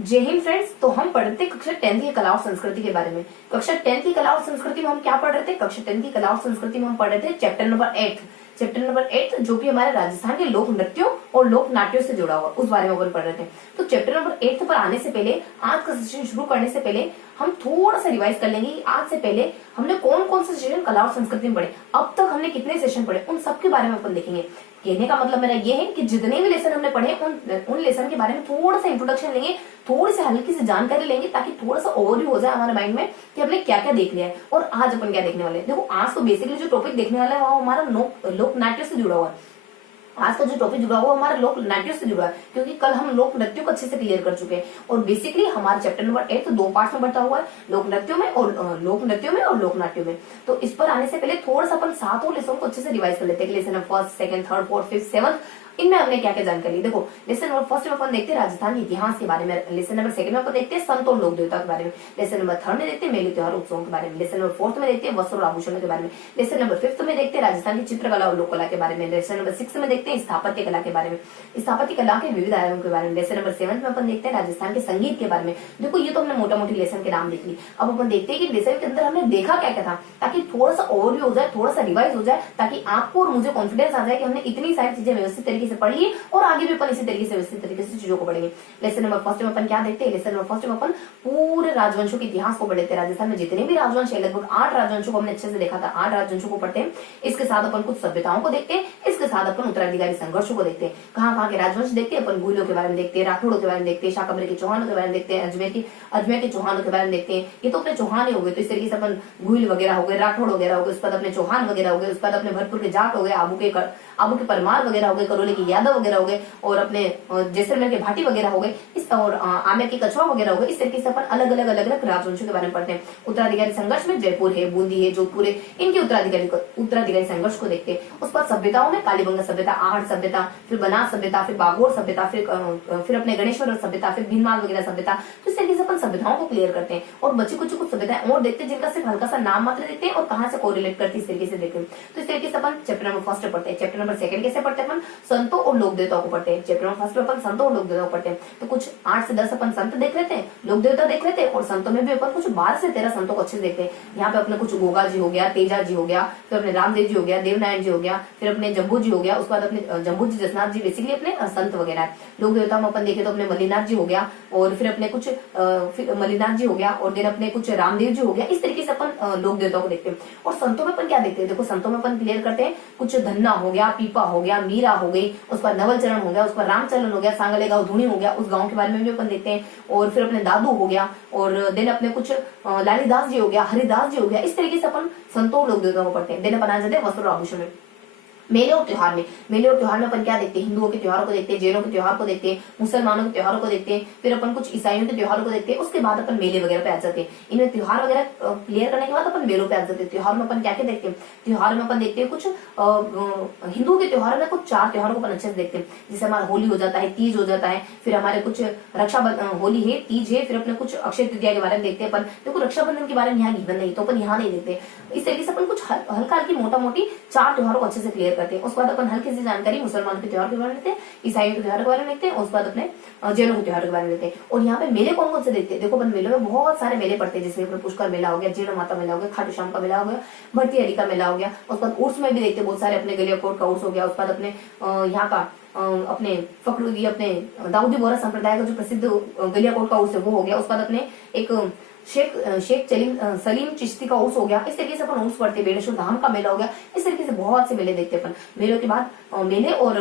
जय हिंद फ्रेंड्स। तो हम पढ़ रहे थे कक्षा 10 की कला और संस्कृति के बारे में। कक्षा 10 की कला और संस्कृति में हम क्या पढ़ रहे थे? कक्षा 10 की कला और संस्कृति में हम पढ़ रहे थे चैप्टर नंबर 8 जो कि हमारे राजस्थान के लोक नृत्यों और लोक नाट्यों से जुड़ा हुआ, उस बारे में अपन पढ़ रहे थे। तो चैप्टर नंबर 8 पर आने से पहले, आज का सेशन शुरू करने से पहले हम थोड़ा सा रिवाइज कर लेंगे कि आज से पहले हमने कौन कौन से सेशन कला और संस्कृति में पढ़े, अब तक हमने कितने सेशन पढ़े, उन सब के बारे में अपन देखेंगे। कहने का मतलब मेरा ये है कि जितने भी लेसन हमने पढ़े उन लेसन के बारे में थोड़ा सा इंट्रोडक्शन लेंगे, थोड़ी सी हल्की सी जानकारी लेंगे, ताकि थोड़ा सा ओवरव्यू हो जाए हमारे माइंड में कि हमने क्या क्या देख लिया है और आज अपन क्या देखने वाले हैं। देखो, आज तो बेसिकली जो टॉपिक देखने वाला है वो हमारा लोक नाट्य से जुड़ा हुआ है। आज का जो टॉपिक जुड़ा हुआ हमारा लोक नाट्यों से जुड़ा है, क्योंकि कल हम लोक नृत्यों को अच्छे से क्लियर कर चुके हैं। और बेसिकली हमारा चैप्टर नंबर 8 तो 2 पार्ट में बटा हुआ है, लोक नृत्यों में और लोक नाट्यों में। तो इस पर आने से पहले थोड़ा सा अपन सातों लेसन को अच्छे से रिवाइज कर लेते हैं। लेसन नंबर 1, 2, 3, 4, 5, 7 इनमें हमने क्या क्या जानकारी। देखो, लेसन नंबर 1 में अपन देखते हैं राजस्थान के इतिहास के बारे में। लेसन नंबर 2 में अपन देखते हैं संत और लोक देवता के बारे में। लेसन नंबर 3 में देखते हैं मेले त्योहार उत्सवों के बारे में। लेसन नंबर 4 में देखते हैं वस्त्र और आभूषणों के बारे में। लेसन नंबर 5 में देखते हैं राजस्थान की चित्रकला और लोक कला के बारे में। लेसन नंबर 6 में देखते हैं स्थापत्य कला के बारे में, स्थापत्य कला के विविध आयामों के बारे में। लेसन नंबर 7 में अपन देखते हैं राजस्थान के संगीत के बारे में। देखो, ये तो हमने मोटा मोटी लेसन के नाम देख ली। अब अपन देखते हैं कि लेसन के अंदर हमने देखा क्या क्या था, ताकि थोड़ा सा ओवरव्यू हो जाए, थोड़ा सा रिवाइज हो जाए, ताकि आपको और मुझे कॉन्फिडेंस आ जाए कि हमने इतनी सारी चीजें व्यवस्थित तरीके से पढ़ ली और आगे भी अपन इसी तरीके से व्यवस्थित तरीके से चीजों को पढ़ेंगे। लेसन नंबर 1 में अपन क्या देखते हैं? लेसन नंबर 1 में अपन पूरे राजवंशों के इतिहास को पढ़ते हैं। राजस्थान में जितने भी राजवंश है, लगभग 8 राजवंशों को हमने अच्छे से देखा था। 8 राजवंशों को पढ़ते हैं। इसके साथ अपन कुछ सभ्यताओं को देखते हैं। इसके साथ अपन उत्तराधिकारी संघर्षों को देखते हैं। कहाँ कहाँ के राजवंश देखते हैं अपन? भूलियों के बारे में देखते हैं, राठौड़ों के बारे में देखते हैं, शाकंभरी के चौहानों के बारे में देखते हैं, अजमेर के चौहानों के बारे में देखते हैं। ये तो अपने चौहान ही हो गए। तो इस तरीके से अपन भूल वगैरह हो गए, राठौड़ वगैरह हो गए, उसके बाद अपने चौहान वगैरह हो गए, उसके बाद अपने भरतपुर के जाट हो गए, आबू के परमार वगैरह हो गए, करौली के यादव वगैरह हो गए, और अपने जैसलमेर के भाटी वगैरह हो गए, इस और आमेर के कछुआ वगैरह हो गए। इस तरीके से अपन अलग अलग राजवंशों के बारे में पढ़ते हैं। उत्तराधिकारी संघर्ष में जयपुर है, बूंदी है, जोधपुर है, इनके उत्तराधिकारी संघर्ष को देखते हैं। उस पर सभ्यताओं में कालीबंगा सभ्यता, आहट सभ्यता, फिर बनास सभ्यता, फिर बागोर सभ्यता, फिर अपने गणेश्वर सभ्यता, फिर भीनमाल वगैरह सभ्यता। तो इस तरीके से अपन सभ्यताओं को क्लियर करते हैं और बच्चे कुछ सभ्यताएं और देखते हैं जिनका सिर्फ हल्का सा नाम मात्र देखते हैं और कहाँ से कोरिलेट करती है, इस तरीके से देखते हैं। तो इस तरीके से अपन चैप्टर नंबर 1 पढ़ते हैं। चैप्टर नंबर 2 कैसे पढ़ते हैं? अपन संतों और लोक देवताओं को पढ़ते हैं। चैप्टर नंबर 1 में अपन संतों और लोक देवताओं को पढ़ते हैं। तो कुछ 8 से 10 अपन संत देख लेते हैं, लोक देवता देख लेते हैं, और संतों में भी अपन कुछ 12 से 13 संतों को अच्छे से देखते हैं। यहाँ पे अपने कुछ गोगा जी हो गया, तेजा जी हो गया, फिर अपने रामदेव जी हो गया, देवनारायण जी हो गया, फिर अपने जम्बू जी हो गया, उसके बाद अपने जम्बू जी, जसनाथ जी, बेसिकली अपने संत वगैरह है। लोक देवता में अपन देखे तो अपने मल्लीनाथ जी हो गया, और फिर अपने कुछ मल्लीनाथ जी हो गया, और देन अपने कुछ रामदेव जी हो गया। इस तरीके से अपन लोक देवताओं को देखते हैं। और संतों में अपन क्या देखते हैं? देखो, संतों में अपन क्लियर करते हैं कुछ धन्ना हो गया, पीपा हो गया, मीरा हो गई, उस पर नवल चरण हो गया, उस पर रामचरण हो गया, सांगले गांव धुनी हो गया, उस गांव के बारे में भी अपन देखते हैं। और फिर अपने दादू हो गया, और देन अपने कुछ लालीदास जी हो गया, हरिदास जी हो गया। इस तरीके से अपन संतों लोक देवताओं को पढ़ते हैं। देन अपन आ जाते हैं वस्त्र और आभूषण में। मेले और त्योहार में अपन क्या देखते हैं? हिंदुओं के त्योहारों को देखते हैं, जैनों के त्योहार को देखते हैं, मुसलमानों के त्योहारों को देखते हैं, फिर अपन कुछ ईसाइयों के त्योहारों को देखते हैं। उसके बाद अपन मेले वगैरह पे आ जाते हैं। इनमें त्योहार वगैरह क्लियर करने के बाद अपन मेलों पे आ जाते हैं। त्योहार में अपन क्या क्या देखते हैं? त्योहार में अपन देखते हैं कुछ हिंदुओं के त्योहारों में कुछ 4 त्योहारों को अपन अच्छे से देखते हैं। जैसे हमारा होली हो जाता है, तीज हो जाता है, फिर हमारे कुछ होली है, तीज है, फिर अपने कुछ अक्षय तृतीया के बारे में देखते हैं अपन। देखो, रक्षाबंधन के बारे में यहाँ गिवन नहीं, तो अपन यहाँ नहीं देखते। इस तरीके से अपन कुछ हल्का हल्की मोटा मोटी 4 त्योहारों को अच्छे से क्लियर करते हैं। उसके बाद अपन हल्की सी जानकारी मुसलमानों के त्योहार के बारे में लेते हैं, ईसाइयों के त्योहार के बारे में लेते हैं, उसके बाद अपने जैनों के त्योहार के बारे में लेते हैं। और यहाँ पे मेले कौन कौन से देखते हैं? देखो, अपन मेलों में बहुत सारे मेले पड़ते हैं। जैसे पुष्कर मेला हो गया, जीर्ण माता मेला हो गया, खाटू श्याम का मेला हो गया, भट्टी हरी का मेला हो गया। उसके बाद उर्स में भी देखते हैं बहुत सारे, अपने गलियाकोट का उर्स हो गया, उसके बाद अपने यहाँ का अपने फखरुद्दीन, अपने दाऊदी बोहरा संप्रदाय का जो प्रसिद्ध गलियाकोट का उर्स है वो हो गया। उसके बाद अपने एक शेख सलीम चिश्ती का उर्स हो गया। इस तरीके से अपन उर्स पढ़ते हैं। बेड़ेश्वर धाम का मेला हो गया। इस तरीके से बहुत से मेले देखते हैं अपन। मेलों के बाद मेले और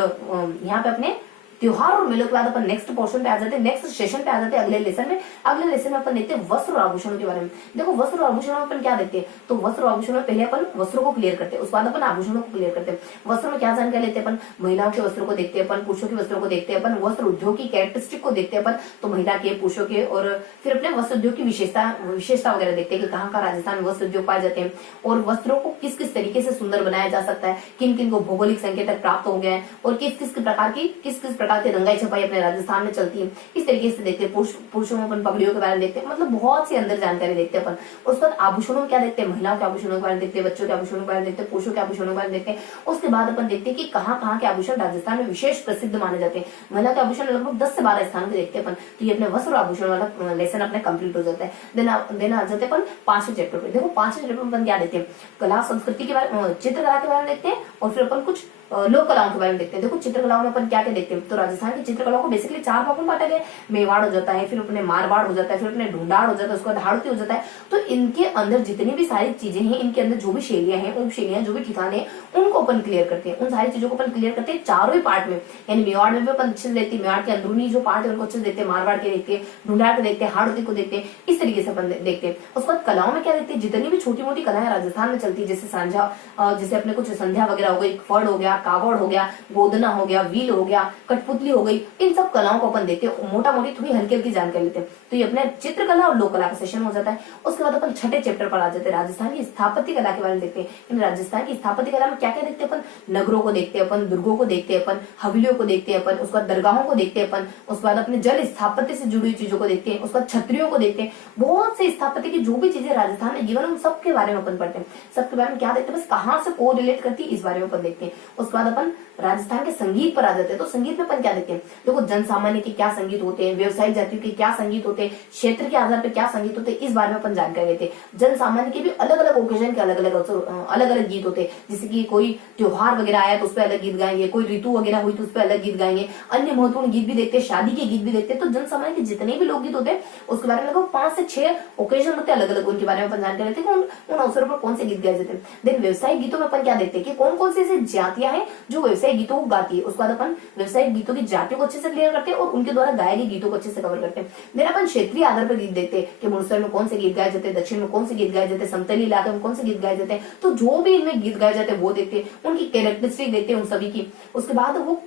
यहाँ पे अपने त्योहार और मेलों के बाद अपन नेक्स्ट पोर्शन पे आ जाते हैं, नेक्स्ट सेशन पे आ जाते हैं अगले लेसन में। अगले लेसन में अपन देखते हैं वस्त्र और आभूषणों के बारे में। देखो, वस्त्र और आभूषणों में अपन क्या देखते हैं? तो वस्त्र और आभूषणों में पहले अपन वस्त्रों को क्लियर करते हैं, उसके बाद अपन आभूषणों को क्लियर करते हैं। वस्त्र में क्या जानकारी लेते हैं अपन? महिलाओं के वस्त्रों को देखते हैं अपन, पुरुषों के वस्त्रों को देखते हैं अपन, वस्त्र उद्योग की कैरेक्टरिस्टिक को देखते हैं अपन, तो महिला के, पुरुषों के, और फिर अपने वस्त्र उद्योग की विशेषता वगैरह देखते हैं कि कहाँ का राजस्थान में वस्त्र उद्योग पाए जाते हैं, और वस्त्रों को किस किस तरीके से सुंदर बनाया जा सकता है, किन किन को भौगोलिक संकेतक प्राप्त हो गए हैं, और किस किस प्रकार प्रकार की रंगाई छपाई अपने राजस्थान में चलती है, इस तरीके से देखते हैं। पुरुषों में अपन पगड़ियों के बारे में देखते हैं, मतलब बहुत सी अंदर जानकारी देखते हैं अपन। उसके बाद आभूषणों में क्या देखते हैं, महिलाओं के आभूषणों के बारे में देखते हैं, बच्चों के आभूषणों के बारे में देखते हैं, पुरुषों के आभूषणों के बारे में देखते हैं। उसके बाद अपन देखते हैं कि कहाँ के आभूषण राजस्थान में विशेष प्रसिद्ध माने जाते हैं। महिला के आभूषण लगभग 10 से 12 स्थानों पे देखते हैं अपन। तो ये अपने वस्त्र और आभूषण वाला लेसन अपने कंप्लीट हो जाता है। देन आ जाते हैं अपन 5वें चैप्टर पे। देखो 5वें चैप्टर में अपन क्या देखते हैं, कला संस्कृति के बारे में, चित्रकला के बारे में देखते हैं, और फिर अपन कुछ लोक कलाओं के बारे में देखते हैं। देखो चित्रकलाओं में अपन क्या क्या देखते हैं, तो राजस्थान की चित्रकलाओं को बेसिकली 4 भागों में बांटा गया है। मेवाड़ हो जाता है, फिर अपने मारवाड़ हो जाता है, फिर अपने ढूंढाड़ हो जाता है, उसके बाद हाड़ौती हो जाता है। तो इनके अंदर जितनी भी सारी चीजें हैं, इनके अंदर जो भी शैलियां हैं, उप शैलियां, जो भी ठिकाने हैं, उनको अपन क्लियर करते हैं। उन सारी चीजों को अपन क्लियर करते हैं चारों ही पार्ट में। यानी मेवाड़ में भी अपन अच्छे से देखते हैं, मेवाड़ के अंदरूनी जो पार्ट है उनको अच्छे से देखते हैं, मारवाड़ के देखते हैं, ढूंढाड़ के देखते हैं, हाड़ौती को देखते हैं, इस तरीके से अपन देखते हैं। उसके बाद कलाओं में क्या देखते हैं, जितनी भी छोटी मोटी कलाएं राजस्थान में चलती है, जैसे सांझा, जैसे अपने कुछ संध्या वगैरह हो गई, फड़ हो गया, कावड़ हो गया, गोदना हो गया, व्हील हो गया, कठपुतली हो गई, इन सब कलाओं को अपन देखते हैं, मोटा मोटी थोड़ी हल्की हल्की जानकारी लेते हैं। तो ये अपने चित्रकला और लोक कला का सेशन हो जाता है। उसके बाद अपन छठे चैप्टर पर आ जाते हैं, राजस्थान की स्थापत्य कला के बारे में देखते हैं। राजस्थान की स्थापत्य कला में क्या क्या देखते हैं अपन, नगरों को देखते हैं अपन, दुर्गों को देखते हैं अपन, हवेलियों को देखते हैं अपन, उसके बाद दरगाहों को देखते हैं अपन, उसके बाद अपने जल स्थापत्य से जुड़ी हुई चीजों को देखते हैं, उसके बाद छतरियों को देखते हैं। बहुत से स्थापत्य की जो भी चीजें राजस्थान में जीवन, उन सबके बारे में अपन पढ़ते हैं। सबके बारे में क्या देखते हैं, बस कहाँ से को रिलेट करती है, इस बारे में अपन देखते हैं। उसके बाद अपन राजस्थान के संगीत पर आ जाते हैं। तो संगीत में अपन क्या देखते हैं, देखो जन सामान्य के क्या संगीत होते हैं, व्यवसायिक जातियों के क्या संगीत होते हैं, क्षेत्र के आधार पर क्या संगीत होते हैं, इस बारे में अपन जानकारी लेते हैं। जन सामान्य के भी अलग अलग ओकेजन के अलग अलग गीत होते हैं। जैसे कि कोई त्योहार वगैरह आया तो उस पर अलग गीत गाएंगे, कोई ऋतु वगैरह हुई तो उस पर अलग गीत गाएंगे, अन्य महत्वपूर्ण गीत भी देखते हैं, शादी के गीत भी देखते हैं। तो जन सामान्य के जितने भी लोकगीत होते हैं उसके बारे में लगभग 5 से 6 ओकेजन होते हैं, अलग अलग उनके बारे में अपन जानकारी लेते हैं, उन अवसरों पर कौन से गीत गाए जाते हैं। देन व्यवसायिक गीतों में अपन क्या देखते हैं कि कौन कौन सी ऐसी जातियां हैं जो व्यवसायिक गीतों को गाती है। उसके बाद अपन व्यवसायिक गीतों की जातियों को अच्छे से क्लियर करते हैं और उनके द्वारा गाए गए गीतों को अच्छे से कवर करते हैं। देन अपन क्षेत्रीय आधार पर गीत देखते हैं कि मुर्सर में कौन से गीत गाए जाते हैं, दक्षिण में कौन से गीत गाए जाते हैं, समतली इलाके में कौन से गीत गाए जाते हैं। तो जो भी इनमें गीत गाए जाते हैं वो देखते हैं, उनकी कैरेक्टरिस्टिक देखते हैं उन सभी की। उसके बाद वो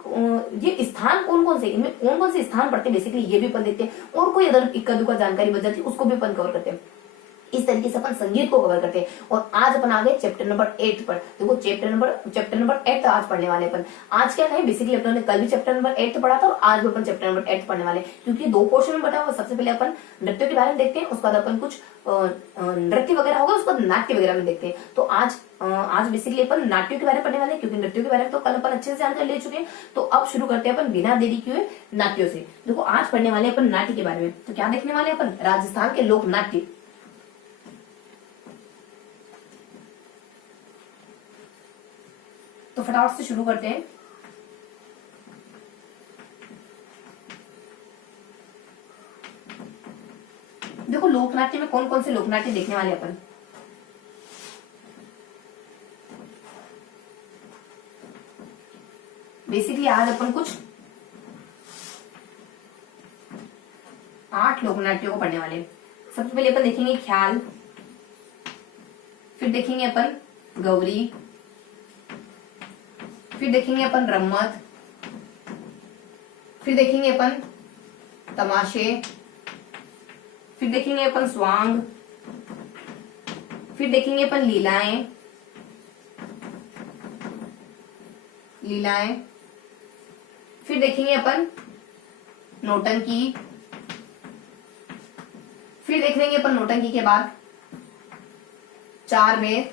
ये स्थान कौन कौन से, इनमें कौन कौन से स्थान पड़ते हैं, बेसिकली ये भी अपन देखते हैं। और कोई अदर इक्का दुक्का जानकारी बच जाती है उसको भी अपन कवर करते हैं। इस तरीके से अपन संगीत को कवर करते हैं। और आज अपन आ गए चैप्टर नंबर 8 पर। देखो चैप्टर नंबर 8 आज पढ़ने वाले अपन। आज क्या कहें, बेसिकली अपन ने कल भी चैप्टर नंबर 8 पढ़ा था और आज भी अपन चैप्टर नंबर 8 पढ़ने वाले, क्योंकि 2 पोर्शन में बटा हुआ। सबसे पहले अपन नृत्य के बारे में देखते हैं, उसके बाद अपन कुछ नृत्य वगैरह होगा, उसके बाद नाट्य वगैरह में देखते हैं। तो आज बेसिकली अपन नाट्यों के बारे में पढ़ने वाले, क्योंकि नृत्यों के बारे में तो कल अपन अच्छे से जानकारी ले चुके हैं। तो अब शुरू करते हैं अपन बिना देरी किए नाट्यों से। देखो आज पढ़ने वाले अपन नाट्य के बारे में। तो क्या देखने वाले अपन, राजस्थान के लोक नाट्य। तो फटाफट से शुरू करते हैं। देखो लोकनाट्य में कौन कौन से लोकनाट्य देखने वाले अपन। बेसिकली आज अपन कुछ 8 लोकनाट्यों को पढ़ने वाले हैं। सबसे पहले अपन देखेंगे ख्याल, फिर देखेंगे अपन गौरी, फिर देखेंगे अपन रम्मत, फिर देखेंगे अपन तमाशे, फिर देखेंगे अपन स्वांग, फिर देखेंगे अपन लीलाएं, फिर देखेंगे अपन नौटंकी, फिर देख लेंगे अपन नौटंकी के बाद चार वेद,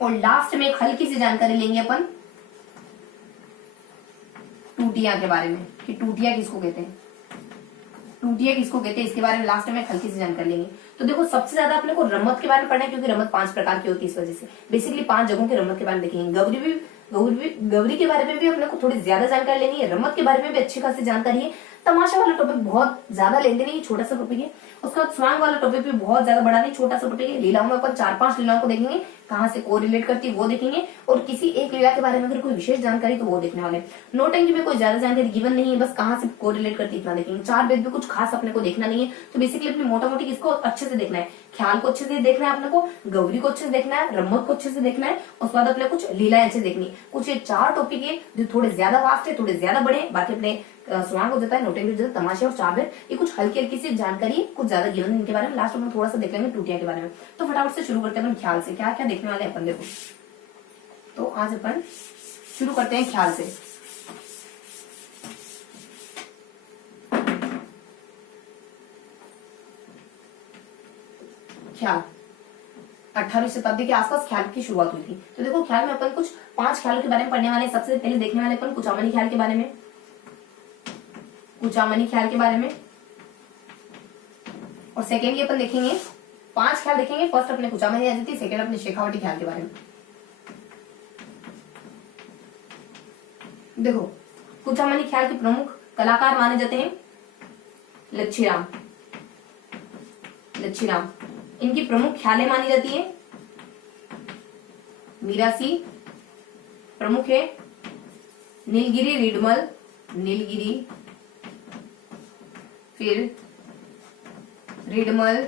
और लास्ट में एक हल्की सी जानकारी लेंगे अपन टूटिया के बारे में कि टूटिया किसको कहते हैं, इसके बारे में लास्ट में हल्की सी जानकारी लेंगे। तो देखो सबसे ज्यादा अपने को रम्मत के बारे में पढ़ना है, क्योंकि रम्मत 5 प्रकार की होती है। इस वजह से बेसिकली 5 जगहों के रम्मत के बारे में देखेंगे। गौरी के बारे में भी अपने को थोड़ी ज्यादा जानकारी लेनी है। रम्मत के बारे में भी अच्छी खासी जानकारी है। तमाशा वाला टॉपिक बहुत ज्यादा लेंगे नहीं, छोटा सा टॉपिक है। उसके बाद स्वांग वाला टॉपिक भी बहुत ज्यादा बड़ा नहीं, छोटा सा टॉपिक है। लीलाओं में अपन 4-5 लीलाओं को देखेंगे, कहाँ से को रिलेट करती है वो देखेंगे, और किसी एक लीला के बारे में अगर कोई विशेष जानकारी तो वो देखने वाले। नौटंकी में कोई ज्यादा जानकारी गिवन नहीं है, बस कहाँ से को रिलेट करती है इतना देखेंगे। 4 वेद में कुछ खास अपने को देखना नहीं है। तो बेसिकली अपनी मोटा मोटी किसको अच्छे से देखना है, ख्याल को अच्छे से देखना है अपने को, गौरी को अच्छे से देखना है, रम्मत को अच्छे से देखना है, उसके बाद अपने कुछ लीलाएं अच्छे देखनी है। कुछ ये 4 टॉपिक है जो थोड़े ज्यादा वास्ट है, थोड़े ज्यादा बड़े। बाकी अपने स्वांग हो जाता है, नौटंकी हो जाता है, तमाशे और चार वेद, ये कुछ हल्की हल्की सी जानकारी, कुछ ज्यादा गिवन इनके बारे में। लास्ट में थोड़ा सा देख लेंगे टूटिया के बारे में। तो फटाफट से शुरू करते हैं अपन ख्याल से। क्या क्या देखने वाले अपन देखो। तो आज अपन शुरू करते हैं ख्याल से। ख्याल 18वीं शताब्दी के आसपास ख्याल की शुरुआत हुई थी। तो देखो ख्याल में अपन कुछ 5 ख्यालों के बारे में पढ़ने वाले हैं। सबसे पहले देखने वाले अपन कुचामनी ख्याल के बारे में, कुचामनी ख्याल के बारे में। और सेकेंडली अपन देखेंगे 5 ख्याल देखेंगे। फर्स्ट अपने कुचामनी आ जाती है, सेकेंड अपने शेखावटी ख्याल के बारे में। देखो कुचामनी ख्याल के प्रमुख कलाकार माने जाते हैं लच्छीराम। लच्छीराम इनकी प्रमुख ख्यालें मानी जाती है मीरासी प्रमुख है, नीलगिरी रीडमल, नीलगिरी, फिर रीडमल,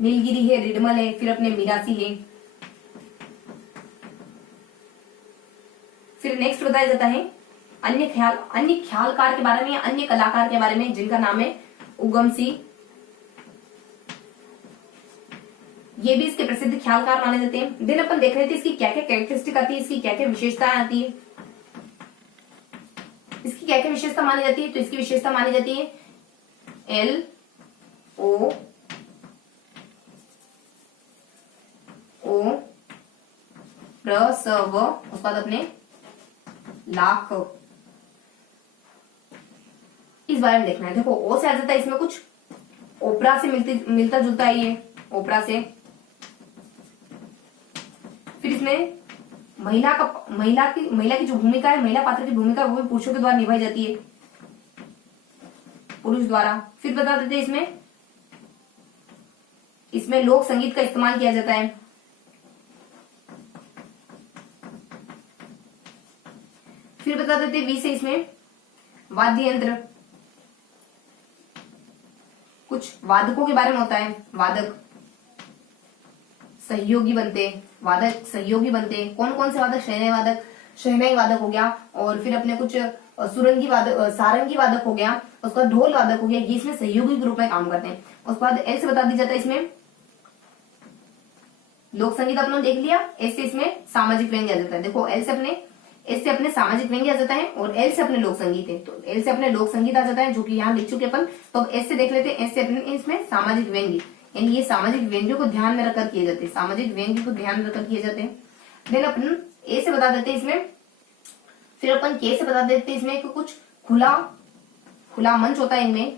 नीलगिरी है, रीडमल है, फिर अपने मीरासी है। फिर नेक्स्ट बताया जाता है अन्य ख्यालकार के बारे में, अन्य कलाकार के बारे में, जिनका नाम है उगम सिंह। ये भी इसके प्रसिद्ध ख्यालकार माने जाते हैं। दिन अपन देख रहे थे इसकी क्या क्या कैरेक्टरिस्टिक आती है, इसकी क्या क्या विशेषताएं आती है, इसकी क्या क्या विशेषता मानी जाती है। तो इसकी विशेषता मानी जाती है L O प्रसव, उसके बाद अपने लाख, इस बारे में देखना है। देखो ओ से आ जाता है इसमें कुछ ओपरा से मिलता जुलता है ये, ओपरा से। फिर इसमें महिला की जो भूमिका है, महिला पात्र की भूमिका वो भी पुरुषों के द्वारा निभाई जाती है, पुरुष द्वारा। फिर बता देते इसमें लोक संगीत का इस्तेमाल किया जाता है। फिर बता देते वी से इसमें वाद्य यंत्र, कुछ वादकों के बारे में होता है। वादक सहयोगी बनते, वादक सहयोगी बनते। कौन कौन से वादक? शहनाई वादक हो गया, और फिर अपने कुछ सुरंगी वादक, सारंगी वादक हो गया, उसके बाद ढोल वादक हो गया। ये इसमें सहयोगी के रूप में काम करते हैं। उसके बाद एल से बता दिया जाता है इसमें लोक संगीत अपने देख लिया। एस से इसमें सामाजिक व्यंग्य आ जाता है। देखो एस से अपने सामाजिक व्यंग्य आ जाता है, और एल से अपने लोक संगीत है। तो एल से अपने लोक संगीत आ जाता है, जो कि यहाँ लिख चुके अपन। तो एस से देख लेते हैं, एस से अपने इसमें सामाजिक व्यंग्य, यानी ये सामाजिक व्यंग्यों को ध्यान में रखकर किए जाते हैं, सामाजिक व्यंग्य को ध्यान में रखकर किए जाते हैं। देन अपन ए से बता देते हैं इसमें। फिर अपन के से बता देते हैं इसमें कुछ खुला मंच होता है, इनमें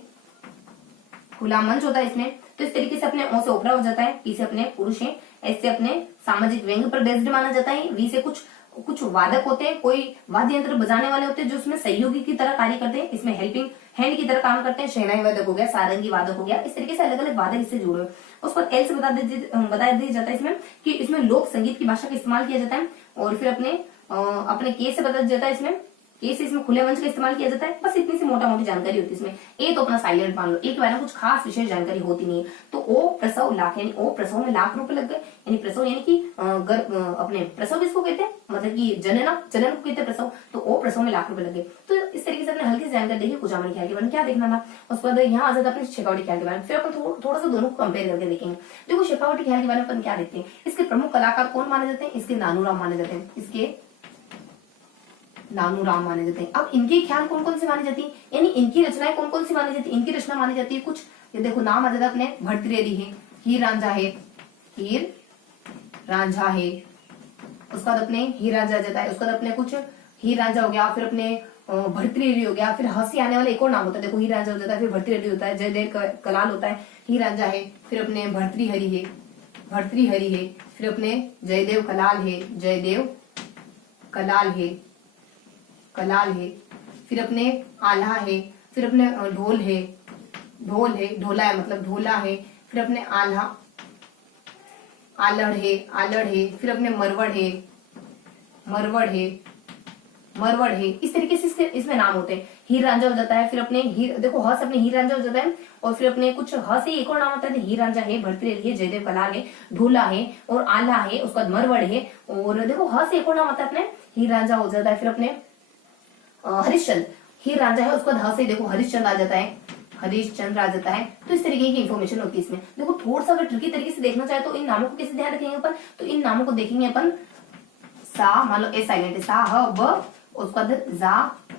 खुला मंच होता है इसमें। तो इस तरीके से अपने ओ से ओपरा हो जाता है, पी से अपने पुरुष है, एस से अपने सामाजिक व्यंग्य पर बेस्ड माना जाता है, वी से कुछ वादक होते हैं, कोई वाद्य यंत्र बजाने वाले होते हैं जो उसमें सहयोगी की तरह कार्य करते हैं, इसमें हेल्पिंग हैंड की तरह काम करते हैं। शहनाई वादक हो गया, सारंगी वादक हो गया, इस तरीके से अलग अलग वादक इससे जुड़े हुए। उसको एल से बता दिया जाता है इसमें कि इसमें लोक संगीत की भाषा का इस्तेमाल किया जाता है। और फिर अपने के से बता दिया जाता है इसमें, के से इसमें खुले मंच का इस्तेमाल किया जाता है। बस इतनी सी मोटा मोटी जानकारी होती है इसमें। ए तो अपना साइलेंट मान लो, एक के बारे में कुछ खास विशेष जानकारी होती नहीं है। तो ओ प्रसव लाख, यानी ओ प्रसव में लाख रुपए लग गए, यानी प्रसव यानी कि अपने प्रसव इसको कहते हैं, मतलब कि जनन को कहते हैं प्रसव। तो ओ प्रसव में लाख रुपए लग गए। तो इस तरीके से अपने हल्की से जानकारी देखिए कुचामनी ख्याल के बारे में। क्या देखना था उसके बाद यहाँ आ जाता अपने शेखावटी ख्याल के बारे में। फिर अपन थोड़ा सा दोनों को कंपेयर करके देखेंगे। देखो शेखावटी ख्याल के बारे में अपन क्या देखते हैं, इसके प्रमुख कलाकार कौन माने जाते हैं? इसके नानूराम माने जाते हैं, इसके नानूराम माने जाते हैं। अब इनके ख्याल कौन कौन से मानी जाती है, यानी इनकी रचनाएं कौन कौन सी मानी जाती है? इनकी रचना मानी जाती है कुछ, ये देखो नाम आ जाता है अपने भर्तृहरि है, हीर रांझा है, हीर रांझा है। उसके बाद अपने हीर रांझा आ जाता है। उसके बाद अपने कुछ हीर रांझा हो गया, फिर अपने भर्तृहरि हो गया। फिर हंसी आने वाला एक और नाम होता है, देखो हीर रांझा हो जाता है, फिर भर्तृहरि होता है, जयदेव कलाल होता है, हीर रांझा है, फिर अपने भर्तृहरि है, फिर अपने जयदेव कलाल है, जयदेव कलाल है, फिर अपने आल्हा है, फिर अपने ढोल है, ढोला है मतलब ढोला है, फिर अपने आलड़ है, फिर अपने मरवड़ है। इस तरीके से इसमें नाम होते हैं। हीर रांझा हो जाता है, फिर अपने देखो ह से अपने हीर रांझा हो जाता है, और फिर अपने कुछ ह से एक और नाम होता है, हीर रांझा है, भर्तृहरि है, जयदेव कलाल है, ढोला है और आल्हा है। उसके बाद मरवड़ है, और देखो ह से एक और नाम होता है अपने हीर रांझा हो जाता है। फिर अपने हरिश्चंद्र, हीर रांझा है, उसके बाद ह से देखो हरिश्चंद्र आ जाता है, हरिश्चंद्र आ जाता है। तो इस तरीके की इंफॉर्मेशन होती है इसमें। देखो थोड़ा सा अगर ट्रिकी तरीके से देखना चाहे तो इन नामों को कैसे ध्यान रखेंगे अपन, तो इन नामों को देखेंगे अपन सा, मान लो ए साइलेंट है, सा ह ब, उसके बाद जा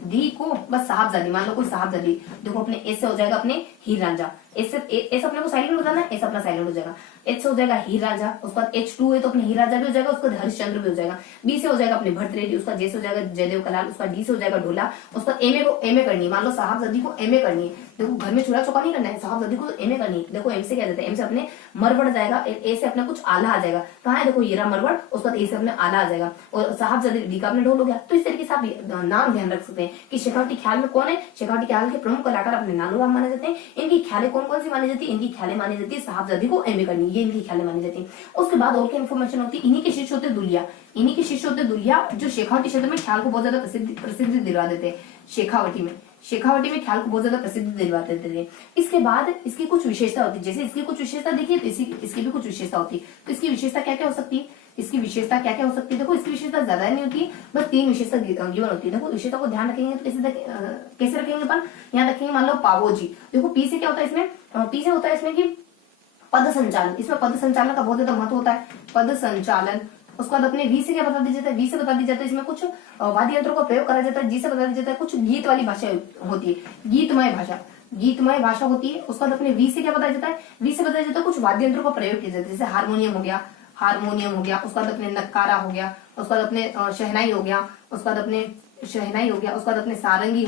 दी को बस साहबजादी, मान लो कोई साहबजादी, देखो अपने ए से हो जाएगा अपने हीर रांझा, एस अपने को साइलेंट बताना है, एस अपना साइलेंट हो जाएगा। एच से हो जाएगा हीर राजा, उसके बाद H2 है तो अपने हीर राजा भी हो जाएगा, उसके बाद हरिश्चंद्र भी हो जाएगा। बी से हो जाएगा अपने भट्ट रेड्डी, उसका जे से हो जाएगा जयदेव कलाल, उसका डी से हो जाएगा ढोला, उसका एमए करनी है। मान लो साहबजादी को एमए करनी है, देखो घर में चूल्हा चौका नहीं करना है, साहबजादी को एमए करनी है। देखो एम से क्या देते हैं, एम से अपने मरवड़ जाएगा, ए से अपने कुछ आला आ जाएगा। कहाँ है, देखो हीरा मरवड़, उसका ए से अपने आला आ जाएगा, और साहबजादी डी का अपने ढोल हो गया। तो इस तरीके से आप नाम ध्यान रख सकते हैं कि शेखावटी ख्याल में कौन है। शेखावटी ख्याल के प्रमुख कलाकार अपने नानूराम माने जाते हैं। इनकी ख्यालें कौन कौन सी मानी जाती है, इनकी ख्यालें मानी जाती है साहबजादी को एमए करनी, ये इनकी ख्यालें मानी जाती है। उसके बाद और क्या इन्फॉर्मेशन होती है, इन्हीं के शिष्य होते दुलिया, इन्हीं के शिष्य होते दुलिया, जो शेखावटी क्षेत्र में ख्याल को बहुत ज्यादा प्रसिद्धि दिलवा देते हैं। शेखावटी में ख्याल को बहुत ज्यादा प्रसिद्धि दिलवा देते थे। इसके बाद इसकी कुछ विशेषता होती है, जैसे इसकी कुछ विशेषता देखिए तो इसकी भी कुछ विशेषता होती है। तो इसकी विशेषता क्या क्या हो सकती है, इसकी विशेषता क्या क्या हो सकती है, देखो इसकी विशेषता ज्यादा नहीं होती है, बस 3 विशेषता गिवन होती है। देखो विशेषता को ध्यान रखेंगे तो कैसे रखेंगे अपन, यहाँ रखेंगे मान लो पावोजी। देखो पी से क्या होता है इसमें, पी से होता है इसमें कि पद संचालन, इसमें पद संचालन का बहुत ज्यादा महत्व होता है, पद संचालन। उसके बाद अपने वी से क्या बता दिया जाता है, वी से बता दिया जाता है इसमें कुछ वाद्य यंत्रों का प्रयोग करा जाता है। जी से बता दिया जाता है कुछ गीत वाली भाषा होती है, गीतमय भाषा होती है। उसके बाद अपने वी से क्या बताया जाता है, वी से बताया जाता है कुछ वाद्य यंत्रों का प्रयोग किया जाता है, जैसे हारमोनियम हो गया, उसके बाद अपने नक्कारा हो गया, उसके बाद अपने शहनाई हो गया, उसके बाद अपने सारंगी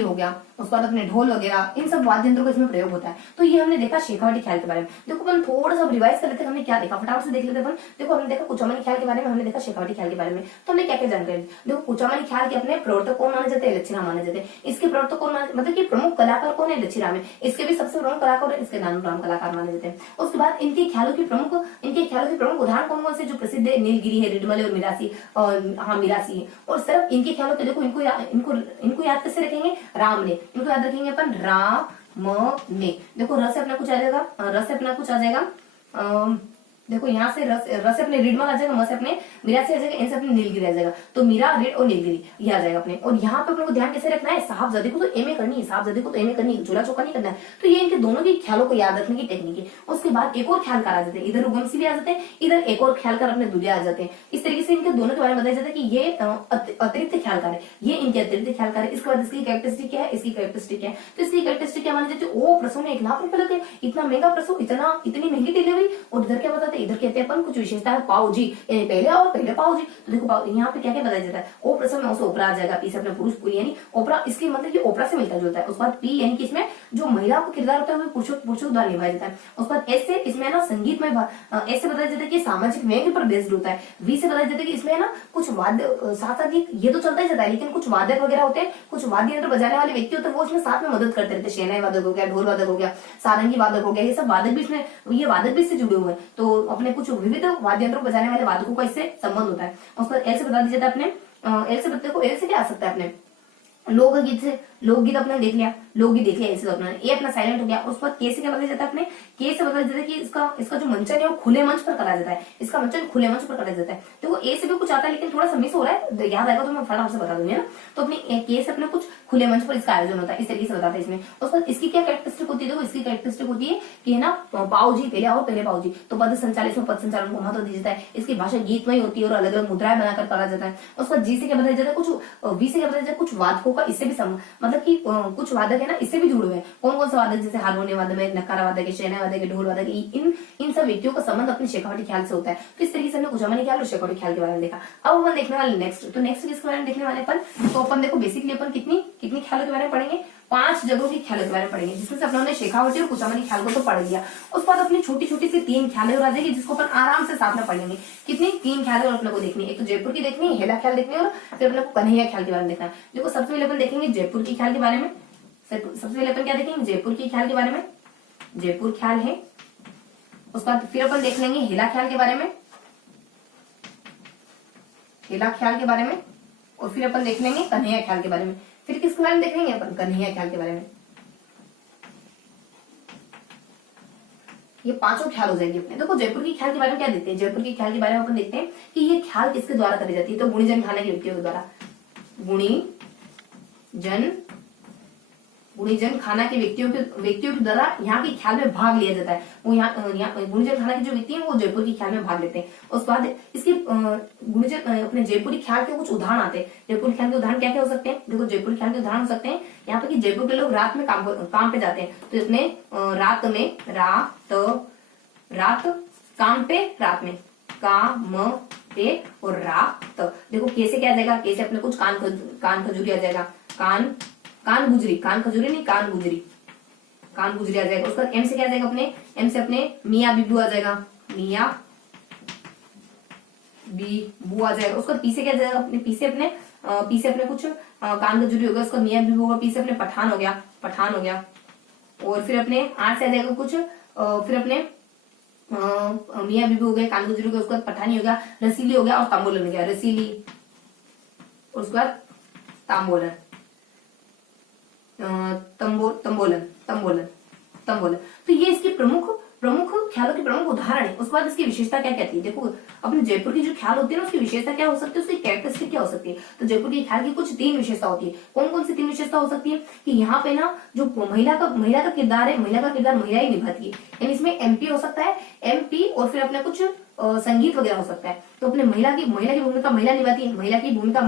हो गया, उसके बाद अपने ढोल वगैरह, इन सब वाद्य यंत्रों का इसमें प्रयोग होता है। तो ये हमने देखा शेखावटी ख्याल के बारे में। देखो अपन थोड़ा सा रिवाइज कर लेते हैं, हमने क्या देखा फटाफट से देख लेते हैं अपन। देखो हमने देखा कुचामनी ख्याल के बारे में, हमने देखा शेखावटी ख्याल के बारे में। तो हमने क्या क्या जानकारी, देखो कुचामनी ख्याल के अपने प्रवर्तक कौन माने जाते हैं, लच्छीराम माने जाते हैं। इसके प्रवर्तक कौन माने, मतलब कि प्रमुख कलाकार कौन है, लच्छीराम है। इसके भी सबसे प्रमुख कलाकार है, इसके नानूराम कलाकार माने जाते हैं। उसके बाद इनके ख्यालों की प्रमुख उदाहरण कौन कौन से जो प्रसिद्ध है, नीलगिरी है, रिडमल और मिरासी, मिरासी है। और सिर्फ इनके ख्यालों पे देखो इनको याद कैसे रखेंगे, राम ने, इनको याद रखेंगे अपन राम ने। देखो रस से अपना कुछ आ जाएगा, देखो यहाँ से रस से अपने रिडमल आ जाएगा, म से अपने मिरासी आ जाएगा, एन से अपने नीलगिरी आ जाएगा। तो मीरा, रेड और नीलगिरी ये आ जाएगा अपने। और यहाँ पे अपने को ध्यान कैसे रखना है, साहबजादे को तो एमए करनी है, चूल्हा चौका नहीं करना है। तो ये इनके दोनों के ख्यालों को याद रखने की टेक्निक है। उसके बाद एक और ख्यालकार आ जाते हैं, इधर उगमसी भी आ जाते हैं, इधर एक और ख्यालकार अपने दुलिया आ जाते हैं। इस तरीके से इनके दोनों के बारे में बताया जाता है कि ये अतिरिक्त ख्यालकार है, ये इनके अतिरिक्त ख्यालकार है। इसके बाद इसकी कैरेक्टरिस्टिक क्या है, तो इसकी कैरेक्टरिस्टिक क्या मानी जाती है, ओ प्रसव ने 1 लाख रुपए लगे, इतना महंगा प्रसव, इतनी महंगी डिलीवरी। और इधर क्या बताते हैं, इधर कहते हैं अपन कुछ विशेषता है, पावजी, पहले पावजी। तो देखो यहाँ पे क्या क्या बताया जाता है, ओ प्रसव में उसे ओपरा आ जाएगा, पी से अपने पुरुष पूरी यानी ओपरा, इसके मतलब कि ओपरा से मिलता जुलता है। उसके बाद पी यानी कि इसमें जो महिला का किरदार होता है वो पुरुषों द्वारा निभाया जाता है। उसके बाद एस से इसमें ना संगीतमय, एस से बताया जाता है कि सामाजिक व्यंग्य पर बेस्ड होता है। वी से बताया जाता है कि इसमें ना कुछ वाद्य साथ साथ ये तो चलता ही जाता है, लेकिन कुछ वादक वगैरह होते हैं, कुछ वाद्य यंत्र बजाने वाले व्यक्ति होते हैं, वो इसमें साथ में मदद करते रहते हैं। शहनाई वादक हो गया, ढोल वादक हो गया, सारंगी वादक हो गया, ये सब वादक भी इसमें, ये वादक भी इससे जुड़े हुए हैं। तो अपने कुछ विविध वाद्य यंत्र बजाने वाले वादकों का इससे संबंध होता है। उसको एल से बता दिया जाता है अपने, एल से क्या आ सकता है अपने, लोकगीत अपने देख लिया, ऐसे तो अपना ये अपना साइलेंट हो गया। उस पर के से क्या बताया जाता है अपने, के से बताया जाता है कि इसका जो मंचन है वो खुले मंच पर करा जाता है, इसका मंचन खुले मंच पर करा जाता है। तो वो ए से भी कुछ आता है, लेकिन थोड़ा सा मिस हो रहा है, याद आएगा तो मैं फटाफट से बता दूंगी ना। तो अपने के से अपने कुछ खुले मंच पर इसका आयोजन होता है, इस तरीके से बताते हैं इसमें। उसके बाद इसकी क्या कैरेक्टरिस्टिक होती है, देखो इसकी कैरेक्टरिस्टिक होती है कि है ना पाओजी पहले पाओजी। तो पद संचालन, इसमें पद संचालन को महत्व दिया जाता है। इसकी भाषा गीतमय होती है और अलग अलग मुद्राएं बनाकर करा जाता है। उसके बाद जी से क्या बताया जाता है, कुछ वी से क्या बताया जाता है, कुछ वादकों का इससे भी मतलब कि कुछ वादक है ना इससे भी जुड़े हुए हैं। कौन कौन सा वादक, जैसे हारमोनियम वादक है, नक्कारा वादक है, शहनाई वादक है, ढोल वादक है, इन सब व्यक्तियों का संबंध अपने शेखावटी ख्याल से होता है। तो इस तरीके से हमने कुचामनी ख्याल और शेखावटी ख्याल के बारे में देखा। अब अपन देखने वाले नेक्स्ट किसके बारे में देखने वाले अपन, तो अपन देखो बेसिकली अपन कितनी ख्यालों के बारे में पढ़ेंगे, 5 जगहों की ख्यालों के बारे में पढ़ेंगे, जिसमें से अपने शेखावटी और कुचामनी ख्याल को तो पढ़ लिया। उसके बाद अपनी छोटी छोटी सी 3 ख्यालें और आ जाएगी, जिसको अपन आराम से साथ में पढ़ेंगे। कितनी 3 ख्यालें और अपने को देखनी है, एक तो जयपुर की देखनी है, हेला ख्याल देखनी है, और फिर अपने को कन्हैया ख्याल के बारे में देखना है। देखो सबसे पहले अपन देखेंगे जयपुर की ख्याल के बारे में। सबसे पहले अपन क्या देखेंगे, जयपुर की ख्याल के बारे में, जयपुर ख्याल है। उसके बाद फिर अपन देख लेंगे हेला ख्याल के बारे में, हेला ख्याल के बारे में, और फिर अपन देख लेंगे कन्हैया ख्याल के बारे में। फिर किसके बारे में देख लेंगे अपन, कन्हैया ख्याल के बारे में। ये 5 ख्याल हो जाएंगे अपने। देखो जयपुर की ख्याल के बारे में क्या देखते हैं, जयपुर की ख्याल के बारे में अपन देखते हैं कि ये ख्याल किसके द्वारा करी जाती है, तो गुणीजन खाना के व्यक्तियों के द्वारा, गुणीजन गुणीजन खाना के व्यक्तियों के द्वारा यहाँ के ख्याल में भाग लिया जाता है। वो यहाँ गुणीजन खाना के जो व्यक्ति हैं वो जयपुर के ख्याल में भाग लेते हैं। उसके बाद इसके गुणीजन अपने जयपुरी ख्याल के कुछ उदाहरण आते हैं। जयपुर ख्याल के उदाहरण क्या क्या हो सकते हैं? देखो जयपुर ख्याल के उदाहरण हो सकते हैं यहाँ पे कि जयपुर के लोग रात में काम पे जाते हैं, तो इसमें रात में रात काम पे, रात में काम पे और रात। देखो कैसे क्या आ जाएगा, कैसे अपने कुछ कान खजूरी आ जाएगा, कान गुजरी नहीं कान गुजरी आ जाएगा। उसका एम से क्या आ जाएगा अपने, एम से अपने मियाँ बीबू आ जाएगा, मियाँ बीबू आ जाएगा। उसका पी से क्या आ जाएगा अपने, पी से अपने कुछ कान खजूरी हो गया, उसका मियाँ बीबू होगा, पी से अपने पठान हो गया। और फिर अपने आठ से आ जाएगा कुछ, फिर अपने मियाँ बीबी हो गए, कान गुजरी हो गया, उसके बाद पठानी हो गया, रसीली हो गया और तांबोलन हो गया, रसीली। और उसके बाद तांबोलन, तंबोलन। तो ये इसके प्रमुख ख्यालों के प्रमुख उदाहरण है। उसके बाद इसकी विशेषता क्या कहती है? देखो अपने जयपुर की जो ख्याल होती है ना, उसकी विशेषता क्या हो सकती है, उसकी कैरेक्टरिस्टिक क्या हो सकती है? तो जयपुर के ख्याल की कुछ 3 विशेषता होती है। कौन कौन सी 3 विशेषता हो सकती है? कि यहाँ पे ना जो महिला का किरदार है, महिला ही निभाती है। यानी इसमें एमपी हो सकता है, एमपी और फिर अपने कुछ संगीत वगैरह हो सकता है। तो अपने महिला की भूमिका महिला निभाती है, महिला की भूमिका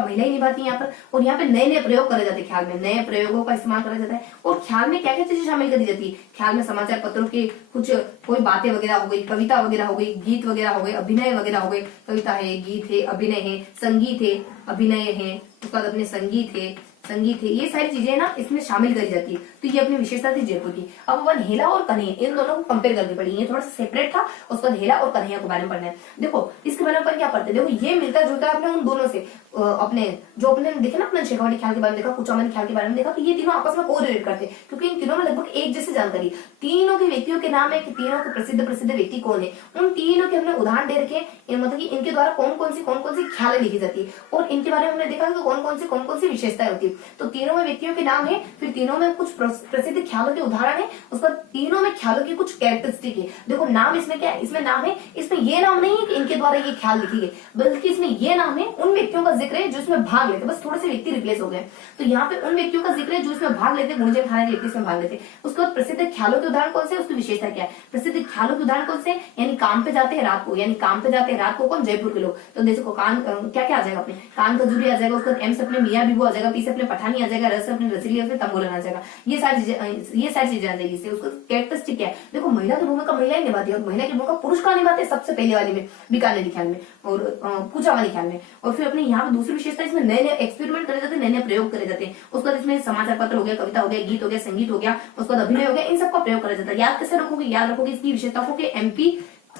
महिला ही निभाती है यहाँ पर। और यहाँ पे नए नए प्रयोग करे जाते हैं, ख्याल में नए प्रयोगों का इस्तेमाल करा जाता है। और ख्याल में क्या क्या चीजें शामिल करी जाती है? ख्याल में समाचार पत्रों के कुछ कोई बातें वगैरह हो गई, कविता वगैरह हो गई, गीत वगैरह हो गए, अभिनय वगैरह हो गए। कविता है, गीत है, अभिनय है, संगीत है, अभिनय है, उसके बाद अपने संगीत है, ये सारी चीजें ना इसमें शामिल करी जाती है। तो ये अपनी विशेषता थी जयपुर की। अब अपन हेला और कन्हैया इन दोनों को कंपेयर करनी पड़ी। ये थोड़ा सा सेपरेट था, उसके बाद हेला और कन्हैया के बारे में पढ़ना है। देखो इसके बारे में अपन क्या पढ़ते हैं, देखो ये मिलता जुलता है अपने उन दोनों से। अपने जो अपने देखे ना, अपने शेखावटी ख्याल के बारे में देखा, कुचामनी ख्याल के बारे में देखा, तो ये तीनों आपस में कोरिलेट करते हैं, क्योंकि इन तीनों में लगभग एक जैसी जानकारी। तीनों के व्यक्तियों के नाम है कि तीनों के प्रसिद्ध व्यक्ति कौन है, उन तीनों के हमने उदाहरण दे रखे हैं। मतलब कि इनके द्वारा कौन कौन सी ख्याल लिखी जाती है और इनके बारे में हमने देखा कि कौन कौन सी विशेषताएं होती है। तो तीनों में व्यक्तियों के नाम है, फिर तीनों में कुछ प्रसिद्ध ख्यालों के उदाहरण है, उसका तीनों में ख्यालों की कुछ कैरेक्टरिस्टिक है। देखो नाम इसमें क्या है, इसमें नाम है, इसमें ये नाम नहीं है कि इनके द्वारा ये ख्याल लिखे गए, बल्कि इसमें ये नाम है उन व्यक्तियों का जिक्र है जो इसमें भाग लेते, बस थोड़े से व्यक्ति रिप्लेस हो गए। तो यहाँ पे उन व्यक्तियों का जिक्र है जो इसमें भाग लेते, गुणीजन खाने के व्यक्ति इसमें भाग लेते। उसके बाद प्रसिद्ध ख्यालों के उदाहरण कौन से, उसकी विशेषता क्या है? प्रसिद्ध ख्यालों के उदाहरण कौन से? यानी काम पे जाते हैं रात को, कौन? जयपुर के लोग। तो देखो कान क्या क्या आ जाएगा अपने, कान खजूरी आ जाएगा, उसके बाद एम से अपने मियाँ बीबू आ जाएगा, पी से अपने पठानी आ जाएगा, रस से अपने रसीली आ जाएगा, तंबोलन आ जाएगा। ये सारी चीजें आ जाएगी। इससे उसका कैरेक्टरिस्टिक क्या है? देखो महिला की भूमिका महिला ही निभाती है, और महिला की भूमिका पुरुष का निभाते हैं सबसे पहले वाली में, बीकानेरी ख्याल में और कुचामनी ख्याल में। और फिर अपने यहाँ पे दूसरी विशेषता, इसमें नए नए एक्सपेरिमेंट करे जाते हैं, नए नए प्रयोग करे जाते हैं। उसके बाद इसमें समाचार पत्र हो गया, कविता हो गया, गीत हो गया, संगीत हो गया, उसके बाद अभिनय हो गया, इन सबका प्रयोग करा जाता है। याद कैसे रखोगे? याद रखोगे इसकी विशेषता को कि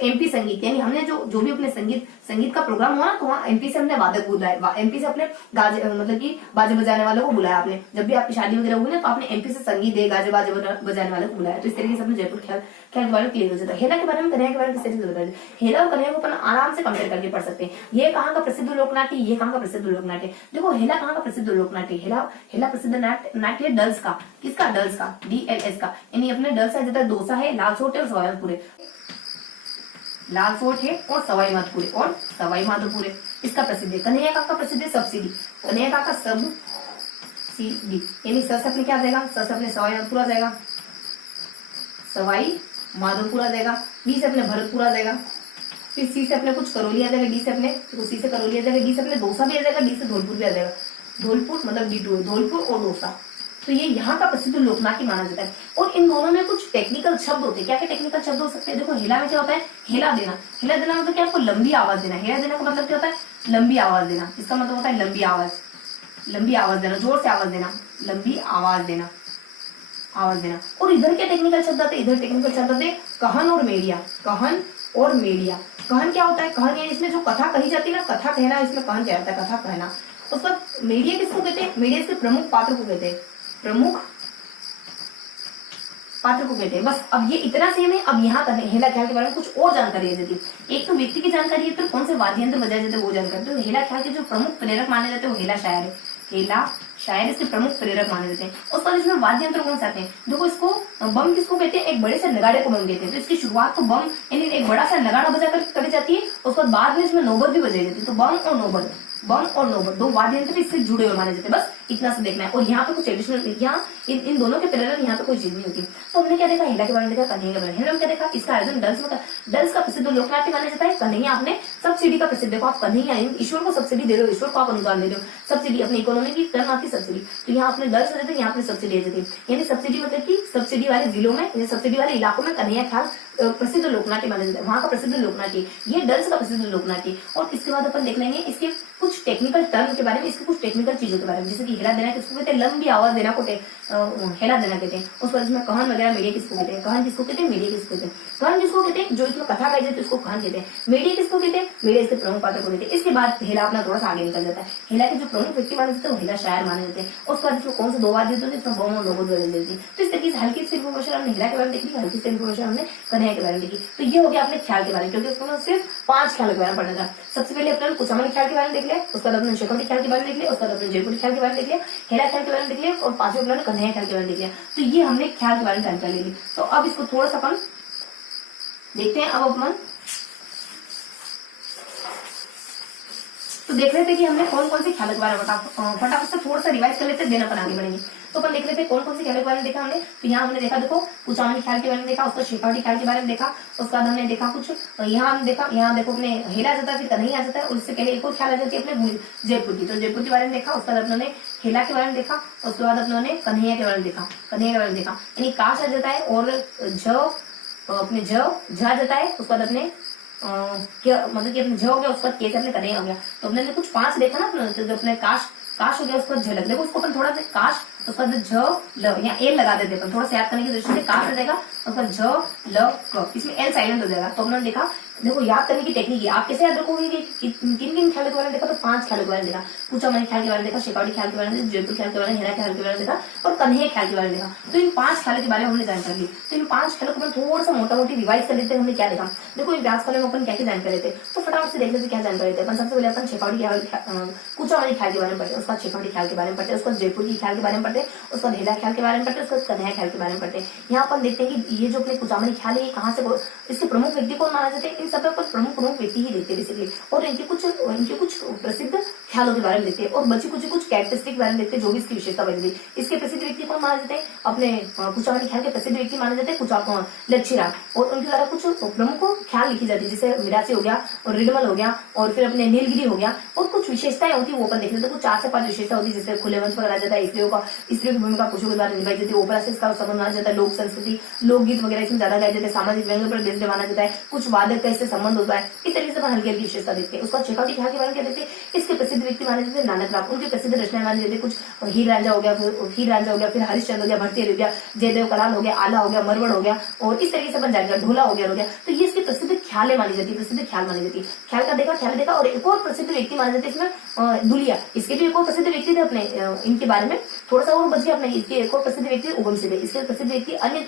एमपी संगीत, यानी हमने जो भी अपने संगीत का प्रोग्राम हुआ ना, तो वहाँ एमपी से हमने वादक बुलाया, एमपी से अपने गाजे मतलब कि बाजे बजाने वालों को बुलाया। आपने जब भी आपकी शादी वगैरह हुई ना, तो आपने एमपी से संगीत दे गाजे बाजे बजाने वालों को बुलाया। तो इस तरीके से अपने जयपुर ख्याल के बारे में क्लियर हो जाता है। हेला के बारे में, कन्हैया के बारे में किस तरीके से बताया? हेला और कन्हैया को अपन आराम से कंपेयर करके पढ़ सकते हैं। ये कहाँ का प्रसिद्ध लोकनाट्य, ये कहाँ का प्रसिद्ध लोकनाट्य। देखो हेला कहाँ का प्रसिद्ध लोकनाट्य, हेला प्रसिद्ध नाट्य डल्स का, किसका? डल्स का, DLS का। यानी अपने डल्स है जैसे डोसा है, लाल सोट है और सवाई माधोपुर है, इसका प्रसिद्ध है। कन्हैया का प्रसिद्ध है सब्सिडी, कन्हैया का सब्सिडी, यानी स से अपने क्या आ जाएगा, स से अपने सवाई माधोपुर आ जाएगा, बी से अपने भरतपुर आ जाएगा, फिर सी से अपने कुछ करौली आ जाएगा, डी से अपने डोसा भी आ जाएगा, डी से धौलपुर भी आ जाएगा। धौलपुर मतलब D2 धौलपुर और डोसा। तो ये यहाँ का प्रसिद्ध लोकनाट्य माना जाता है। और इन दोनों में कुछ टेक्निकल शब्द होते हैं। क्या क्या टेक्निकल शब्द हो सकते हैं? देखो हेला में क्या होता है, हेला देना मतलब क्या, आपको लंबी आवाज देना। हेला देना का मतलब क्या होता है? लंबी आवाज देना। इसका मतलब होता है लंबी आवाज देना, जोर से आवाज देना, लंबी आवाज देना। और इधर क्या टेक्निकल शब्द आते हैं? इधर टेक्निकल शब्द आते हैं कहन और मेड़िया। कहन क्या होता है? कहन यानी इसमें जो कथा कही जाती है ना, कथा कहना, इसमें कहन क्या होता है? कथा कहना। उसका मेड़िया किसको कहते हैं? मेड़िया इसके प्रमुख पात्र को कहते हैं, बस। अब ये इतना सेम है। अब यहाँ हेला ख्याल के बारे में कुछ और जानकारी है देती है। एक तो व्यक्ति की जानकारी है, फिर कौन से वाद्य यंत्र बजाए जाते हैं वो जानकारी। तो हेला ख्याल के जो प्रमुख प्रेरक माने जाते हैं वो हेला शायर इसके प्रमुख प्रेरक माने जाते हैं। उस पर इसमें वाद्य यंत्र कौन से आते हैं? देखो इसको बम किसको कहते हैं? एक बड़े से नगाड़े को बम कहते हैं। तो इसकी शुरुआत तो बम यानी एक बड़ा सा नगाड़ा बजा कर करी जाती है, उसके बाद में इसमें नौबत भी बजाई जाती है। तो बम और नौबत बम और नोबत, दो वाद्य यंत्र इससे जुड़े हुए माने जाते हैं। बस इतना सा देखना है। और यहाँ पे कुछ एडिशनल, यहाँ इन दोनों के पैरेलल यहाँ पे कोई चीज नहीं होती। तो हमने क्या देखा, हेला के बारे में देखा, कन्हैया के बारे में। हेला में क्या देखा, इसका आयोजन डल्स का प्रसिद्ध लोकनाट्य माना जाता है। कन्हैया आपने सब्सिडी का प्रसिद्ध, देखो आप कन्हैया ईश्वर को सब्सिडी दे रहे हो, ईश्वर को आप अनुदान दे रहे हो, सब्सिडी अपनी इकोनॉमी की टर्म आती सब्सिडी। तो यहाँ आपने डल्स देते, यहाँ आपने सब्सिडी देती है। यानी सब्सिडी मतलब की सब्सिडी वाले जिलों में, सब्सिडी वाले इलाकों में कन्हैया ख्याल प्रसिद्ध लोकनाट्य माना जाता है, वहां का प्रसिद्ध लोकनाट्य, ये डल्स का प्रसिद्ध लोकनाट्य। और इसके बाद अपन देख लेंगे इसके कुछ टेक्निकल टर्म के बारे में, इसके कुछ टेक्निकल चीजों के बारे में, जैसे कि हेला देना किसको कहते हैं, लंबी आवाज देना को हेला देना कहते हैं। उस पर इसमें कहन वगैरह मीडिया किसको कहते हैं, कहन किसको कहते हैं, मीडिया किसको कहते हैं। कहन किसको कहते हैं, जो इसमें कथा गाई जाती है उसको कहन कहते हैं। मीडिया किसको कहते हैं, मीडिया इसके प्रमुख पात्र को कहते हैं। इसके बाद हेला अपना थोड़ा सा आगे निकल जाता है। हेला के जो प्रमुख व्यक्ति माने जाते हैं वो हेला शायर माने जाते हैं। उसके बाद इसमें कौन से दो वाद्य होते हैं, इसमें बम और नोबत बदल देती है। तो इस तरीके से हल्की सी इन्फॉर्मेशन हमने हेला के बारे में देखी, हल्की सी इन्फॉर्मेशन हमने कन्हैया के बारे में देखी। तो ये हो गया अपने ख्याल के बारे में, क्योंकि उसको सिर्फ 5 ख्याल के बारे में पढ़ना था। सबसे पहले अपने कुचामनी ख्याल के बारे में देख लिया, उसके बाद अपने शेखावटी ख्याल के बारे में देख लिया, उसके बाद अपने जयपुरी ख्याल के बारे में देख लिया, हेला ख्याल के बारे में देख लिया, और 5वें अपने कन्हैया ख्याल के बारे में देख लिया। तो ये हमने ख्याल के बारे में जानकारी ले ली। तो अब इसको थोड़ा सा अपन देखते हैं। अब अपन तो देख रहे थे कि हमने कौन कौन से ख्याल के बारे में फटाफट से थोड़ा सा रिवाइज कर लेते, देन अपन आगे बढ़ेंगे। तो अपन देख लेते कौन कौन से ख्याल के बारे में देखा हमने। तो यहाँ हमने देखा, देखो कुचामनी ख्याल के बारे में देखा, उसका शेखावटी ख्याल के बारे में देखा, उसके बाद हमने देखा कुछ यहाँ हमने देखा, यहाँ देखो अपने हेला जाता है, फिर कन्हैया आ जाता है, और उससे पहले एक और ख्याल आ जाती है अपने जयपुर की। तो जयपुर के बारे में देखा, उसके बाद अपने हेला के बारे में देखा, उसके बाद अपने कन्हैया के बारे में देखा, कन्हैया के बारे में देखा। यानी काश आ जाता है, और अपने झा जाता है, उसके बाद अपने क्या मतलब कि अपने झ हो गया, उसके बाद के से अपने कन्हैया हो गया। तो अपने कुछ 5 देखा ना अपने, जो अपने काश हो गया, उसके बाद झलक, देखो उसको अपन थोड़ा सा काश, उसके बाद झ ल, यहाँ एल लगा देते अपन थोड़ा सा याद करने की दृष्टि से, काश हो जाएगा, उसके बाद झ ल क, इसमें एल साइलेंट हो जाएगा। तो हमने देखा, देखो याद करने की टेक्निक है, आप कैसे याद रखोगे कि किन किन ख्याल के बारे में देखा। तो 5 ख्याल के बारे में देखा, कुचामनी ख्याल के बारे में देखा, शेखावटी ख्याल के बारे में, जयपुर ख्याल के बारे में, हेला ख्याल के बारे में देखा, और कन्हैया ख्याल के बारे में देखा। तो इन 5 ख्यालों के बारे में हमने जानकारी ली। तो इन 5 ख्यालों को थोड़ा सा मोटा मोटी रिवाइज कर लेते हैं। हमने क्या देखा, देखो इन व्यास में अपन क्या क्या जानकारी लेते हैं। तो फटाफट से देख लेते क्या जानकारी लेते हैं। अपन सबसे पहले अपन शेखावटी कुचामनी ख्याल के बारे में पढ़ते, उसका शेखावटी ख्याल के बारे में पढ़ते, उसका जयपुर की ख्याल के बारे में पढ़ते, उसका हेला ख्याल के बारे में पढ़ते, उसका कन्हैया ख्याल के बारे में पढ़ते। यहाँ अपन देखते हैं कि ये जो अपने कुचामनी ख्याल है, कहाँ से इसके प्रमुख व्यक्ति कौन माना जाते हैं। इन सब पर प्रमुख व्यक्ति ही देखते हैं बेसिकली, और इनके कुछ प्रसिद्ध ख्यालों के बारे में देखते हैं, और बची कुछ कैरेक्टरिस्टिक के बारे में देखते हैं, जो भी इसकी विशेषता बनी। इसके प्रसिद्ध व्यक्ति कौन माने जाते हैं, अपने कुचामनी ख्याल के प्रसिद्ध व्यक्ति माने जाते हैं लच्छीराम, और उनके द्वारा कुछ प्रमुख ख्याल लिखी जाती है, जैसे मिरासी हो गया, और रिडमल हो गया, और फिर अपने नीलगिरी हो गया, और कुछ विशेषताएं होती है वो अपन देख लेते हैं। कुछ 4 से 5 विशेषता होती है, जैसे खुले मंच पर आ जाता है, स्त्रियों की भूमिका पुरुषों के द्वारा निभाई जाती है, ओपरा से इसका संबंध माना जाता है, लोक संस्कृति लोकगीत वगैरह इसमें ज्यादा गाए जाते हैं, सामाजिक व्यंग्य पर निर्णय माना जाता है, कुछ वादक का इससे संबंध होता है। इस तरीके से अपन हल्की हल्की विशेषता देखते हैं। उसका शेखावटी ख्याल के बारे में क्या देखते हैं, इसके प्रसिद्ध व्यक्ति माने जाते हैं नानक राम, उनके प्रसिद्ध रचनाएं माने जाते हैं, कुछ हीर रांझा हो गया, फिर हरिश्चंद्र हो गया, भरतेर हो गया, जयदेव कलाल हो गया, आला हो गया, मरवड़ हो गया, और इस तरीके से अपन जाएगा, ढोला हो गया। तो ये इसकी प्रसिद्ध ख्याल मानी जाती है, प्रसिद्ध ख्याल मानी जाती है। ख्याल देखा, और एक और प्रसिद्ध व्यक्ति माने जाते हैं इसमें दुलिया, इसके भी एक और प्रसिद्ध व्यक्ति थे अपने, इनके बारे में थोड़ा सा और बच गया अपने, इसके एक और प्रसिद्ध व्यक्ति उगम सिंह, इसके प्रसिद्ध व्यक्ति अन्य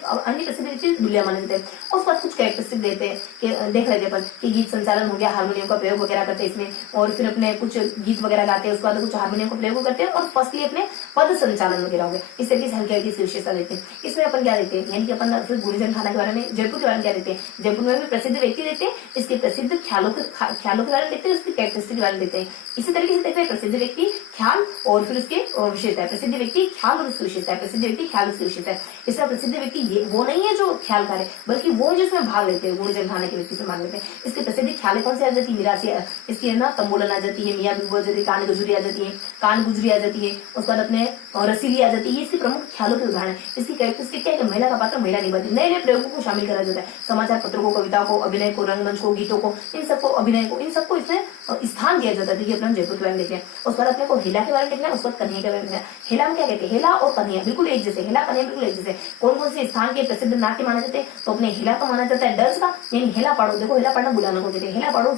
प्रसिद्ध व्यक्ति दुलिया माने जाते हैं। उसके बाद कुछ कैरेक्टरिस्टिक देते हैं कि देख रहे थे अपन कि गीत संचालन हो गया, हारमोनियम का प्रयोग वगैरह करते हैं इसमें, और फिर अपने कुछ गीत वगैरह गाते हैं, उसके बाद कुछ हारमोनियम का प्रयोग करते हैं, और फर्स्टली अपने पद संचालन वगैरह हो गया। इस तरीके से हल्की हल्की विशेषता देते हैं। इसमें अपन क्या देते हैं, यानी कि अपन फिर गुणीजन खाना के बारे में, जयपुर के बारे में क्या देते हैं, जयपुर में भी प्रसिद्ध व्यक्ति देते हैं, इसके प्रसिद्ध ख्यालों के बारे में देखते हैं, उसकी कैरेक्टरिस्टिक के बारे में देते हैं। इसी तरीके से देखते हैं प्रसिद्ध व्यक्ति, ख्याल, और फिर उसके विशेषता। प्रसिद्ध व्यक्ति, ख्याल और उसकी विशेषता, प्रसिद्ध व्यक्ति, ख्याल, उसकी विशेषता। इसका प्रसिद्ध व्यक्ति ये वो नहीं है जो ख्याल करे, बल्कि वो जिसमें भाग लेते हैं, गुणीजन खाने के व्यक्ति से भाग लेते हैं। इसके प्रसिद्ध ख्याल कौन से आ जाती है, मिरासी, इसकी है ना तंबोलन आ जाती है, मियाँ बिबू आ जाती है, कान गुजरी आ जाती है, उसके बाद अपने रसीली आ जाती है। ये इसके प्रमुख ख्यालों के उदाहरण है। इसकी कैरेक्टरिस्टिक क्या है कि महिला का पात्र महिला निभाती है, नए नए प्रयोगों को शामिल करा जाता है, समाचार पत्रों को, कविता को, अभिनय को, रंगमंच को, गीतों को, इन सबको इसमें स्थान दिया जाता है। अपना जयपुर के बारे में देखें, उसके बाद अपने को हेला के बारे में देखना है, उसके बाद कन्हैया के बारे में देखना है। हेला में क्या कहते हैं, हेला और कन्हैया बिल्कुल एक जैसे, हेला कन्हैया बिल्कुल एक जैसे। कौन कौन से स्थान के प्रसिद्ध नाट्य माने जाते हैं, तो अपने हेला का माना जाता है डर्स का, यानी हेला पढ़ो, देखो हेला पढ़ना बुलाना को कहते हैं, हेला पढ़ो,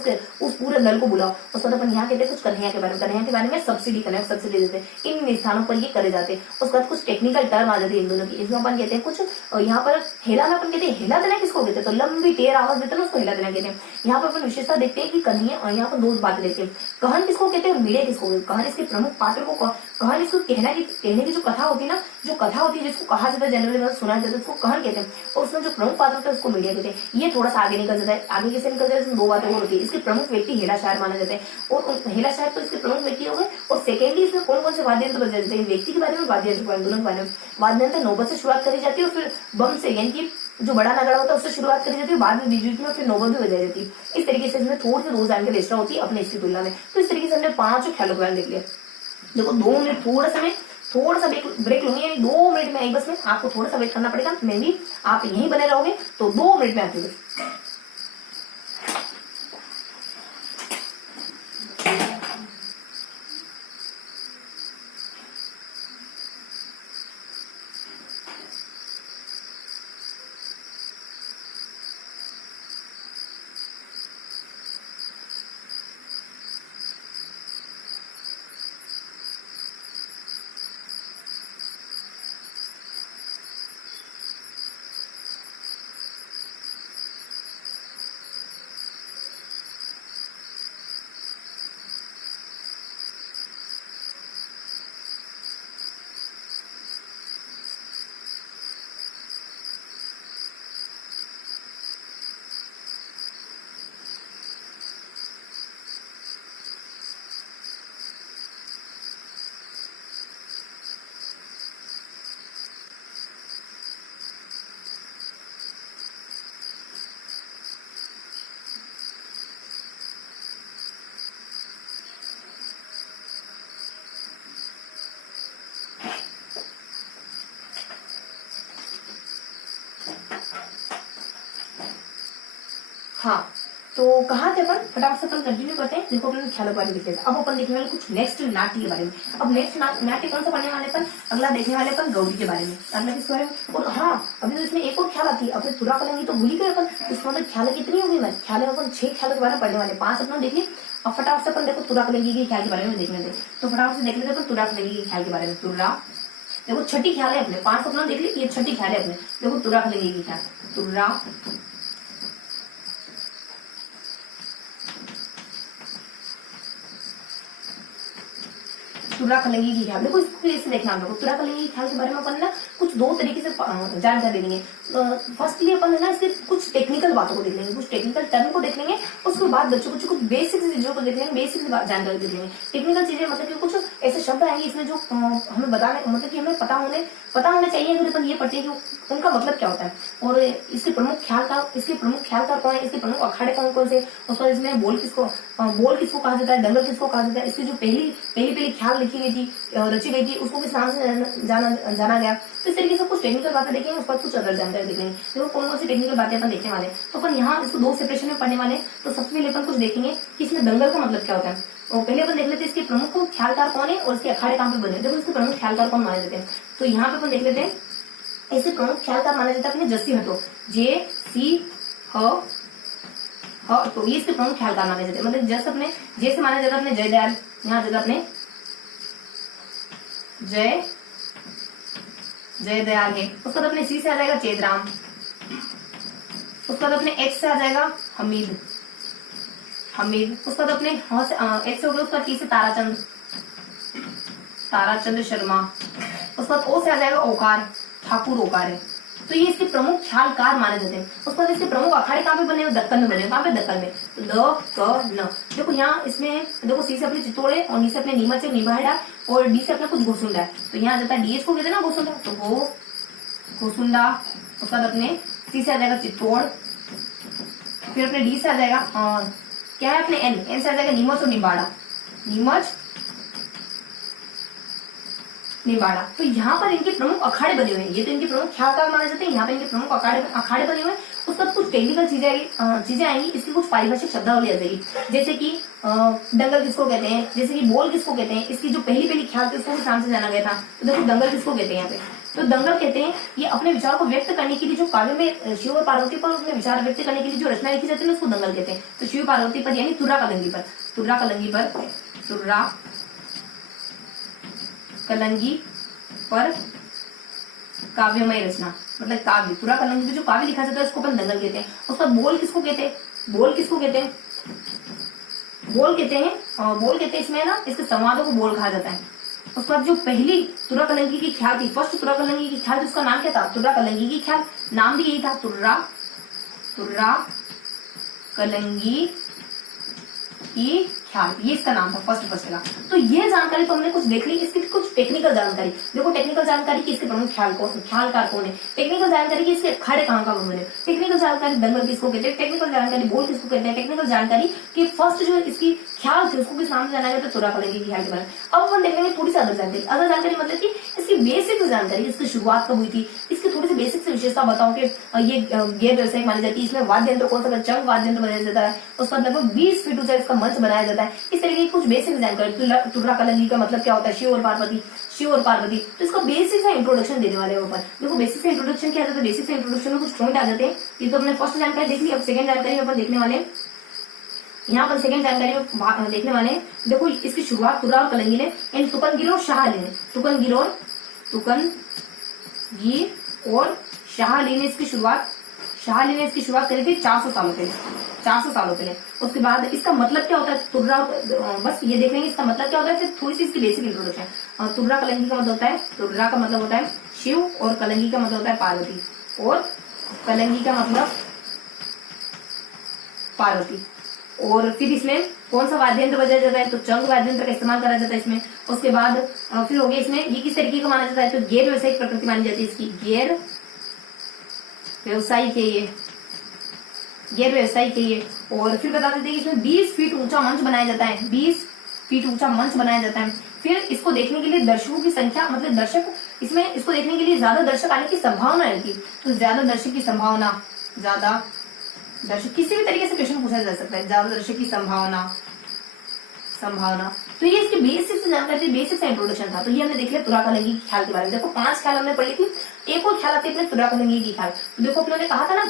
उस पूरे दल को बुलाओ। उसके बाद अपन यहाँ कहते हैं कुछ कन्हैया के बारे में सब्सिडी देते हैं, इन स्थानों पर ये करे जाते हैं। उसके बाद कुछ टेक्निकल टर्म आ जाती है इन दोनों की, इसमें अपन कहते हैं कुछ, यहाँ पर हेला में अपन कहते हैं, हेला देना किसको कहते हैं, तो लंबी टेर आवाज देते हैं उसको हेला देना कहते हैं। यहाँ पर अपन विशेषता देखते हैं कि कन्हैया, यहाँ पर 2 बातें देखते हैं, कहन किसको कहते हैं, मीडिया किसको कहते हैं। कहन इसके प्रमुख पात्र को कहानी इसको कहने की जो कथा होती है ना, जो कथा होती है जिसको कहा जाता है जनरली मतलब सुना जाता है उसको कहानी कहते हैं। और उसमें जो प्रमुख पात्र होता है उसको मीडिया कहते हैं। ये थोड़ा सा आगे निकल जाता है, आगे कैसे निकल जाता है, इसमें दो बातें और होती है। इसके प्रमुख व्यक्ति हेला शायर माना जाता है, और हेला शायर तो इसके प्रमुख व्यक्ति हो गए। और सेकेंडली इसमें कौन कौन से वाद्य यंत्र बजाए जाते हैं, व्यक्ति के बारे में, वाद्य यंत्र दोनों के बारे में। वाद्य यंत्र नौबत से शुरुआत करी जाती है और फिर बम से, यानी कि जो बड़ा नगाड़ा होता है उससे शुरुआत करी जाती है, बाद में बीच में फिर नौबत भी बजाई जाती है। इस तरीके से इसमें थोड़ी सी रोज जानकारी एक्स्ट्रा होती है अपने इसकी तुलना में। तो इस तरीके से हमने 5 ख्यालों के बारे में देख लिया। देखो 2 मिनट थोड़ा सा ब्रेक लूंगी, यानी 2 मिनट में आई, बस में आपको थोड़ा सा वेट करना पड़ेगा। मैं भी आप यहीं बने रहोगे तो 2 मिनट में आती हूँ। हाँ, तो कहाँ थे अपन, फटाफट से अपन कंटिन्यू करते हैं। देखो अपन ख्यालों के बारे में देख लेते हैं। अब अपन देखने वाले कुछ नेक्स्ट नाट्य के बारे में। अब नेक्स्ट नाट्य कौन सा पढ़ने वाले अपन, अगला देखने वाले अपन गौरी के बारे में, अगला किस बारे में। और हाँ, अभी तो इसमें एक और ख्याल आती है, अपने तुरा कलंगी तो भूल ही गए अपन। इसमें मतलब ख्याल कितनी होगी, मैं ख्याल अपन 6 ख्यालों के बारे में पढ़ने वाले, 5 अपना देख लिये। अब फटाफट से अपन देखो तुरा कलंगी के ख्याल के बारे में देखने थे, तो फटाफट से देख लेते अपन तुरा कलंगी के ख्याल के बारे में। तुरा देखो छठी ख्याल है अपने, 5 अपना देख ली, ये छठी ख्याल है अपने। देखो तुरा कलंगी की ख्याल, तुरा तुरा कलंगी की ख्याल। देखो इसको कैसे देखना हम लोग, तुरा कलंगी की ख्याल के बारे में अपन ना कुछ 2 तरीके से जानकारी देंगे। फर्स्टली अपन है ना इसके कुछ टेक्निकल बातों को देख लेंगे, कुछ टेक्निकल टर्म को देख लेंगे। उसके बाद बच्चों को कुछ बेसिक चीजों को देख लेंगे, बेसिक जानकारी देख लेंगे। टेक्निकल चीजें मतलब कि कुछ ऐसे शब्द आएंगे इसमें जो हमें बताने, मतलब कि हमें पता होने चाहिए अगर अपन ये पढ़ते हैं कि उनका मतलब क्या होता है। और इसके प्रमुख ख्यालकार कौन है, इसके प्रमुख अखाड़े कौन कौन से, उसके बाद इसमें बोल किसको कहा जाता है, दंगल किसको कहा जाता है, इसकी जो पहली ख्याल लिखी गई थी, रची गई थी, उसको किस नाम से जाना गया। तो इस तरीके से कुछ टेक्निकल बातें देखेंगे, उसके बाद कुछ अदर जानकारी देखेंगे। देखो कौन कौन सी टेक्निकल बातें अपन देखने वाले, तो अपन यहाँ इसको 2 सेपरेशन में पढ़ने वाले। तो सबसे पहले अपन कुछ देखेंगे कि इसमें दंगल का मतलब क्या होता है। और पहले अपन देख लेते हैं इसके प्रमुख ख्यालकार कौन है और इसके अखाड़े कहाँ पे बने। देखो इसके प्रमुख ख्यालकार कौन माने जाते हैं, तो यहाँ पे अपन देख लेते हैं। इसके प्रमुख ख्यालकार माना जाता है अपने जस्सी हटो, तो ये इसके प्रमुख ख्यालकार माने जाते हैं। मतलब जस अपने जैसे माना जाता है अपने जय दयाल, यहाँ जाता अपने जय दयाल है। उसके बाद अपने सी से आ जाएगा चेतराम, उसके बाद अपने एक्स से आ जाएगा हमीद, उसके बाद अपने एक्स हो गया, उसका टी से ताराचंद्र शर्मा, उसके बाद ओ से आ जाएगा ओकार, ठाकुर ओकार है। तो ये इसके प्रमुख ख्यालकार माने जाते हैं। उसके बाद इसके प्रमुख अखाड़े कहाँ पे बने हुए, दक्कन में बने हुए। कहाँ पे, दक्कन में। तो द क न, देखो यहाँ इसमें देखो सी से अपने चित्तौड़ है, और नी से अपने नीमच है, निभाड़ा, और डी से अपने कुछ घोसुंडा है। तो यहाँ जाता है डीएच को कहते हैं ना घोसुंडा, तो वो घोसुंडा। उसके बाद अपने सी से आ जाएगा चित्तौड़, फिर अपने डी से आ जाएगा क्या है अपने एन से आ जाएगा नीमच और निबाड़ा, निबाड़ा। तो यहाँ पर इनके प्रमुख अखाड़े बने हुए हैं, ये तो इनके प्रमुख ख्यालकार माने जाते हैं। यहाँ पे इनके प्रमुख अखाड़े बने हुए हैं। उसके बाद कुछ टेक्निकल चीजें आएंगी, इसकी कुछ पारिभाषिक शब्दावली आ जाएगी, जैसे कि दंगल किसको कहते हैं, जैसे कि बोल किसको कहते हैं, इसकी जो पहली ख्याल थी उसको किस नाम से जाना गया था। तो देखो दंगल किसको कहते हैं, यहाँ पे तो दंगल कहते हैं ये अपने विचारों को व्यक्त करने के लिए जो काव्य में शिव और पार्वती पर अपने विचार व्यक्त करने के लिए जो रचना लिखी जाती है उसको दंगल कहते हैं। तो शिव पार्वती पर यानी तुर्रा कलंगी पर काव्यमय रचना, मतलब काव्य, तुर्रा कलंगी पे जो काव्य लिखा जाता है उसको अपन दंगल कहते हैं। उसका बोल किसको कहते हैं, बोल कहते हैं बोल कहते हैं इसमें ना, इसके संवादों को बोल कहा जाता है। उसके बाद जो पहली तुर्रा कलंगी की ख्याल थी, फर्स्ट तुर्रा कलंगी की ख्याल, उसका नाम क्या था? तुर्रा कलंगी की ख्याल, नाम भी यही था, तुर्रा कलंगी की ख्याल, ये इसका नाम था फर्स्ट का। तो ये जानकारी तो हमने कुछ देख ली। इसकी कुछ टेक्निकल जानकारी देखो, टेक्निकल जानकारी की इसके प्रमुख ख्यालकार कौन है, टेक्निकल जानकारी की इसके अखाड़े कहाँ कहाँ बने, टेक्निकल जानकारी दंगल किसको कहते हैं, टेक्निकल जानकारी बोल किसको कहते हैं, टेक्निकल जानकारी की फर्स्ट जो इसकी ख्याल थी उसको किस नाम से जाना जाता है? तुर्रा कलंगी की ख्याल के बारे में। अब अपन देख लेंगे थोड़ी सी अदर जानकारी मतलब की इसकी बेसिक जानकारी, इसकी शुरुआत कब हुई थी, इसकी थोड़ी सी बेसिक से विशेषता बताओ कि ये गैर व्यवसायिक मानी जाती है। इसमें वाद्य यंत्र कौन सा? चंग वाद्य यंत्र बनाया जाता है। उसका लगभग 20 फीट ऊंचा इसका मंच बनाया जाता है। इस तरीके की कुछ बेसिक जानकारी। तुर्रा कलंगी का मतलब क्या होता है? शिव और पार्वती। तो इसका बेसिक सा इंट्रोडक्शन देने वाले हैं ऊपर। देखो बेसिक से इंट्रोडक्शन क्या आता है? बेसिक से इंट्रोडक्शन में कुछ पॉइंट आ जाते हैं। ये तो हमने फर्स्ट जानकारी देख ली। अब सेकंड जानकारी में अपन देखने वाले हैं, यहाँ पर सेकंड जानकारी में देखने वाले हैं। देखो इसकी शुरुआत तुर्रा और कलंगी ने, यानी तुकनगी और शाहली ने, तुकनगी और शाहली ने इसकी शुरुआत करी थी 400 सालों पहले। उसके बाद इसका मतलब क्या होता है? तुर्रा, बस ये देख लेंगे इसका मतलब क्या होता है, फिर थोड़ी सी इसकी बेसिक इंट्रोडक्शन। तुर्रा कलंगी का मतलब होता है, तुर्रा का मतलब होता है शिव और कलंगी का मतलब होता है पार्वती, और कलंगी का मतलब पार्वती। और फिर इसमें कौन सा वाद्य यंत्र बजाया जाता है? तो चंग वाद्य यंत्र का इस्तेमाल करा जाता है इसमें। उसके बाद फिर हो गया इसमें ये किस तरीके का माना जाता है? तो गैर व्यवसायिक प्रकृति मानी जाती है इसकी, गैर व्यवसायिक है ये। और फिर बता देते हैं कि इसमें 20 फीट ऊंचा मंच बनाया जाता है, 20 फीट ऊंचा मंच बनाया जाता है। फिर इसको देखने के लिए दर्शकों की संख्या, मतलब दर्शक इसमें इसको देखने के लिए ज्यादा दर्शक आने की संभावना रहती है। तो ज्यादा दर्शक किसी भी तरीके से क्वेश्चन पूछा जा सकता है, ज्यादा दर्शक की संभावना। तो ये इसकी बेसिक से जानकारी, बेसिक से इंट्रोडक्शन था। तो ये हमने देख लिया तुर्रा कलंगी की ख्याल के बारे में। देखो 5 ख्याल हमने पढ़ी थी। एक और ख्याल आती है अपने तुर्रा कलंगी की ख्याल। तो देखो अपने ने कहा था ना,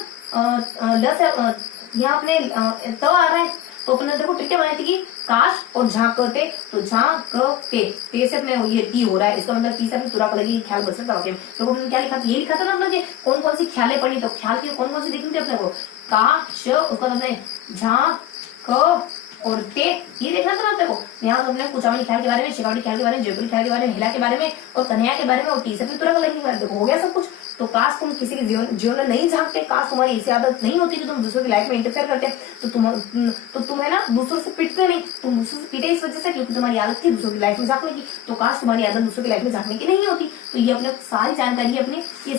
यहाँ अपने त आ रहा है, तो अपने देखो ट्रिक बनाई थी कि काश और झांकते, तो झांकते ते से अपने ये टी हो रहा है, इसका मतलब टी से अपने तुर्रा कलंगी की ख्याल बच सकता है। तो हमने क्या लिखा था? ये लिखा था ना अपने कौन कौन सी ख्यालें पढ़ी, तो ख्याल की कौन कौन सी देखनी थी अपने को? का श, उसका मतलब झा क और ते, ये देखना था ना अपने को। यहाँ तो हमने कुचामणी ख्याल के बारे में, शेखावटी ख्याल के बारे में, जयपुरी ख्याल के बारे में, हिला के बारे में और कन्हैया के बारे में, और टी से तुर्रा कलंगी के बारे में। देखो हो गया सब कुछ। तो काश तुम किसी के जीवन में नहीं झांकते, काश तुम्हारी ऐसी आदत नहीं होती कि तुम दूसरों की लाइफ में इंटरफेयर करते, तो तुम है ना दूसरों से पिटते नहीं, तुम दूसरों से पिटे इस वजह से क्योंकि तुम्हारी आदत थी दूसरों की लाइफ में झांकने की। तो काश तुम्हारी आदत दूसरों की लाइफ में झांकने की नहीं होती। तो ये अपने सारी जानकारी, अपनी ये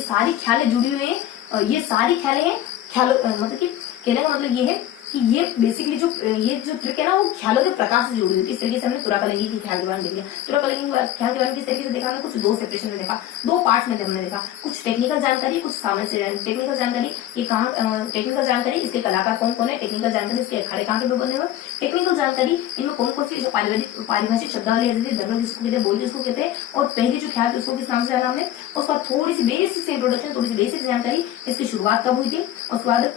सारी ख्यालें जुड़ी हुई है। ये सारी ख्यालें हैं, मतलब कि कहने का मतलब ये है कि ये बेसिकली ये जो ट्रिक है ना, वो ख्यालों के प्रकार से जुड़ी हुई थी। इस तरीके से हमने तुर्रा कलंगी की ख्याल के बारे में देख लिया। तुर्रा कलंगी की ख्याल के बारे में किस तरीके से देखा हमने? कुछ 2 सेपरेशन में देखा, 2 पार्ट्स में हमने देखा। कुछ टेक्निकल जानकारी, कुछ सामान्य टेक्निकल जानकारी। ये कहाँ टेक्निकल जानकारी, इसके कलाकार कौन कौन है, टेक्निकल जानकारी इसके अखाड़े कहाँ के बने हुए, टेक्निकल जानकारी इनमें कौन कौन सी पारिभाषिक शब्दावली है, दंगल किसको कहते हैं, बोल किसको कहते हैं, और पहले जो ख्याल उसको किस नाम से जाना हमने। उसके बाद थोड़ी सी बेसिक इंट्रोडक्शन, थोड़ी सी बेसिक जानकारी, इसकी शुरुआत कब हुई थी। उसके बाद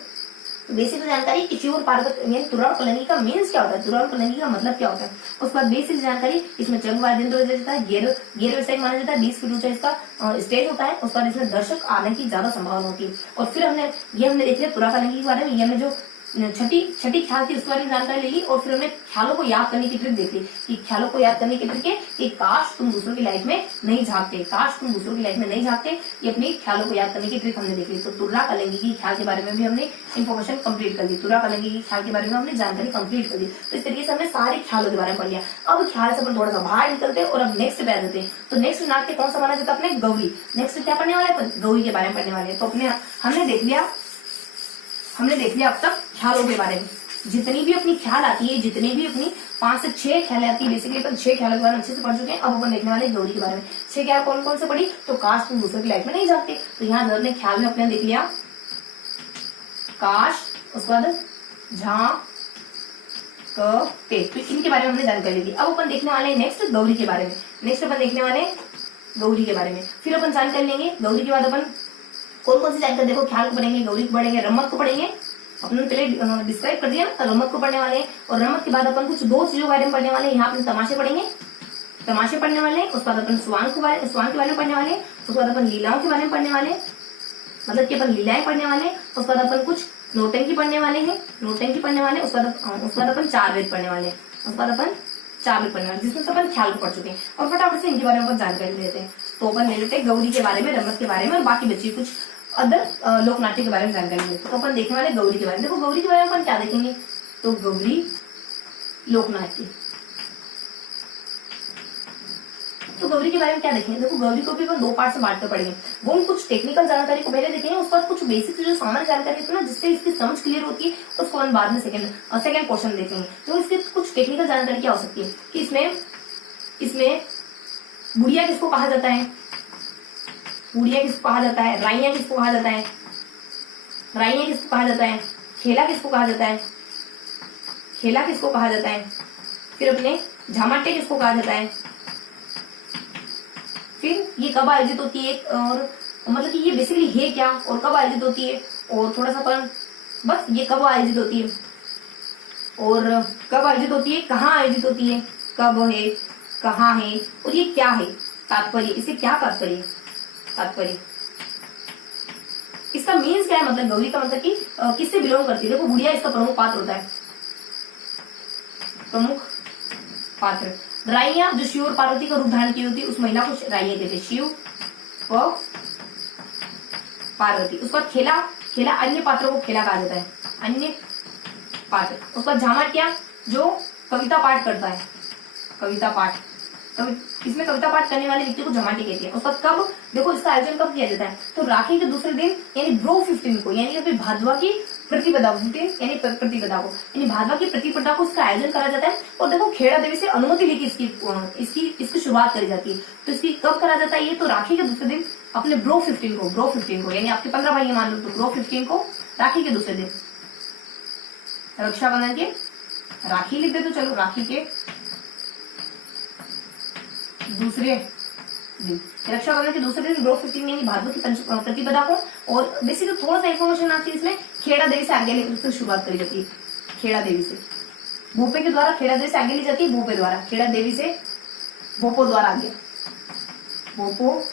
बेसिक जानकारी कि शिव और पार्वती यानी तुर्रा और कलंगी का मीन्स क्या होता है, तुर्रा और कलंगी का मतलब क्या होता है। उसके बाद बेसिक जानकारी, इसमें चंग वाद्य यंत्र बजाया जाता है, गैर व्यवसायिक माना जाता है, 20 फीट ऊंचा इसका स्टेज होता है। उसके बाद इसमें दर्शक आने की ज्यादा संभावना होती है। और फिर हमने देख लिया तुर्रा कलंगी के बारे में। ये हमने जो छठी ख्याल थी उसके बारे में जानकारी ले ली। और फिर हमने ख्यालों को याद करने की ट्रिक देख ली कि ख्यालों को याद करने की ट्रिक है कि काश तुम दूसरों की लाइफ में नहीं झांकते, ये अपनी ख्यालों को याद करने की ट्रिक हमने देख ली। तो तुर्रा कलंगी की ख्याल के बारे में भी हमने इन्फॉर्मेशन कंप्लीट कर दी, तुर्रा कलंगी की ख्याल के बारे में हमने जानकारी कंप्लीट कर दी। तो इस तरीके से हमने सारे ख्यालों के बारे में पढ़ लिया। अब ख्याल से अपन थोड़ा सा बाहर निकलते हैं और अब नेक्स्ट पे आ जाते हैं। तो नेक्स्ट नाट्य कौन सा माना जाता है अपने? गौरी। नेक्स्ट क्या पढ़ने वाले अपन? गौरी के बारे में पढ़ने वाले हैं। तो अपने हमने देख लिया अब तक ख्यालों के बारे में। जितनी भी अपनी ख्याल आती है, जितनी भी अपनी 5 से 6 ख्याल आती है, बेसिकली अपन 6 ख्यालों के बारे में अच्छे से पढ़ चुके हैं। अब अपन देखने वाले गौरी के बारे में। 6 ख्याल कौन कौन से पढ़ी? तो काश तुम दूसरों की लाइफ में नहीं झांकते, तो यहाँ अपने ख्याल में अपने देख लिया काश, उसके बाद झांकते, तो इनके बारे में हमने जानकारी ली। अब अपन देखने वाले नेक्स्ट गौरी के बारे में। नेक्स्ट अपन देखने वाले गौरी के बारे में, फिर अपन जानकारी लेंगे गौरी के बाद अपन कौन कौन सी जानकारी। देखो ख्याल को पढ़ेंगे, गौरी को पढ़ेंगे, रमक को पढ़ेंगे। अपने पहले डिस्क्राइब कर दिया ना, रमक को पढ़ने वाले हैं। और रमक के बाद अपन कुछ 2 चीजों के बारे में पढ़ने वाले हैं। यहाँ अपन तमाशे पढ़ने वाले हैं। उसके बाद अपन स्वांग के बारे में पढ़ने वाले हैं। उसके बाद अपन लीलाओं के बारे में पढ़ने वाले हैं, मतलब कि अपन लीलाएं पढ़ने वाले हैं। उसके बाद अपन कुछ नौटंकी पढ़ने वाले हैं। उसके बाद अपन 4 वेद पढ़ने वाले हैं। उसके बाद अपन चालू पढ़ने वाले जिसमें अपन ख्याल को पढ़ चुके हैं और फटाफट से इनके बारे में अपन जानकारी लेते हैं। तो अपन ले लेते हैं गौरी के बारे में, रमत के बारे में और बाकी बच्चे कुछ अदर लोक नाट्य के बारे में जानकारी लेते हैं। तो अपन देखने वाले गौरी के बारे में। देखो गौरी के बारे में अपन क्या देखेंगे, तो गौरी लोक नाट्य। तो गौरी के बारे में क्या देखेंगे, देखो गौरी को भी अपन दो पार्ट से बांट कर पढ़ेंगे। वो हम कुछ टेक्निकल जानकारी को पहले देखेंगे, उसके बाद कुछ बेसिक जो सामान्य जानकारी है ना जिससे इसकी समझ क्लियर होती है उसको हम बाद में सेकंड क्वेश्चन देखेंगे। तो इसकी कुछ टेक्निकल जानकारी क्या हो सकती है कि इसमें बुढ़िया किसको कहा जाता है, बुढ़िया किसको कहा जाता है, राइया किसको कहा जाता है, राइया किसको कहा जाता है, खेला किसको कहा जाता है, खेला किसको कहा जाता है, फिर अपने झामाटे किसको कहा जाता है, फिर ये कब आयोजित होती है और मतलब कि ये बेसिकली है क्या और कब आयोजित होती है, और थोड़ा सा पर बस ये कब आयोजित होती है और कब आयोजित होती है, कहाँ आयोजित होती है, कब है, कहाँ है और ये क्या है, तात्पर्य, इसे क्या तात्पर्य इसका मीन्स क्या है, मतलब गौरी का मतलब कि किससे बिलोंग करती है। देखो बुढ़िया इसका प्रमुख पात्र होता है, प्रमुख पात्र। राइया जो शिव और पार्वती का रूप धारण की होती है उस महिला को राइया कहते हैं, शिव व पार्वती। उसके बाद खेला अन्य पात्रों को खेला कहा जाता है, अन्य पात्र। उसके बाद झामाटिया जो कविता पाठ करता है, कविता पाठ, इसमें कविता पाठ करने वाले व्यक्ति को झमाटी कहते हैं। उसका कब, देखो इसका आयोजन कब किया जाता है, तो राखी के दूसरे दिन यानी ब्रो 15 को, यानी फिर भादवा की प्रतिपदा यानी प्रतिपदा को, यानी भादवा की प्रतिपदा को इसका आयोजन करा जाता है। और देखो खेड़ा देवी से अनुमति लेके इसकी शुरुआत करी जाती है। तो इसकी कब करा जाता है ये, तो राखी के दूसरे दिन अपने ब्रो 15 को यानी आपके 15 भाई मान लो, तो ब्रो 15 को राखी के दूसरे दिन, रक्षाबंधन के राखी लिख दे तो चलो, राखी के दूसरे दिन, रक्षाबंधन के दूसरे दिन ब्रो 15 यानी भादवा की प्रतिपदा को। और बेसिकली थोड़ा सा इन्फॉर्मेशन आती है इसमें, खेड़ा देवी से आगे लेकर शुरुआत करी जाती है, खेड़ा देवी से भोपे के द्वारा, खेड़ा देवी से आगे ली जाती है भोपे द्वारा, खेड़ा देवी से भोपो द्वारा आगे, भोपो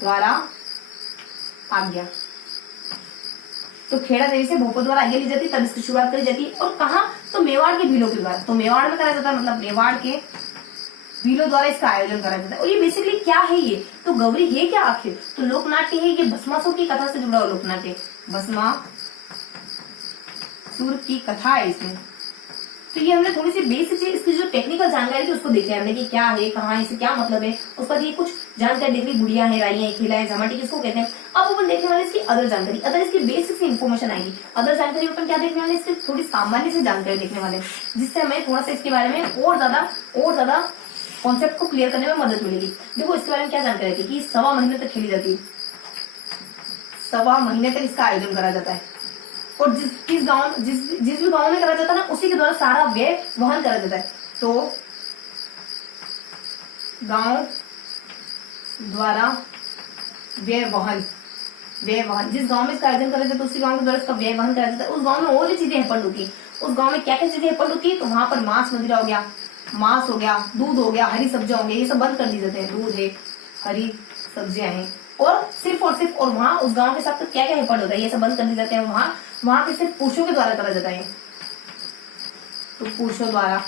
द्वारा आज्ञा, तो खेड़ा देवी से भोपो द्वारा आगे ली जाती है, तब इसकी शुरुआत करी जाती है। और कहा, तो मेवाड़ के भीलों के द्वारा, तो मेवाड़ में करा जाता है, मतलब मेवाड़ के भीलों द्वारा इसका आयोजन करा जाता है। और ये बेसिकली क्या है ये, तो गौरी है क्या आखिर, तो लोकनाट्य है, ये भस्मासुर की कथा से जुड़ा हुआ लोकनाट्य, भस्मासुर की कथा है इसमें। तो ये हमने थोड़ी सी बेसिक चीज, इसकी जो टेक्निकल जानकारी थी उसको देख लिया हमने कि क्या है, कहाँ है, इसे क्या मतलब है। उसके बाद ये कुछ जानकारी देख ली, बुढ़िया है, राइया है, खेला है, झमाटी किसको कहते हैं। अब अपन देखने वाले इसकी अदर जानकारी, अदर इसकी बेसिक से इन्फॉर्मेशन आएगी। अदर जानकारी अपन क्या देखने वाले, इसकी थोड़ी सामान्य से जानकारी देखने वाले, जिससे हमें थोड़ा सा इसके बारे में और ज्यादा कॉन्सेप्ट को क्लियर करने में मदद मिलेगी। देखो इसके बारे में क्या जानकारी है कि 1.25 महीने तक खेली जाती है, 1.25 महीने तक इसका आयोजन करा जाता है। और जिस भी गांव में करा जाता है ना, उसी के द्वारा सारा व्यय वहन करा जाता है। तो गांव द्वारा व्यय वहन, जिस गांव में इसका आयोजन करा जाता है उसी गांव के द्वारा इसका व्यय वहन करा जाता है। उस गांव में और भी चीजें हेपल्ड होती है, उस गांव में क्या क्या चीजें हेपल्ड होती है, तो वहां पर मांस मदिरा हो गया, मांस हो गया, दूध हो गया, हरी सब्जियां होंगे, ये सब बंद कर दी जाते हैं। दूध है, हरी सब्जियां हैं, और सिर्फ और वहाँ उस गांव के साथ तो क्या क्या हेपल्ड होता है, ये सब बंद कर दी जाते हैं। वहां के सिर्फ पुरुषों के द्वारा करा जाता है, तो पुरुषों द्वारा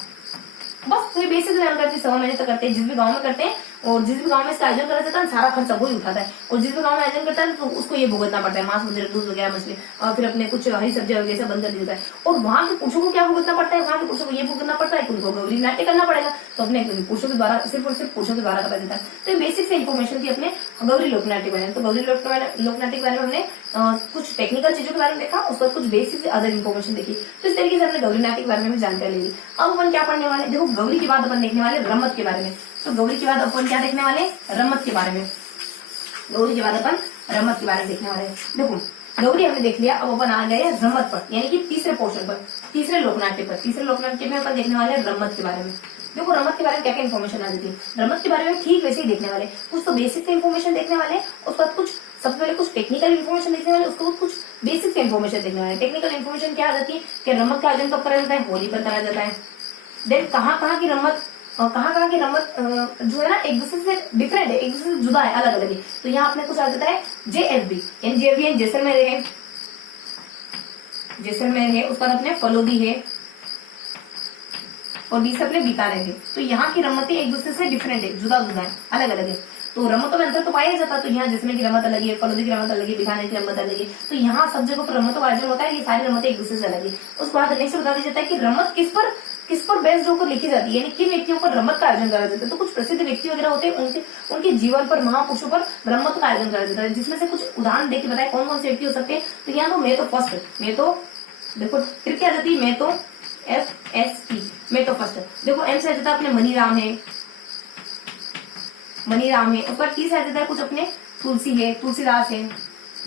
बस कोई बेसिक जानकारी 1.25 महीने तक करते हैं, जिस भी गांव में करते हैं। और जिस भी गांव में इसका आयोजन करा जाता है सारा खर्चा वही उठाता है। और जिस भी गांव में आयोजन करता है तो उसको ये भुगतना पड़ता है, मांस वगैरह, दूध वगैरह, मछली, और फिर अपने कुछ हरी सब्जियां वगैरह सब बंद कर दिया जाता है। और वहाँ के पुरुषों को क्या भुगतना पड़ता है, वहाँ के पुरुषों को ये भुगतना पड़ता है कि उनको गौरी नाट्य करना पड़ेगा, तो अपने पुरुषों के द्वारा सिर्फ और सिर्फ पुरुषों के द्वारा करा जाता है। तो ये बेसिक से इन्फॉर्मेशन थी अपने गौरी लोकनाट्य के बारे में। तो गौरी लोकनाट्य के बारे में हमने कुछ टेक्निकल चीजों के बारे में देखा, उसका कुछ बेसिक अदर इन्फॉर्मेशन देखी। तो इस तरीके से हमने गौरी नाट्य के बारे में जानकारी ली। अब अपन क्या पढ़ने वाले, देखो गौरी के बाद अपन देखने वाले रमत के बारे में। तो गौरी के बाद अपन क्या देखने वाले, रमत के बारे में। गौरी के बाद अपन रमत के बारे में देखने वाले। देखो गौरी हमने देख लिया, अब अपन आ गए रमत पर, यानी कि तीसरे पोर्शन पर, तीसरे लोकनाट्य पर। तीसरे लोकनाट्य में अपन देखने वाले रमत के बारे में। देखो रमत के बारे में क्या क्या इन्फॉर्मेशन आ जाती है, रमत के बारे में ठीक वैसे ही देखने वाले। कुछ तो बेसिक से इन्फॉर्मेशन देखने वाले, उसके बाद कुछ सबसे पहले कुछ टेक्निकल इन्फॉर्मेशन देखने वाले, उसके बाद कुछ बेसिक से इन्फॉर्मेशन देखने वाले। टेक्निकल इन्फॉर्मेशन क्या आ जाती है कि रमत का आयोजन कब कराया जाता है, होली पर कराया जाता है। देन कहाँ की रमत जो है ना एक दूसरे से डिफरेंट है, एक दूसरे से जुदा है, अलग अलग है। तो यहाँ अपने कुछ आ जाता है JFB, JFB जैसलमेर है, उसके बाद अपने फलोदी है, और बी से अपने बीकानेर के। तो यहाँ की रमतें एक दूसरे से डिफरेंट है, जुदा जुदा है, अलग अलग है। तो रमतों में अंतर तो पाया जाता है। तो यहाँ जैसलमेर की रमत अलग है, फलौदी की रमत अलग है, बीकानेर की रमत अलग है। तो यहाँ सब जगह पर रमतों का आयोजन होता है, ये सारी रमतें एक दूसरे से अलग है। उसके बाद नेक्स्ट बता दिया जाता है कि रमत किस पर बेस्ड होकर लिखी जाती है, यानी किन व्यक्तियों पर रमत का आयोजन करा जाता है। तो कुछ प्रसिद्ध व्यक्ति वगैरह होते हैं, उनके जीवन पर, महापुरुषों पर रमत का आयोजन करा जाता है, जिसमें से कुछ उदाहरण देके बताए कौन कौन से व्यक्ति हो सकते हैं। तो यहाँ तो मैं तो फर्स्ट, मैं तो देखो ट्रिक क्या जाती है, मैं तो FST, मैं तो फर्स्ट। देखो एम से आ जाता है अपने मनीराम है, मनीराम है। ऊपर टी से आ जाता है कुछ अपने तुलसी है, तुलसीदास है,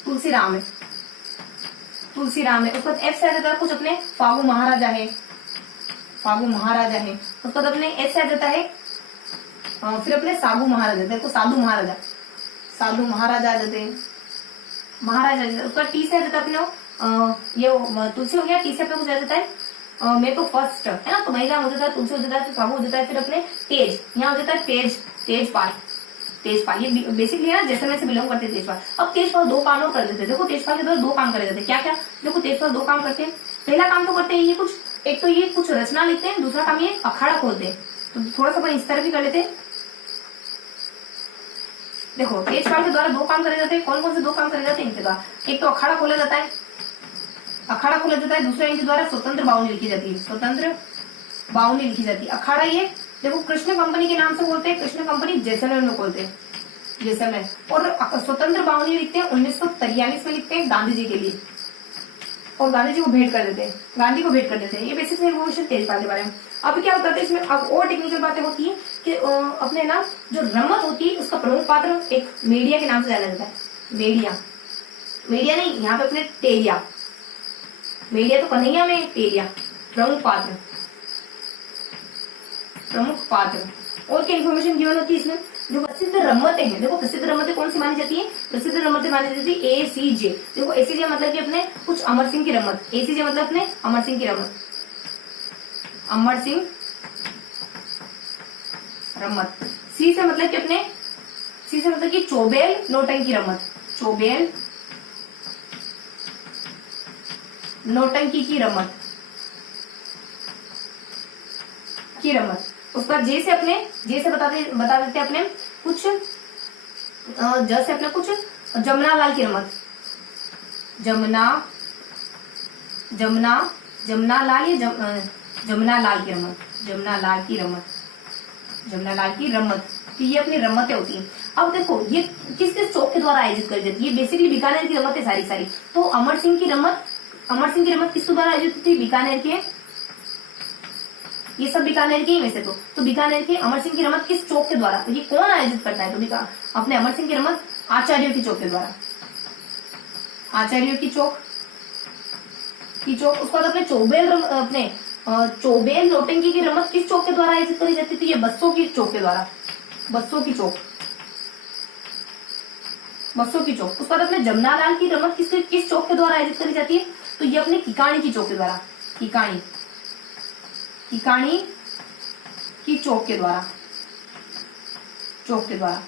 तुलसीराम है, तुलसीराम है। उसके बाद एफ से आ जाता है कुछ अपने फागू महाराजा है, फागू महाराजा है। उसके बाद अपने एस से आ जाता है फिर अपने साधु महाराजा, देखो साधु महाराजा, साधु महाराजा आ जाते हैं, महाराजा। उसका टी से आ जाता है अपने ये तुलसी हो गया, टी से अपने कुछ आ जाता है मैं तो फर्स्ट है ना, तो महिला हो जाता है, तुलसी हो जाता है, फिर साहू हो जाता है, फिर अपने तेज, यहाँ हो जाता है तेजपाल, तेजपाल। ये बेसिकली ना जैसलमेर से बिलोंग करते हैं तेजपाल। अब तेजपाल दो काम और कर देते हैं। देखो तेजपाल के द्वारा दो काम करे जाते हैं, क्या क्या। देखो तेजपाल दो काम करते हैं। पहला काम तो करते हैं ये कुछ, एक तो ये कुछ रचना लिखते हैं, दूसरा काम ये अखाड़ा खोलते हैं। तो थोड़ा सा अपन इस तरह भी कर लेते हैं। देखो तेजपाल के द्वारा दो काम करे जाते हैं, कौन कौन से दो काम करे जाते हैं इनके द्वारा। एक तो अखाड़ा खोला जाता है, अखाड़ा खोला जाता है। दूसरा इनके द्वारा स्वतंत्र बावनी लिखी जाती है, स्वतंत्र बावनी लिखी जाती है। अखाड़ा ये देखो कृष्ण कंपनी के नाम से बोलते हैं, कृष्ण कंपनी जैसलमेर में खोलते हैं, जैसलमेर। और स्वतंत्र बावनी लिखते हैं 1943 में लिखते हैं गांधी जी के लिए, और गांधी जी को भेंट कर देते हैं, गांधी को भेंट कर देते हैं। ये बेसिक इन्फॉर्मेशन तेजपाल के बारे में। अब क्या होता है इसमें, अब और टेक्निकल बातें होती है कि अपने ना जो रमत होती है उसका प्रमुख पात्र एक मेडिया के नाम से जाना जाता है। मेडिया, मेडिया नहीं, यहाँ पे अपने टेरिया, मेडिया तो कन्हैया में, टेरिया प्रमुख पात्र, प्रमुख पात्र। और क्या इन्फॉर्मेशन गिवन होती है इसमें। जो प्रसिद्ध रमतें हैं, देखो प्रसिद्ध रमतें कौन सी मानी जाती है, प्रसिद्ध रमतें मानी जाती है ACJ। देखो ACJ मतलब कि अपने कुछ अमर सिंह की रमत, ACJ मतलब अपने अमर सिंह की रमत, अमर सिंह रमत। सी से मतलब कि अपने, सी से मतलब कि चौबेल नौटंकी रमत, चौबेल नौटंकी की रमत, की रमत। उसके बाद जे से अपने, जे से बता देते अपने कुछ, ज से अपने कुछ जमुना लाल की रमत, जमुना लाल या जमुना लाल की रमत, जमुना लाल की रमत, जमुना लाल की रमत। तो ये अपनी रमतें होती हैं। अब देखो ये किस किस चौक के द्वारा आयोजित करी जाती है, बेसिकली बीकानेर की रमत है सारी सारी। तो अमर सिंह की रमत, अमर सिंह की रमत किसके द्वारा आयोजित होती है, बीकानेर के, ये सब बीकानेर के ही में से। तो बीकानेर के अमर सिंह की रमत किस चौक के द्वारा, तो ये कौन आयोजित करता है, तो अपने अमर सिंह की रमत आचार्यों की चौक के द्वारा, आचार्यों की चौक, की चौक। उसके बाद अपने अपने चौबेल नौटंकी की रमत किस चौक के द्वारा आयोजित करी जाती थी, ये बस्सों की चौक के द्वारा, बस्सों की चौक, बस्सों की चौक। उसके बाद अपने जमुना लाल की रमत किस चौक के द्वारा आयोजित करी जाती है, तो ये अपने किकाणी की चौक के द्वारा, किकाणी, किकाणी की चौक के द्वारा, चौक के द्वारा।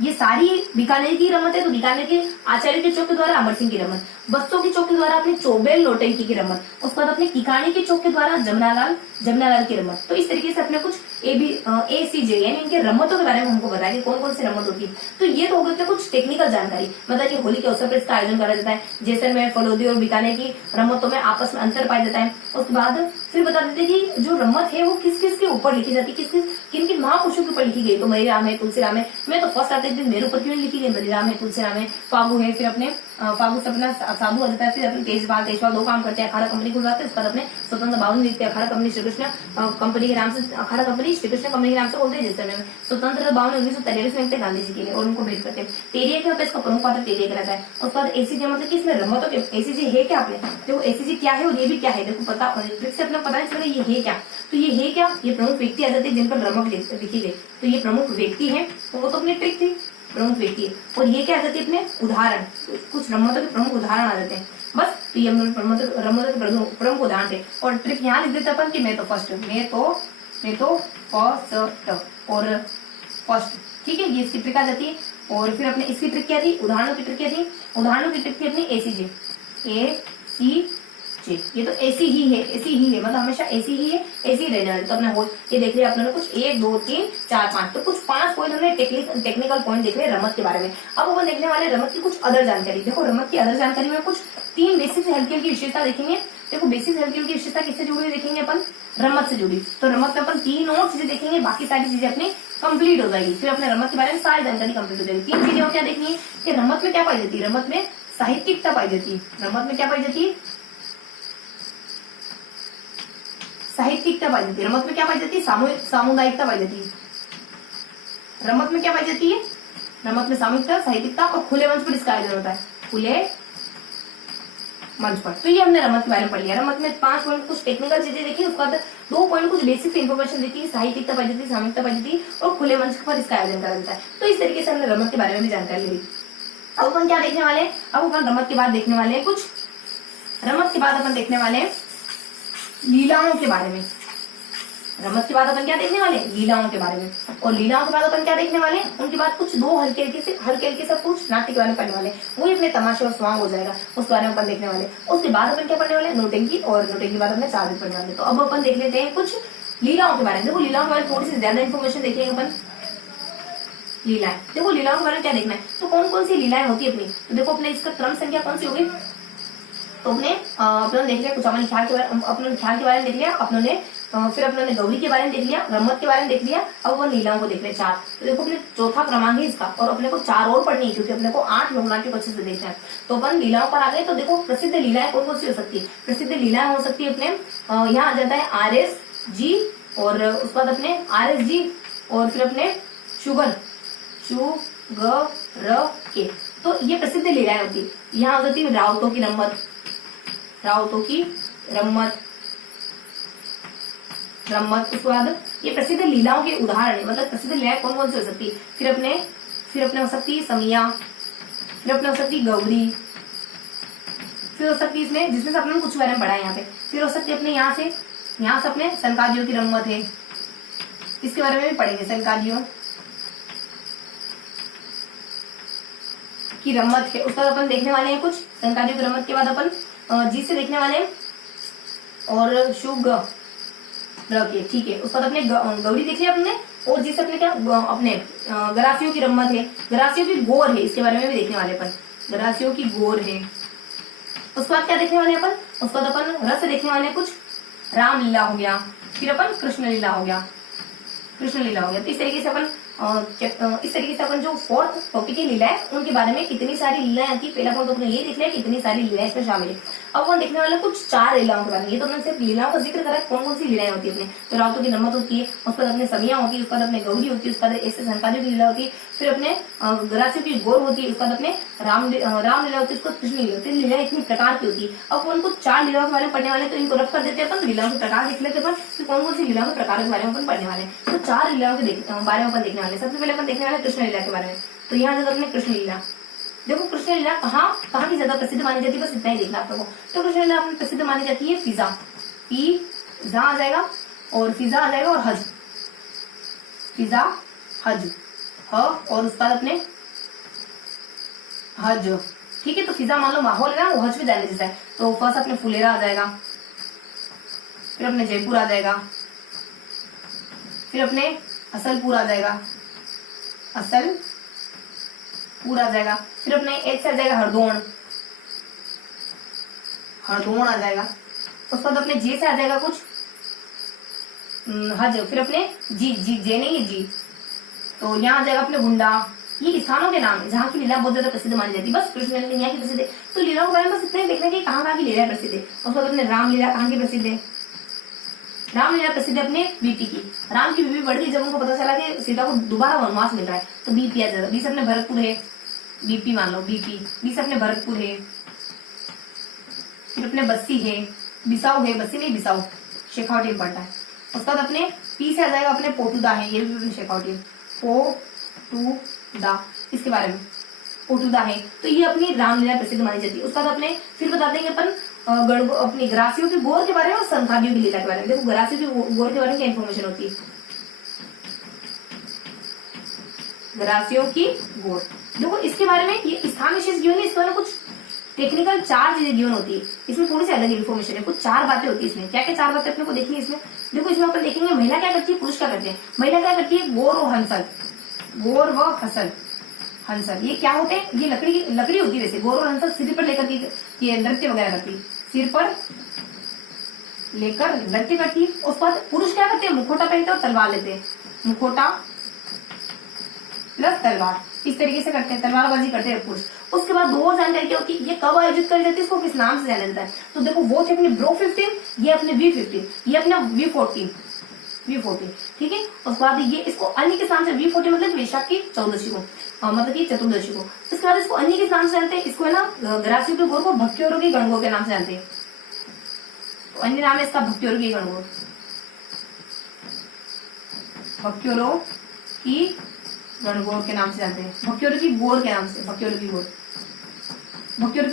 ये सारी बीकानेर की रमत है। तो बीकानेर के आचार्य के चौक के द्वारा अमर सिंह की रमत, बस्सों की चौक के द्वारा अपने चौबेल नौटंकी की रमत, उसके बाद अपने किकाणी के चौक के द्वारा जमुना लाल की रमत। तो इस तरीके से अपने कुछ ACJ यानी इनके रमतों के बारे में हमको बताया कि कौन कौन सी रमत होती है। तो ये तो हो गए कुछ टेक्निकल जानकारी, मतलब कि होली के अवसर पर इसका आयोजन करा जाता है। जैसलमेर, फलौदी और बीकानेर की रमतों में आपस में अंतर पाया जाता है। उसके बाद फिर बता देते कि जो रमत है वो किस किस के ऊपर लिखी जाती है, किन किन महापुरुषों के ऊपर लिखी गई। तो मनीराम है, तुलसीराम है। मैं तो फर्स्ट आते दिन मेरे ऊपर क्यों लिखी गई, मनीराम है, तुलसीराम है, फागू है, फिर अपने फागू से अपना साधु आ जाता है, फिर अपने तेजपाल दो काम करते हैं, अखाड़ा कंपनी खुलवाते हैं। उसके बाद अपने स्वतंत्र बावनी लिखते हैं, अखाड़ा कंपनी श्री कृष्ण कंपनी के नाम से, अखाड़ा कंपनी श्री कृष्ण कंपनी के नाम से बोलते हैं। जैसलमेर में स्वतंत्र बावनी 1943 में लिखते हैं गांधी जी के लिए, और उनको भेंट करते हैं। टेरिया क्या होता है, इसका प्रमुख पात्र टेरिया कहलाता है। उसके बाद ACJ मतलब कि इसमें रमतों के, ACJ है क्या, अपने देखो ACJ क्या है और ये भी क्या है, देखो पता से अपना पता है ये है क्या। तो ये है क्या, ये प्रमुख व्यक्ति आ जाते हैं जिन पर रमत लिखी गई। तो ये प्रमुख व्यक्ति है, तो वो तो अपनी ट्रिक थी, प्रमुख व्यक्ति है। और ये क्या आ जाती है अपने उदाहरण, कुछ रमतों के प्रमुख उदाहरण आ जाते हैं। बस तो ये रमतों के प्रमुख उदाहरण थे। और ट्रिक यहाँ लिख देते अपन कि मैं तो फर्स्ट, मैं तो फर्स्ट और फर्स्ट, ठीक है। ये इसकी ट्रिक आ जाती है। और फिर अपने इसकी ट्रिक क्या थी, उदाहरणों की ट्रिक क्या थी, उदाहरणों की ट्रिक थी अपनी ACJ, जे, ये तो ऐसी ही है, ऐसी ही है, मतलब हमेशा ऐसी ही है, ऐसी ही रहने वाली। तो अपने ये देख लिया अपने कुछ 1 2 3 4 5, तो कुछ 5 पॉइंट हमने टेक्निकल पॉइंट देख लिया रमत के बारे में। अब अपन देखने वाले रमत की कुछ अदर जानकारी। देखो रमत की अदर जानकारी में कुछ 3 बेसिक हल्की हल्की विशेषता देखेंगे। देखो बेसिक हल्की हल्की विशेषता किससे जुड़ी हुई देखेंगे अपन, रमत से जुड़ी। तो रमत में अपन 3 और चीजें देखेंगे, बाकी सारी चीजें अपनी कंप्लीट हो जाएगी। फिर अपने रमत के बारे में सारी जानकारी कंप्लीट हो जाएगी। 3 चीजें और क्या देखनी है कि रमत में क्या पाई जाती है, रमत में साहित्यिकता पाई जाती है। रमत में क्या पाई जाती है, साहित्यिकता पाई जाती है। रमत में क्या पाई जाती है, सामुदायिकता पाई जाती है। रमत में क्या पाई जाती है, रमत में सामूहिकता, साहित्यिकता और खुले मंच पर इसका आयोजन होता है, खुले मंच पर। तो ये हमने रमत के बारे में पढ़ लिया। रमत में 5 पॉइंट कुछ टेक्निकल चीजें देखी, उसके बाद 2 पॉइंट कुछ बेसिक इन्फॉर्मेशन देखी, साहित्यिकता पाई जाती है, सामूहिकता पाई जाती है और खुले मंच पर इसका आयोजन करा जाता है। तो इस तरीके से हमने रमत के बारे में भी जानकारी ली। अब अपन क्या देखने वाले हैं, अब अपन रमत के बाद देखने वाले हैं कुछ, रमत के बाद अपन देखने वाले हैं लीलाओं के बारे में। रमत के बाद अपन क्या देखने वाले, लीलाओं के बारे में। और लीलाओं के बाद अपन क्या देखने वाले, उनके बाद कुछ 2 हल्के हल्के से कुछ नाट्य के बारे में पढ़ने वाले, वही अपने तमाशे और स्वांग हो जाएगा, उस बारे में अपन देखने वाले। उसके बाद अपन क्या पढ़ने वाले, नोटंकी, और नोटंकी के बाद अपने 4 दिन पढ़ने वाले। तो अब अपन देख लेते हैं कुछ लीलाओं के बारे में। देखो लीलाओं के बारे में थोड़ी सी ज्यादा इन्फॉर्मेशन देखेंगे अपन। लीलाएं, देखो लीलाओं के बारे में क्या देखना है, तो कौन कौन सी लीलाएं होती है अपनी। तो देखो अपने इसका क्रम संख्या कौन सी होगी, तो अपने देख लिया कुछ अपने ख्याल के बारे में देख लिया अपने, फिर अपने गौरी के बारे में देख लिया, रमत के बारे में देख लिया। अब वो लीलाओं को देख रहे 4। तो देखो अपने चौथा क्रमांक है इसका, और अपने को 4 और पढ़नी है, क्योंकि अपने को 8 लोकनाट्य को अच्छे से देखना है। तो अपन लीलाओं पर आ गए। तो देखो प्रसिद्ध लीलाएं कौन कौन सी हो सकती है, प्रसिद्ध लीलाएं हो सकती है अपने यहाँ आ जाता है RSG, और उसके बाद अपने RSG, और फिर अपने शुगर के। तो ये प्रसिद्ध लीलाएं होती है। यहाँ हो जाती है रावतों की रमत, उसके बाद ये प्रसिद्ध लीलाओं के उदाहरण है, मतलब प्रसिद्ध लीलाएं कौन कौन सी हो सकती है। फिर अपने हो सकती है समिया, फिर अपने हो सकती है गौरी, फिर हो सकती है इसमें, जिसमें से अपने कुछ बारे में पढ़ा है यहाँ पे। फिर हो सकती है अपने यहाँ से अपने संकाजियों की रमत है, इसके बारे में भी पढ़ेंगे। संकाजियों की रमत है, उसका अपन देखने वाले हैं कुछ। संकाजियों की रमत के बाद अपन जी से देखने वाले हैं, और शुग के, ठीक है। उसके बाद अपने गौरी देख लिया अपने, और जिससे अपने क्या अपने गरासियों की रमत है, गरासियों की गोर है, इसके बारे में भी देखने वाले अपन। गरासियों की गोर है। उसके बाद क्या देखने वाले अपन, उसके बाद अपन रस देखने वाले कुछ, रामलीला हो गया, फिर अपन कृष्ण लीला हो गया। तो इस तरीके से अपन जो 4th टॉपिक की लीला है उनके बारे में कितनी सारी लीलाएं आती है, पहला पॉइंट तो ये देख लिया कितनी सारी लीलाएं इसमें शामिल है। अब वो देखने वाले कुछ 4 लीलाओं के बारे में। ये तो हमने सिर्फ लीलाओं का जिक्र करा है, कौन कौन सी लीलाएं होती है अपने। तो रावतों की रमत होती है, उसके बाद अपने समिया होती है, उसके बाद अपने गौरी होती है, उसके बाद ऐसे संकाजियों की लीला होती है, फिर अपने गरासियों की गोर होती है, उसके बाद अपने रामलीला होती है, उसको कृष्ण लीला होती है। लीलाएं इतनी प्रकार की होती है। अब उनको 4 लीलाओं के बारे में पढ़ने वाले, तो इनको रफ कर देते हैं अपन, लीलाओं के प्रकार देख लेते अपन कि कौन कौन सी लीलाओं के प्रकार के बारे में अपन पढ़ने वाले हैं। तो 4 लीलाओं के बारे में अपन देखने वाले। सबसे पहले अपन देखने वाले कृष्ण लीला के बारे में। तो यहाँ जो अपने कृष्ण लीला, देखो कृष्ण लीला कहाँ की ज्यादा प्रसिद्ध मानी जाती है, बस इतना ही देखना आप लोगों को। तो कृष्ण लीला अपनी प्रसिद्ध मानी जाती है फिजा, फिजा आ जाएगा, और फिजा आ जाएगा, और हज, फिजा हज और उसके बाद अपने हज, ठीक है। तो फिजा मान लो माहौल है, वो हज पे जाने जैसा है। तो फर्स्ट अपने फुलेरा आ जाएगा, फिर अपने जयपुर आ जाएगा, फिर अपने असलपुर आ जाएगा, असलपुर आ जाएगा, फिर अपने एक से आ जाएगा हरदोण आ जाएगा। उसके बाद अपने जे से आ जाएगा कुछ हज, फिर अपने जी जे नहीं है जी, तो यहाँ आ जाएगा अपने गुंडा। ये स्थानों के नाम है जहाँ की लीला बहुत ज्यादा प्रसिद्ध मानी जाती है। बस कृष्ण लीला यहाँ की प्रसिद्ध है। तो लीला के बारे में बस इतना ही देखना कि कहाँ की लीला प्रसिद्ध है। उसके बाद अपने रामलीला कहाँ की प्रसिद्ध है, रामलीला प्रसिद्ध है अपने बीपी की। राम की बीपी बढ़ गई जब उनको पता चला कि सीता को दोबारा वनवास मिल रहा है, तो बीपी आ जाएगा। बीस अपने भरतपुर है, बीपी मान लो बीपी, बीस अपने भरतपुर है, फिर अपने बस्सी है, बिसाऊ है, बस्सी नहीं बिसाऊ, शेखावटी पड़ता है। उसके बाद अपने पी से आ जाएगा अपने पोटुदा है, ये भी अपने शेखावटी, पोटुदा, इसके बारे में पोटुदा है। तो ये अपनी रामलीला प्रसिद्ध मानी जाती है। उसके बाद अपने फिर बता देंगे अपन अपनी ग्रासियों की गोर के बारे में और संखादियों की लीला के बारे में। देखो ग्रासियों की गोर के बारे में क्या इन्फॉर्मेशन होती है, ग्रासियों की गोर, देखो इसके बारे में ये स्थान विशेष जो है इसके बारे में कुछ टेक्निकल 4 चीजें गिवन होती है, इसमें थोड़ी सी अलग इन्फॉर्मेशन है, कुछ 4 बातें होती है इसमें। क्या क्या 4 बातें अपने को देखनी है इसमें? देखो इसमें अपन देखेंगे महिला क्या करती है, पुरुष क्या करते हैं। महिला क्या करती है, गोर और हंसल, गोर व हंसल, हंसल ये क्या होते हैं, ये लकड़ी होती है वैसे। गोर और हंसल सिर पर लेकर ये नृत्य वगैरह करती है, सिर पर लेकर नृत्य करती है। उसके बाद पुरुष क्या करते हैं, मुखोटा पहनते हैं और तलवार लेते हैं, मुखोटा प्लस तलवार, इस तरीके से करते हैं, तलवारबाजी करते हैं पुरुष। उसके बाद दो और जानकारी क्या होती है, ये कब आयोजित करी जाती है, इसको किस नाम से जाना जाता है। तो देखो वो थे अपने ब्रो 15, ये अपने V15, ये अपना V14, ठीक है। उसके बाद ये इसको अन्य के नाम से V14 मतलब वैशाख की चौदशी को, मतलब की चतुर्दशी को। इसके बाद इसको अन्य के नाम से जानते हैं, इसको है ना ग्रासी के गोर को भक्तियों की गणगोर के नाम से जानते हैं। तो अन्य नाम है इसका भक्तियों की गणगोर, भक्तियों की गणगोर के नाम से जानते हैं, भक्तियों की गोर के नाम से, भक्तियों की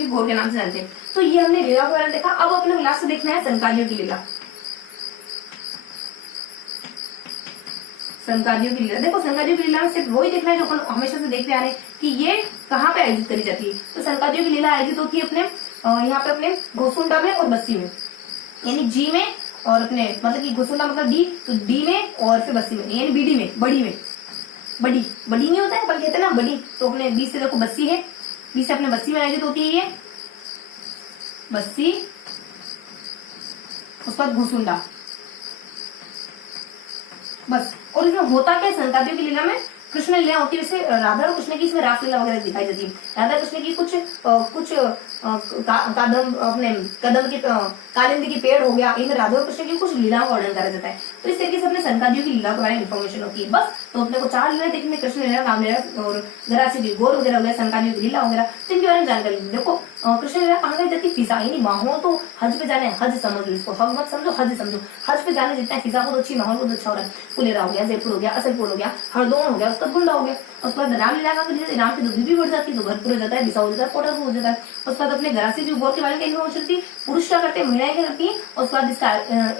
गोर के नाम से जानते हैं। तो ये हमने लीला के बारे में देखा। अब अपने लास्ट से देखना है संकारियों की लीला। संकारियों की लीला, देखो संकारियों की लीला में सिर्फ वही देखना है जो अपन हमेशा से देखते आ रहे हैं कि ये कहाँ पे आयोजित करी जाती है। तो संकारियों की लीला आयोजित होती है अपने यहाँ पे अपने घोसुंडा में और बस्सी में, यानी जी में और अपने मतलब कि घोसुंडा मतलब डी, तो डी में और फिर बस्सी में, यानी बीडी में, बड़ी में, बड़ी नहीं होता है पर कहते हैं ना बड़ी। तो अपने बी से देखो बस्सी है, बी से अपने बस्सी में आयोजित होती है ये बस्सी। उसके बाद घुसुंडा बस। और इसमें होता क्या है, संकारियों की लीला में कृष्ण लीला होती है। वैसे राधा और कृष्ण की इसमें रासलीला वगैरह दिखाई जाती है। राधा कृष्ण की कुछ कदम की कालिंदी की पेड़ हो गया, इनमें राधा और कृष्ण की कुछ लीलाओं का वर्णन करा जाता है। तो इस तरीके से अपने संकारियों की लीला के बारे में इन्फॉर्मेशन होती है बस। तो अपने को 4 लीला देखने, कृष्ण लीला, राम लीला और ग्रासी की गोर वगैरह हो गया, संकारियों की लीला वगैरह, तो इनके बारे में जानकारी। देखो कृष्ण लीला कहाँ गई जाती है, फिजा, यानी माहौल तो हज पे जाने, हज समझ लो इसको, हज मत समझो, हज समझो। हज पे जाने जितना फिजा बहुत अच्छी, माहौल बहुत अच्छा हो रहा है। फुलेरा हो गया, जयपुर हो गया, असलपुर हो गया, हरदोन हो गया, उसका गुंडा हो गया। उसके बाद रामलीला का राम की दूरी भी बढ़ जाती है, तो भरपूर हो जाता है, बिसा हो जाता है, पोटा हो जाता है। उसके बाद अपने ग्रासी की गोर के बारे में इन्फॉर्मेशन थी, पुरुष क्या करते हैं, महिलाएं क्या करती है। उसके बाद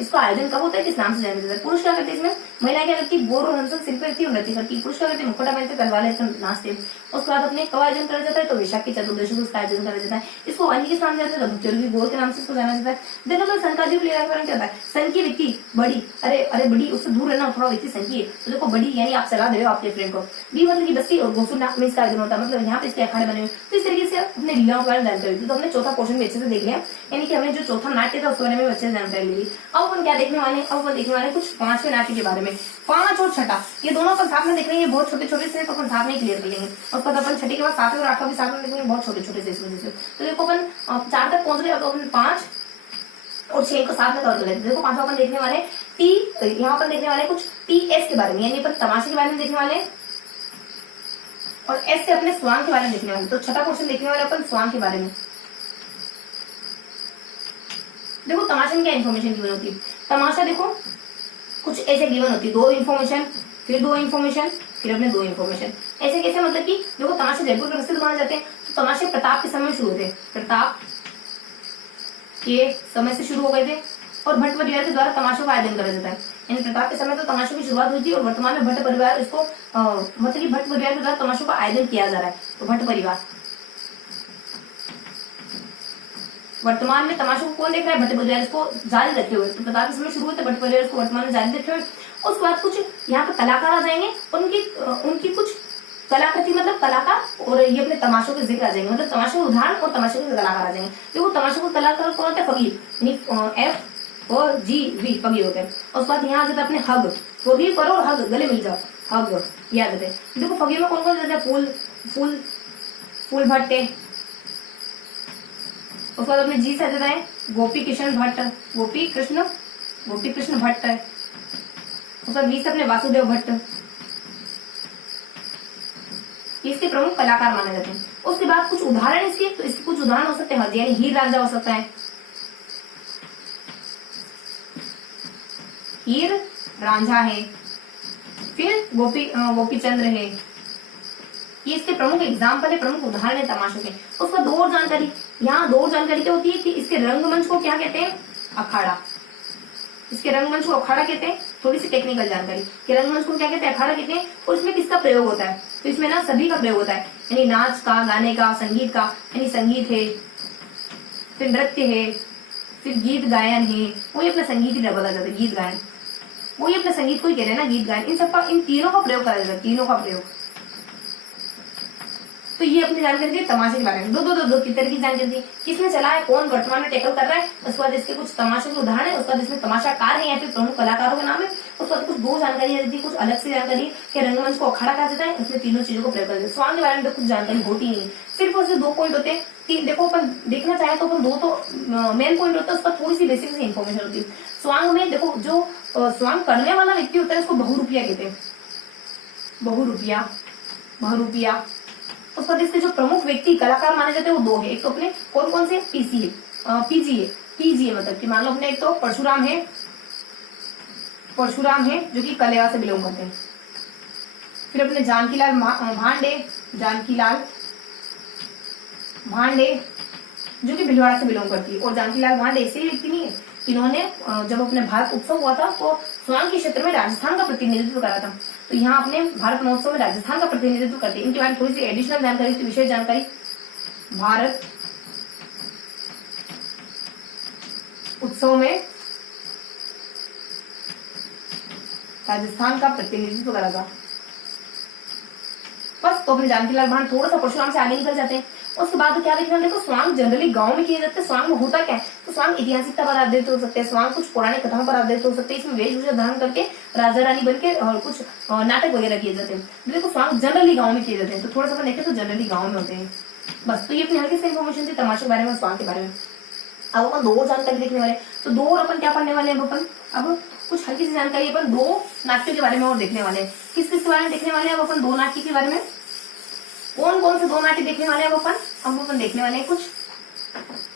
इसका आयोजन कब होता है, किस नाम से जाना जाता है। पुरुष क्या करते हैं इसमें, महिलाएं क्या करती है, गोर और हंसल सिर पर नृत्य करती है। पुरुष क्या करते हैं, मुखोटा पहनते, तलवार लेकर नाचते। उसके बाद अपने कब आयोजन करा जाता है, तो वैशाख की चतुर्दशी को इसका आयोजन करा जाता है। इसको अन्य के नाम जाता है, तो भक्तियों की गोर के नाम से इसको जाना जाता है। देखो तो संकारियों की लीला के बारे में क्या होता है, सन की व्यक्ति बड़ी, अरे बड़ी, उससे दूर रहना, थोड़ा व्यक्ति सन की है, तो देखो बड़ी यानी आप सलाह दे रहे हो आपके फ्रेंड को। बी मतलब की बस्ती और घोसुंडा में इसका आयोजन होता है, मतलब यहाँ पे इसके अखाड़े बने हुए। तो इस तरीके से अपने लीलाओं के बारे में जानकारी थी। तो हमने चौथा पोर्शन भी अच्छे से देख लिया, यानी कि हमने जो चौथा नाट्य था उसके बारे में अच्छे से जानकारी ली। अब अपन क्या देखने वाले हैं, अब अपन देखने वाले कुछ 5वें नाट्य के बारे में। 5 और 6 ये दोनों अपन साथ में देख लेंगे, बहुत छोटे छोटे से, तो अपन साथ में क्लियर कर लेंगे। उसके बाद अपन 6 के बाद 7वें और 8वां भी साथ में देखेंगे, बहुत छोटे छोटे से इस वजह से। तो देखो अपन 4 तक पहुंच गए, अब अपन 5 और 6 को साथ में कवर कर लेते हैं। देखो 5वां अपन देखने वाले टी, यहाँ पर देखने वाले कुछ TS के बारे में, यानी अपन तमाशे के बारे में देखने वाले, और S से अपने स्वांग के बारे में देखने वाले। तो 6वां क्वेश्चन देखने वाले अपन स्वांग के बारे में। देखो तमाशे में क्या इन्फॉर्मेशन गिवन होती है। तमाशा देखो कुछ ऐसे गिवन होती है, 2 इन्फॉर्मेशन, फिर 2 इन्फॉर्मेशन, फिर अपने 2 इन्फॉर्मेशन। ऐसे कैसे, मतलब कि देखो तमाशे जयपुर में प्रसिद्ध माने जाते हैं। तो तमाशे प्रताप के समय शुरू होते हैं, प्रताप के समय से शुरू हो गए थे, और भट्ट परिवार के द्वारा तमाशों का आयोजन करा जाता है। यानी प्रताप के समय तो तमाशों की शुरुआत हुई थी, और वर्तमान में भट्ट परिवार इसको मतलब कि भट्ट परिवार के द्वारा तमाशों का आयोजन किया जा रहा है। तो भट्ट परिवार वर्तमान में तमाशों को कौन देख रहा है, भट्ट परिवार इसको जारी रखे हुए। तो प्रताप के समय शुरू हुए थे, भट्ट परिवार इसको वर्तमान में जारी रखे हुए। उसके बाद कुछ यहाँ पे कलाकार आ जाएंगे, उनकी कुछ कलाकृति मतलब कलाकार, और ये अपने तमाशों के जिक्र आ जाएंगे, मतलब तमाशों के उदाहरण और तमाशों के कलाकार आ जाएंगे। देखो तमाशों के कलाकार कौन होते हैं, फकीर, यानी F और G फकीर होते हैं। और उसके बाद यहाँ आ जाता है अपने हग, फकीर करो और हग, गले मिल जाओ, हग याद रहते हैं। देखो फकीर में कौन कौन जाते हैं, फूल भट्ट है। उसके बाद अपने जी से आ जाता है गोपी कृष्ण भट्ट, गोपी कृष्ण भट्ट है। उसके बाद वी से अपने वासुदेव भट्ट, इसके प्रमुख कलाकार माने जाते हैं। उसके बाद कुछ उदाहरण इसके, तो इसके कुछ उदाहरण हो सकते हैं, यानी हीर रांझा हो सकता है, हीर रांझा है, फिर गोपी चंद्र है। ये इसके प्रमुख एग्जाम्पल है, प्रमुख उदाहरण है तमाशों के। उसका 2 और जानकारी, यहाँ 2 और जानकारी क्या होती है कि इसके रंगमंच को क्या कहते हैं, अखाड़ा। इसके रंगमंच को अखाड़ा कहते हैं। थोड़ी सी टेक्निकल जानकारी कि रंगमंच को क्या कहते हैं, अखाड़ा कहते हैं। और इसमें किसका प्रयोग होता है, तो इसमें ना सभी का प्रयोग होता है, यानी नाच का, गाने का, संगीत का, यानी संगीत है, फिर नृत्य है, फिर गीत गायन है, वही अपना संगीत ही बोला जाता है, गीत गायन, वही अपने संगीत को ही कह रहे हैं ना, गीत गायन। इन सबका, इन तीनों का प्रयोग करा जाता है, तीनों का प्रयोग। तो ये अपनी जानकारी थी तमाशे के बारे में। दो किस तरह की जानकारी थी, किसने चला है, कौन वर्तमान में टैकल कर रहा है, उसके बाद इसके कुछ तमाशे के उदाहरण है, उसके बाद इसमें तमाशाकार है या फिर प्रमुख कलाकारों का नाम है, उसके बाद कुछ दो जानकारी दी, कुछ अलग से जानकारी कि रंगमंच को अखाड़ा कहा जाता है, इसमें तीनों चीजों को प्रयोग करते हैं। स्वांग के बारे में तो कुछ जानकारी होती नहीं है, सिर्फ उससे 2 पॉइंट होते हैं। देखो अपन देखना चाहे तो अपन 2 तो मेन पॉइंट होता है, उसका थोड़ी सी बेसिक सी इन्फॉर्मेशन होती है। स्वांग में देखो, जो स्वांग करने वाला व्यक्ति होता है उसको बहुरूपिया कहते हैं, बहुरूपिया, बहुरूपिया। उसके बाद इसके जो प्रमुख व्यक्ति कलाकार माने जाते हैं वो 2 है। एक तो अपने कौन कौन से, पीसी है, पीजी है मतलब कि मान लो अपने एक तो परशुराम है, जो कि कलेवा से बिलोंग करते हैं। फिर अपने जानकीलाल भांडे जो कि भिलवाड़ा से बिलोंग करती है। और जानकीलाल भांडे ऐसे ही व्यक्ति नहीं है, इन्होंने जब अपने भारत उत्सव हुआ था तो स्वांग के क्षेत्र में राजस्थान का प्रतिनिधित्व करा था। तो यहाँ अपने भारत महोत्सव में राजस्थान का प्रतिनिधित्व करते हैं। इनके बारे में थोड़ी सी एडिशनल जानकारी, विशेष जानकारी, भारत उत्सव में राजस्थान का प्रतिनिधित्व करा था बस। तो अपने जानकीलाल भांड थोड़ा सा परशुराम से आगे निकल जाते हैं। उसके बाद क्या देखना, देखो स्वांग जनरली गांव में किए जाते हैं। स्वांग में होता क्या है, तो स्वांग ऐतिहासिकता पर आधारित हो सकते हैं, स्वांग कुछ पौराणिक कथाओं पर आधारित हो सकते हैं, इसमें वेशभूषा धारण करके राजा रानी बनके और कुछ नाटक वगैरह किए जाते हैं। देखो स्वांग जनरली गाँव में किए जाते हैं, तो थोड़ा सा देखें तो जनरली गाँव में होते हैं बस। तो ये अपनी हल्की सी इन्फॉर्मेशन थी तमाशे के बारे में, स्वांग के बारे में। अब अपन 2 जानकारी देखने वाले, तो 2 और अपन क्या पढ़ने वाले हैं अपन, अब कुछ हल्की सी जानकारी अपन 2 नाट्यों के बारे में और देखने वाले हैं। किस किस के बारे में देखने वाले हैं अब अपन, 2 नाट्य के बारे में। कौन कौन से 2 नाट्य देखने वाले हैं अब अपन देखने वाले हैं कुछ,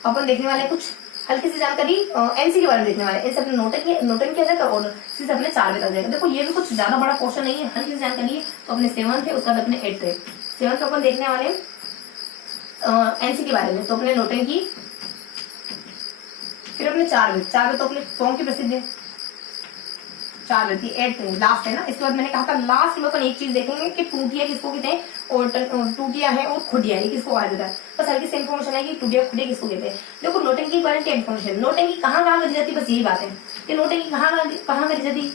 अपन देखने वाले हैं कुछ हल्की सी जानकारी एमसी के बारे में देखने वाले हैं। इनसे अपने नोटन किया जाएगा और इससे अपने 4 में लग जाएगा। देखो ये भी कुछ ज्यादा बड़ा क्वेश्चन नहीं है, हल्की सी जानकारी है। तो अपने 7th है, उसके बाद अपने 8th है। 7th अपन देखने वाले एमसी के बारे में, तो अपने नोटन की, फिर अपने 4 में तो अपने सॉन्ग की प्रसिद्ध है, 4 रहती है, 8 लास्ट है ना। इसके बाद मैंने कहा था लास्ट में अपन एक चीज देखेंगे कि टूटिया किसको कहते हैं, और टूटिया है और खुडिया है किसको कहा जाता है। बस हल्की सी इन्फॉर्मेशन है कि टूटिया खुडिया किसको कहते हैं। देखो नोटंकी के बारे में क्या इन्फॉर्मेशन, नोटंकी कहाँ करी जाती है, बस यही बात है कि नोटंकी कहाँ करी जाती है।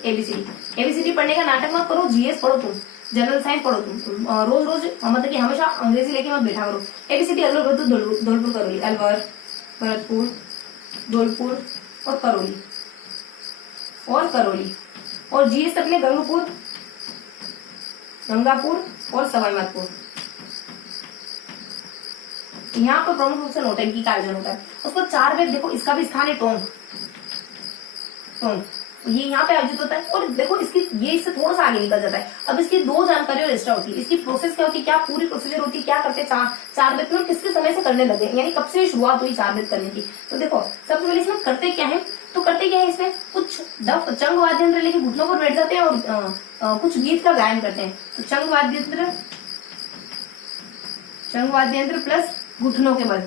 एबीसीडी पढ़ने का नाटक मत करो, जीएस पढ़ो तुम, जनरल साइंस पढ़ो तुम, रोज मतलब कि हमेशा अंग्रेजी लेके मत बैठा करो। एबीसीडी अलवर, धौलपुर करौली, अलवर, भरतपुर, धौलपुर और करौली और जीएस अपने गंगापुर और सवाईमाधोपुर। यहाँ पर प्रमुख रूप से नोटंकी का आयोजन होता है। उसको 4 वेद, देखो इसका भी स्थान है टोंक, ये यहाँ पे आयोजित होता है। और देखो इसकी, ये इससे थोड़ा सा आगे निकल जाता है। अब इसकी 2 जानकारी और एक्स्ट्रा होती है। इसकी प्रोसेस क्या होती है, क्या पूरी प्रोसीजर होती है, क्या करते हैं 4 वेद में, किसके समय से करने लगे, यानी कब से शुरुआत हुई 4 वेद करने की। तो देखो सबसे पहले इसमें करते क्या है, इसमें कुछ डफ चंग वाद्य यंत्र लेके घुटनों पर बैठ जाते हैं और कुछ गीत का गायन करते हैं। तो चंग वाद्य यंत्र प्लस घुटनों के बल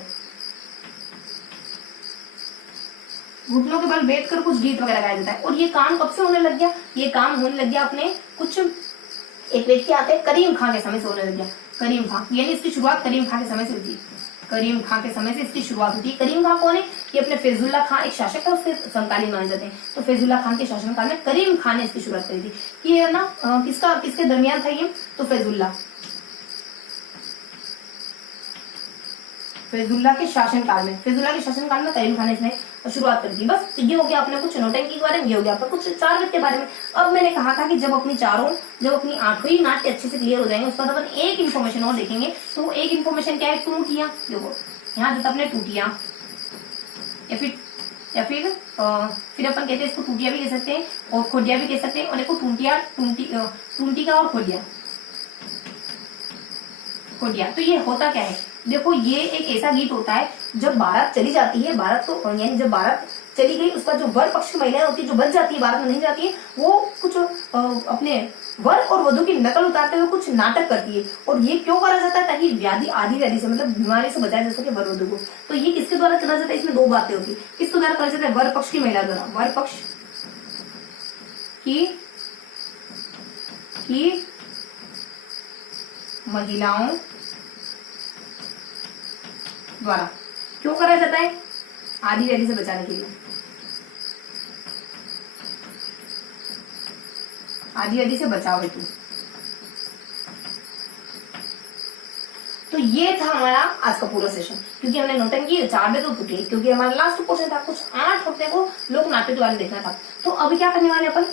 बैठकर कुछ गीत वगैरह गाया जाता है। और ये काम कब से होने लग गया, ये काम होने लग गया अपने कुछ एक व्यक्ति आते हैं करीम खां के समय से होने लग गया। करीम खां, यानी इसकी शुरुआत करीम खां के समय से हुई थी। करीम खां के समय से इसकी शुरुआत होती है। करीम खां कौन है, ये अपने फैजुल्ला खां एक शासक है, उसके समकालीन माने जाते हैं। तो फैजुल्ला खान के शासनकाल में करीम खां ने इसकी शुरुआत करी थी। कि ये ना किसके दरमियान था ये, तो फैजुल्ला के शासनकाल में करीम खान ने इसने शुरुआत कर दी। बस ये हो गया अपने कुछ नोटंकी के बारे में, ये हो गया अपने कुछ 4 वेद के बारे में। अब मैंने कहा था कि जब अपनी 8वीं नाट्य अच्छे से क्लियर हो जाएंगे, उसके बाद अपन एक इन्फॉर्मेशन और देखेंगे। तो वो एक इन्फॉर्मेशन क्या है, टूटिया। देखो यहाँ देता अपने टूटिया, या फिर अपन कहते हैं इसको टूटिया भी कह सकते हैं और खोडिया भी कह सकते हैं। और देखो टूंटिका और खोडिया। तो ये होता क्या है, देखो ये एक ऐसा गीत होता है जब बारात चली जाती है, यानी जब बारात चली गई, उसका जो वर पक्ष की महिलाएं होती है जो बच जाती है, बारात में नहीं जाती है, वो कुछ अपने वर और वधु की नकल उतारते हुए कुछ नाटक करती है। और ये क्यों करा जाता है, ताकि व्याधि से मतलब बीमारी से बचाया जा सके वर वधु को। तो ये किसके द्वारा करा जाता है, इसमें 2 बातें होती है। किसके द्वारा करा जाता है, वर पक्ष की महिला द्वारा, वर पक्ष की महिलाओं द्वारा। क्यों करा जाता है, आधी व्याधि से बचाने के लिए, आधी व्याधि से बचाव हेतु। तो ये था हमारा आज का पूरा सेशन, क्योंकि हमने नौटंकी 4 बजे तो टूटी, क्योंकि हमारा लास्ट क्वेश्चन था, कुछ 8 हफ्ते को लोक नाट्य के बारे में देखना था। तो अभी क्या करने वाले अपन,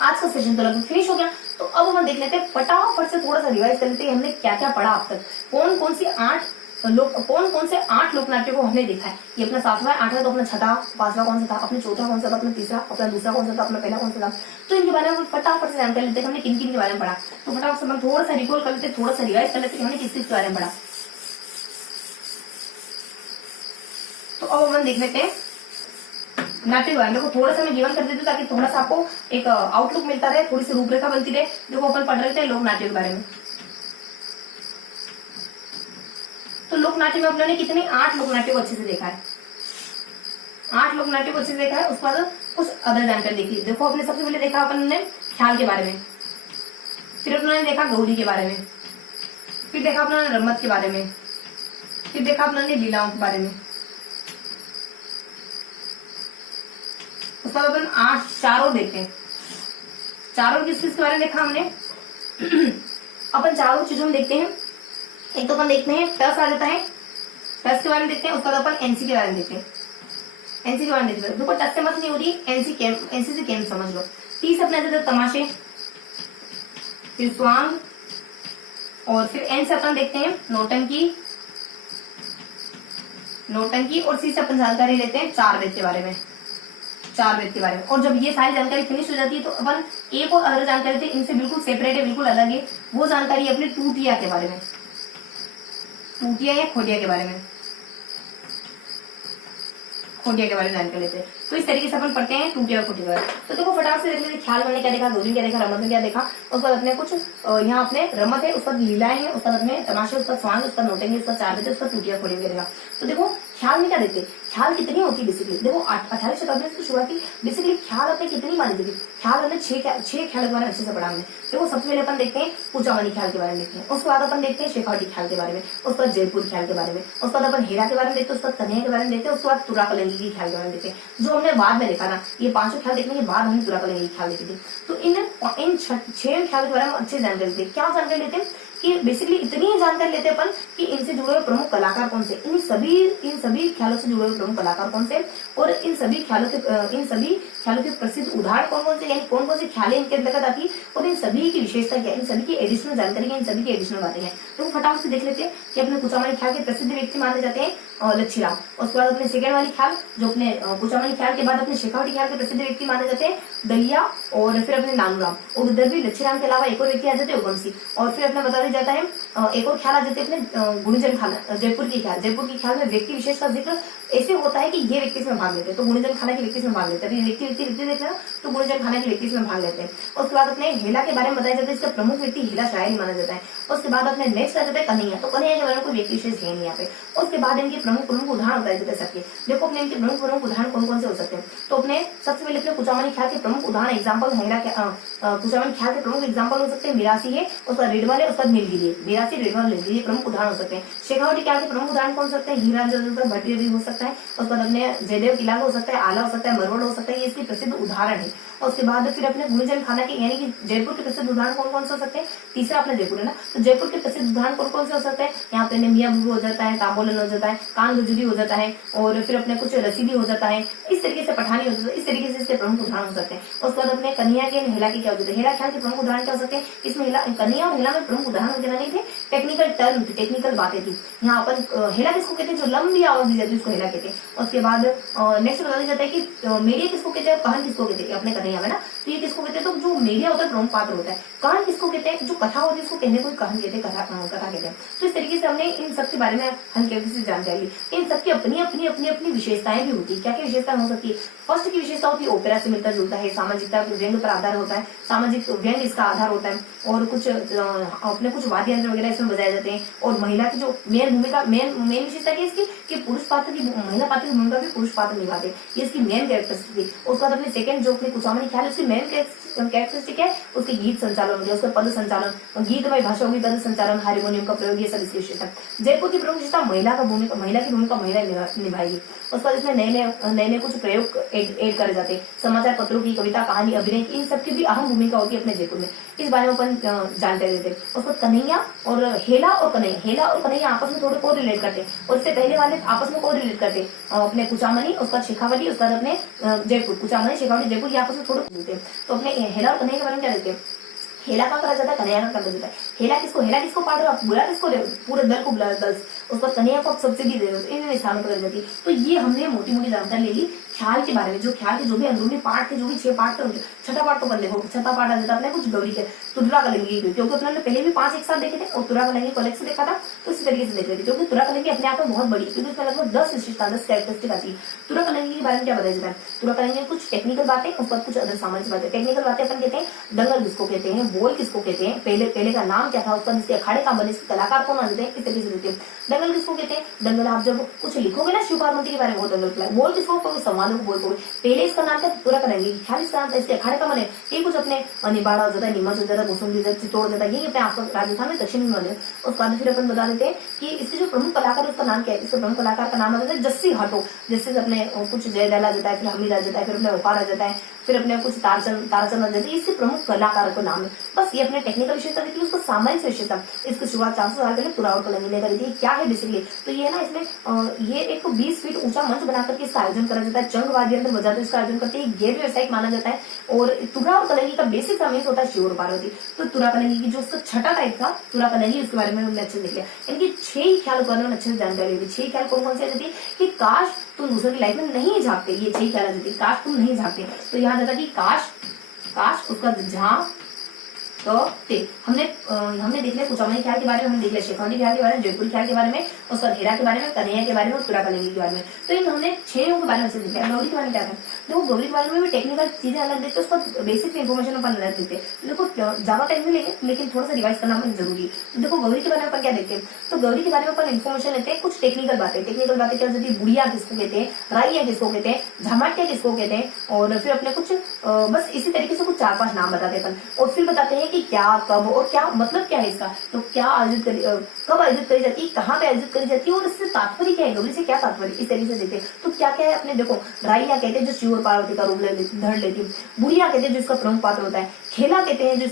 आज का सेशन तो लगभग फिनिश हो गया, तो अब हम देख लेते हैं फटाफट से थोड़ा सा रिवाइज कर लेते हैं हमने क्या क्या पढ़ा अब तक, कौन कौन से 8 लोक नाट्य को हमने देखा है। ये अपना 7वां है, 8वां तो अपना छठा, 5वां कौन सा था, अपना चौथा कौन सा था, अपना तीसरा, अपना दूसरा कौन सा था, अपना पहला कौन सा था। तो इनके बारे में फटाफट से जानकारी लेते हैं हमने किन किन के बारे में पढ़ा। तो फटाफट से हम थोड़ा सा रिकॉल कर लेते हैं, थोड़ा सा रिवाइज कर लेते हैं हमने किस किस के बारे में पढ़ा। तो अब हम देख लेते हैं नाट्य के बारे में। थोड़ा सा मैं गिवन कर देती हूँ ताकि थोड़ा सा आपको एक आउटलुक मिलता रहे, थोड़ी सी रूपरेखा बनती रहे। देखो अपन पढ़ रहे थे लोक नाट्य के बारे में। तो लोक नाट्य में अपने कितने 8 लोक नाट्य को अच्छे से देखा है, 8 लोक नाट्य को अच्छे से देखा है। उसके बाद कुछ अदर जानकारी देखी। देखो अपने सबसे पहले देखा अपन ने ख्याल के बारे में, फिर अपने देखा गौरी के बारे में, फिर देखा अपने रम्मत के बारे में, फिर देखा अपने लीलाओं के बारे में। उसके बाद अपन 8 चारों देखते हैं। चारों किस किस के बारे में देखा हमने अपन चारों चीजों में देखते हैं। एक तो अपन देखते हैं टस आ जाता है, टस के बारे में देखते हैं। उसके बाद अपन एनसी के बारे में देखते हैं, एनसी के बारे में देखते हैं। देखो टस से मत नहीं हो रही, एनसी से कैम समझ लो। टी से अपने आ जाते हैं तमाशे, फिर स्वांग, और फिर एन से अपन देखते हैं नौटंकी, और सी से अपन जानकारी लेते हैं 4 वेद के बारे में, 4 वेद के बारे में। और जब ये सारी जानकारी फिनिश हो जाती है तो अपन एक और अदर जानकारी थे, इनसे बिल्कुल सेपरेट है, बिल्कुल अलग है। वो जानकारी अपनी टूटिया के बारे में, टूटिया या खोटिया के बारे में, खोटिया के बारे में जानकारी लेते हैं। तो इस तरीके से अपन पढ़ते हैं टूटिया और खोटिया के बारे में। तो देखो फटाफट से देख लेते, ख्याल में क्या देखा, गौरी क्या देखा, रमत में क्या देखा। उसके बाद अपने कुछ यहाँ अपने रमत है, उसका लीलाएं हैं, उसका अपने तमाशे, उसका स्वांग, उसका नौटंकी, उसका 4 वेद, उसका टूटिया खोटिया देखा। तो देखो ख्याल में क्या देते हैं, ख्याल कितनी होती है बेसिकली। देखो 18वीं शताब्दी से शुरुआत की, बेसिकली ख्याल अपने कितनी मानी जाती है। ख्याल हमने 6 ख्याल के बारे में अच्छे से पढ़ा हमने। देखो सबसे पहले अपन देखते हैं कुचामनी ख्याल के बारे में देखते हैं। उसके बाद अपन देखते हैं शेखावटी ख्याल के बारे में, उसके बाद जयपुर ख्याल के बारे में, उसके बाद अपन हेरा के बारे में देखते हैं, उसके बाद कन्हैया के बारे में देखते हैं, उसके बाद तुराकलंगी की ख्याल के बारे में देखते हैं, जो हमने बाद में देखा ना। ये 5 ख्याल देखने के बाद हमने तुराकलंगी की ख्याल देखी थी। तो इन 6 ख्याल के बारे में अच्छे जानकारी लेते हैं। क्या जानकारी लेते हैं कि बेसिकली इतनी ही जानकारी लेते हैं अपन कि इनसे जुड़े हुए प्रमुख कलाकार कौन से, इन सभी ख्यालों से जुड़े हुए प्रमुख कलाकार कौन से, और इन सभी ख्यालों के प्रसिद्ध उदाहरण कौन कौन से, यानी कौन कौन सी ख्यालें इनके अंतर्गत आती है, और इन सभी की विशेषता क्या, इन सभी की एडिशनल जानकारी है, इन सभी की एडिशनल बातें हैं। तो फटाफट से देख लेते हैं कि अपने कुचामनी ख्याल के प्रसिद्ध व्यक्ति माने जाते हैं लच्छीराम। उसके बाद अपने सेकेंड वाली ख्याल, जो अपने कुचामनी ख्याल के बाद अपने शेखावटी ख्याल के प्रसिद्ध व्यक्ति माने जाते हैं दलिया, और फिर अपने नानूराम। और उधर भी लच्छीराम के अलावा एक और व्यक्ति आ जाते हैं उगमसी। और फिर अपने बता दिया जाता है एक और ख्याल आ जाते हैं अपने गुणीजन खाना, जयपुर की ख्याल में व्यक्ति विशेष का जिक्र ऐसे होता है कि ये व्यक्ति इसमें भाग लेते हैं, तो गुणीजन खाना के व्यक्ति इसमें भाग लेते हैं। व्यक्ति देखते हैं तो गुणीजन खाना के व्यक्ति इसमें भाग लेते हैं। उसके बाद अपने हेला के बारे में बताया जाता है, इसका प्रमुख व्यक्ति हेला शायर ही माना जाता है। उसके बाद अपने नेक्स्ट आ जाता है कन्हैया। तो कन्हैया के बारे में कोई व्यक्ति विशेष है नहीं यहाँ पे। उसके बाद इनके प्रमुख उदाहरण बताए जाते हैं सबके। देखो अपने इनके प्रमुख उदाहरण कौन कौन से हो सकते हैं। तो अपने सबसे पहले अपने कुचामनी ख्याल के प्रमुख उदाहरण एग्जाम्पल कुचामनी ख्याल के प्रमुख एग्जाम्पल हो सकते हैं मिरासी है, उसका रिडवाल है, उसका नीलगिरी है। मिरासी, रिडवाल, नीलगिरी प्रमुख उदाहरण हो सकते हैं। शेखावटी ख्याल के प्रमुख उदाहरण कौन हो सकते हैं, हीरा भट्टी भी हो सकता है। उसके बाद अपने जयदेव किला हो सकता है, आला हो सकता है, मरवड़ हो सकता है, ये इसके प्रसिद्ध उदाहरण है। और उसके बाद फिर अपने गुणीजन खाना के यानी कि जयपुर के प्रसिद्ध उदाहरण कौन कौन से हो सकते हैं। तीसरा अपना जयपुर है ना, तो जयपुर के प्रसिद्ध उदाहरण कौन कौन से हो सकते हैं। यहाँ पे मियाँ बुबू हो जाता है, तांबोलन हो जाता है, कान गुजरी हो जाता है, और फिर अपने कुछ रसीदी हो जाता है, इस तरीके से पठानी हो जाता है। इस तरीके से इसके प्रमुख उदाहरण हो सकते हैं। उसके बाद अपने कन्हैया के हेला के क्या हो जाते हैं, हेला ख्याल के प्रमुख उदाहरण क्या हो सकते हैं। इसमें कन्हैया और हेला में प्रमुख उदाहरण वगैरह नहीं थे, टेक्निकल टर्म थी, टेक्निकल बातें थी। यहाँ अपन हेला किसको कहते हैं, जो लंबी आवाज दी जाती है उसको हेला कहते हैं। उसके बाद नेक्स्ट बता दिया जाता है कि मेडिया किसको कहते हैं, कहन किसको कहते हैं अपने कन्हैया में ना। तो ये किसको कहते हैं, तो जो मीडिया होता है प्रमुख पात्र होता है। कहन किसको कहते हैं, जो कथा होती है उसको कहने को कहन कहते हैं, कथा कहते हैं। तो इस तरीके से हमने इन सब के बारे में हल्के से जानकारी ली। इन सबकी अपनी अपनी विशेषताएं भी होती है। क्या क्या विशेषताएं हो सकती है। फर्स्ट की विशेषता रिश्ता होती है ओपेरा से मिलता जुलता है, सामाजिकता व्यंग पर आधार होता है, सामाजिक व्यंग इसका आधार होता है, और कुछ अपने कुछ वाद्य यंत्र वगैरह इसमें बजाए जाते हैं। और महिला की जो मेन भूमिका, मेन विशेषता क्या है इसकी कि पुरुष पात्र की, महिला पात्र की भूमिका भी पुरुष पात्र निभाते हैं, ये इसकी मेन कैरेक्टरिस्टिक थी। उसके बाद अपने सेकंड जो अपनी कुचामनी ख्याल, उसकी मेन कैरेक्टरिस्टिक है उसके गीत संचालन हो गया, उसका पद संचालन, गीतमय भाषा होगी, पद संचालन, हारमोनियम का प्रयोग, ये सब इसकी विशेषता। जयपुर की प्रमुख विशेषता महिला की भूमिका महिला निभाएगी। उसके बाद इसमें नए कुछ प्रयोग ऐड करे जाते हैं, समाचार पत्रों की, कविता, कहानी, अभिनय, इन सबकी भी अहम भूमिका होती है अपने जयपुर में। इस बारे में अपन जानकारी देते हैं। उसको कन्हैया और हेला और कन्हैया आपस में थोड़े को रिलेट करते हैं, और इससे पहले वाले आपस में को रिलेट करते हैं, अपने कुचामनी, उसका शेखावटी, उसका अपने जयपुर, कुचामनी, शेखावटी, जयपुर, ये आपस में थोड़े मिलते हैं। तो अपने हेला और कन्हैया के बारे में क्या देखते हैं? हेला का करा जाता है, कन्हैया का करा जाता है। हेला किसको पाठ रहे हो आप, बुला किसको रहे हो? पूरे दल को बुला, दल। उसको कन्हैया को आप सब्सिडी दे रहे हो, इन स्थानों पर जाती है। तो ये हमने मोटी मोटी जानकारी ले ली ख्याल के बारे में, जो ख्याल के जो भी अंदरूनी पार्ट थे, जो भी 6 पार्ट थे, छठा पार्ट तो कर ले, छठा पार्ट आ जाता अपने कुछ गौरी के तुरा कलेंगी, क्योंकि अपने पहले भी 5 एक साथ देखे थे, और तुरा कलेंगी को अलग से देखा था, तो इसी तरीके से देख रहे थे। क्योंकि तुरा कलेंगी अपने आप में बहुत बड़ी, क्योंकि उसमें लगभग 10 विशेषता, 10 कैरेक्टरिस्टिक आती है। तुरा कलेंगी के बारे में क्या बताया जाता है? तुरा कलेंगी में कुछ टेक्निकल बातें, उसके बाद कुछ अदर सामान्य बातें। टेक्निकल बातें अपन कहते हैं दंगल किसको कहते हैं, बोल किसको कहते हैं, पहले का नाम क्या था, उसका जिसके अखाड़े का बने, इसके कलाकार कौन आते हैं, इस तरीके से देते हैं। दंगल किसको कहते हैं? दंगल आप जब कुछ लिखोगे ना शिव पार्वती के बारे में, वो दंगल। बोल किसको कहोगे? संवादों को बोल कहोगे। पहले इसका नाम क्या पूरा करेंगे, ख्याल इसका नाम इसके अखाड़े का बने, ये कुछ अपने निबाड़ा हो जाता है, नीमच हो जाता है, मुसुंडी हो जाता है, चित्तौड़ हो जाता है, ये अपने आपको राजस्थान में दक्षिण में बने। उसके बाद फिर अपन बता देते हैं कि इसके जो प्रमुख कलाकार, उसका नाम क्या है? इसके प्रमुख कलाकार का नाम आता है जस्सी हटो, जिससे अपने कुछ जयदला जाता है, फिर हमीद आ जाता है, फिर अपने व्यापार आ जाता है, फिर अपने कुछ तारचंद आ जाते हैं। इसके प्रमुख कलाकार का नाम है। बस ये अपने टेक्निकल विशेषता देखिए, उसको सामान्य विशेषता, इसकी शुरुआत 400 साल पहले तुरा और कलंगी ने करी थी। क्या है बेसिकली? तो ये ना इसमें ये एक 20 फीट ऊंचा मंच बनाकर के इसका आयोजन करा जाता है, चंग वाद्य यंत्र बजाते इसका आयोजन करते हैं, गैर व्यावसायिक माना जाता है। और तुरा और कलंगी का बेसिक समीस होता है शिव और पार्वती। तो तुरा कलंगी की जो उसका छठा टाइप था तुरा कलंगी, उसके बारे में हमने अच्छे से देख लिया। इनकी 6 ख्याल के बारे में अच्छे से जानकारी दी। 6 ख्याल कौन कौन से आती है कि काश तुम दूसरे की लाइफ में नहीं झांकते, ये 6 ख्याल आती है। काश तुम नहीं झांकते, तो यहाँ जाता कि काश उसका झांक तो ते हमने देख लिया कुचामनी ख्याल के बारे में, हमने देख लिया शेखावटी ख्याल के बारे में, जयपुर ख्याल के बारे में, उसका हेरा के बारे में, कन्हैया के बारे में, और तुरा कलेंगी के बारे में। तो इन हमने 6 के बारे में से देखा। गौरी के बारे में क्या था? देखो गौरी के बारे में भी टेक्निकल चीजें अलग देते हैं, उसका बेसिक इन्फॉर्मेशन अपन अलग देते हैं। देखो ज्यादा टाइम नहीं लेंगे, लेकिन थोड़ा सा रिवाइज करना जरूरी है। देखो गौरी के बारे में अपन क्या देखते हैं? तो गौरी के बारे में अपन इन्फॉर्मेशन लेते हैं, कुछ टेक्निकल बातें क्या होती है? बुढ़िया किसको कहते हैं, राइया किसको कहते हैं, झामाटिया किसको कहते हैं, और फिर अपने कुछ बस इसी तरीके से कुछ 4-5 नाम बताते हैं अपन, और फिर बताते हैं कि क्या, कब और क्या मतलब क्या है इसका। तो क्या आयोजित कब आयोजित करी जाती है, कहाँ पे आयोजित करी जाती है, और इससे तात्पर्य क्या है, गौरी से क्या तात्पर्य, इस तरीके से देते हैं। तो क्या क्या है अपने देखो, राइया कहते हैं जो शिव और पार्वती का रूप धर लेती है, बुढ़िया कहते हैं जो इसका प्रमुख पात्र होता है, खेला कहते हैं जो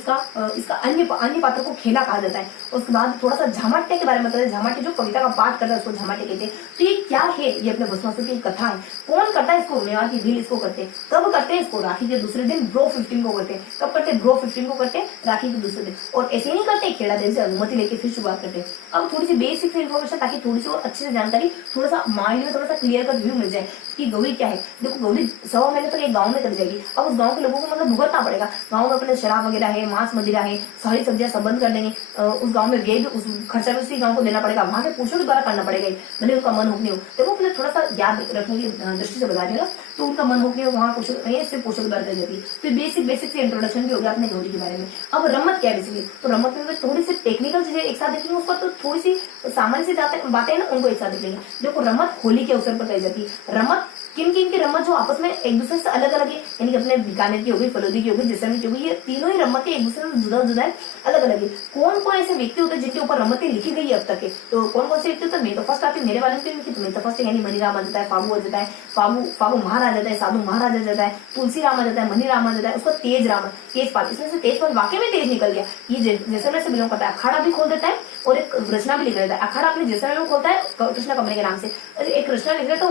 इसका अन्य पात्र को खेला कहा जाता है। उसके बाद थोड़ा सा झामाट्य के बारे में बताते हैं, झामाट्य जो कविता का पाठ करता है उसको झामाट्य कहते हैं। तो ये क्या है? ये अपने भस्मासुर की कथा है। कौन करता है इसको? मेवाड़ की भील इसको करते हैं। कब करते हैं इसको? राखी के दूसरे दिन, ब्रो 15 को करते हैं। कब करते हैं? ब्रो 15 को करते हैं, राखी के दूसरे दिन। और ऐसे नहीं करते, खेड़ा देवी से अनुमति लेके फिर शुरुआत करते हैं। अब थोड़ी सी बेसिक इन्फॉर्मेशन, ताकि थोड़ी सी और अच्छे से जानकारी, थोड़ा सा माइंड में थोड़ा सा क्लियर कट व्यू मिल जाए कि गौरी क्या है। देखो गौरी 100 महीने तक एक गाँव में कर जाएगी। अब उस गाँव के लोगों को मतलब भुगतना पड़ेगा। गाँव में अपने शराब वगैरह है, मांस मदिरा है, सारी सब्जियां सब बंद कर देंगे। उस गाँव में रेट, उस खर्चा भी उसी गाँव को देना पड़ेगा, वहां के पुरुषों के द्वारा करना पड़ेगा, भले उनका मन होनी हो। देखो अपने थोड़ा सा याद रखने की दृष्टि से बता देगा, तो उनका मन होनी हो वहाँ पुरुषों सिर्फ पुरुषों के द्वारा कर जाती है। तो बेसिक से इंट्रोडक्शन भी हो गया अपने गौरी के बारे में। अब रम्मत क्या है बेसिकली? तो रम्मत में थोड़ी सी टेक्निकल चीजें एक साथ देखेंगे, उसका तो थोड़ी सी सामान्य सी बातें ना उनको एक साथ देखेंगे। देखो रम्मत होली के अवसर पर कही जाती है। रम्मत किन की रम्मत जो आपस में एक दूसरे से अलग अलग है, यानी कि अपने बीकानेर की होगी, फलोदी की होगी, जैसलमेर की होगी, ये तीनों ही रम्मतें एक दूसरे से जुदा है, अलग अलग है। कौन कौन ऐसे व्यक्ति होते हैं जिनके ऊपर रम्मतें लिखी गई है अब तक के? तो कौन कौन से व्यक्ति होते हैं? मैं तो फर्स्ट आती है मेरे बारे में लिखी, तो मैं तो फर्स्ट यानी मनीराम आ जाता है, फाबू आ जाता है, फाबू महाराज आ जाता है, साधु महाराज आ जाता है, तुलसी राम आ जाता है, मनी राम आ जाता है, उसका तेजपाल, इसमें से तेजपाल वाकई में तेज निकल गया। ये जैसलमेर से बिलोंग करता है। अखाड़ा भी खोल देता है और एक रचना भी लिख देता है। अखाड़ा अपने जैसलमेर में खोलता है कृष्णा कमरे के नाम से, एक रचना लिख देता है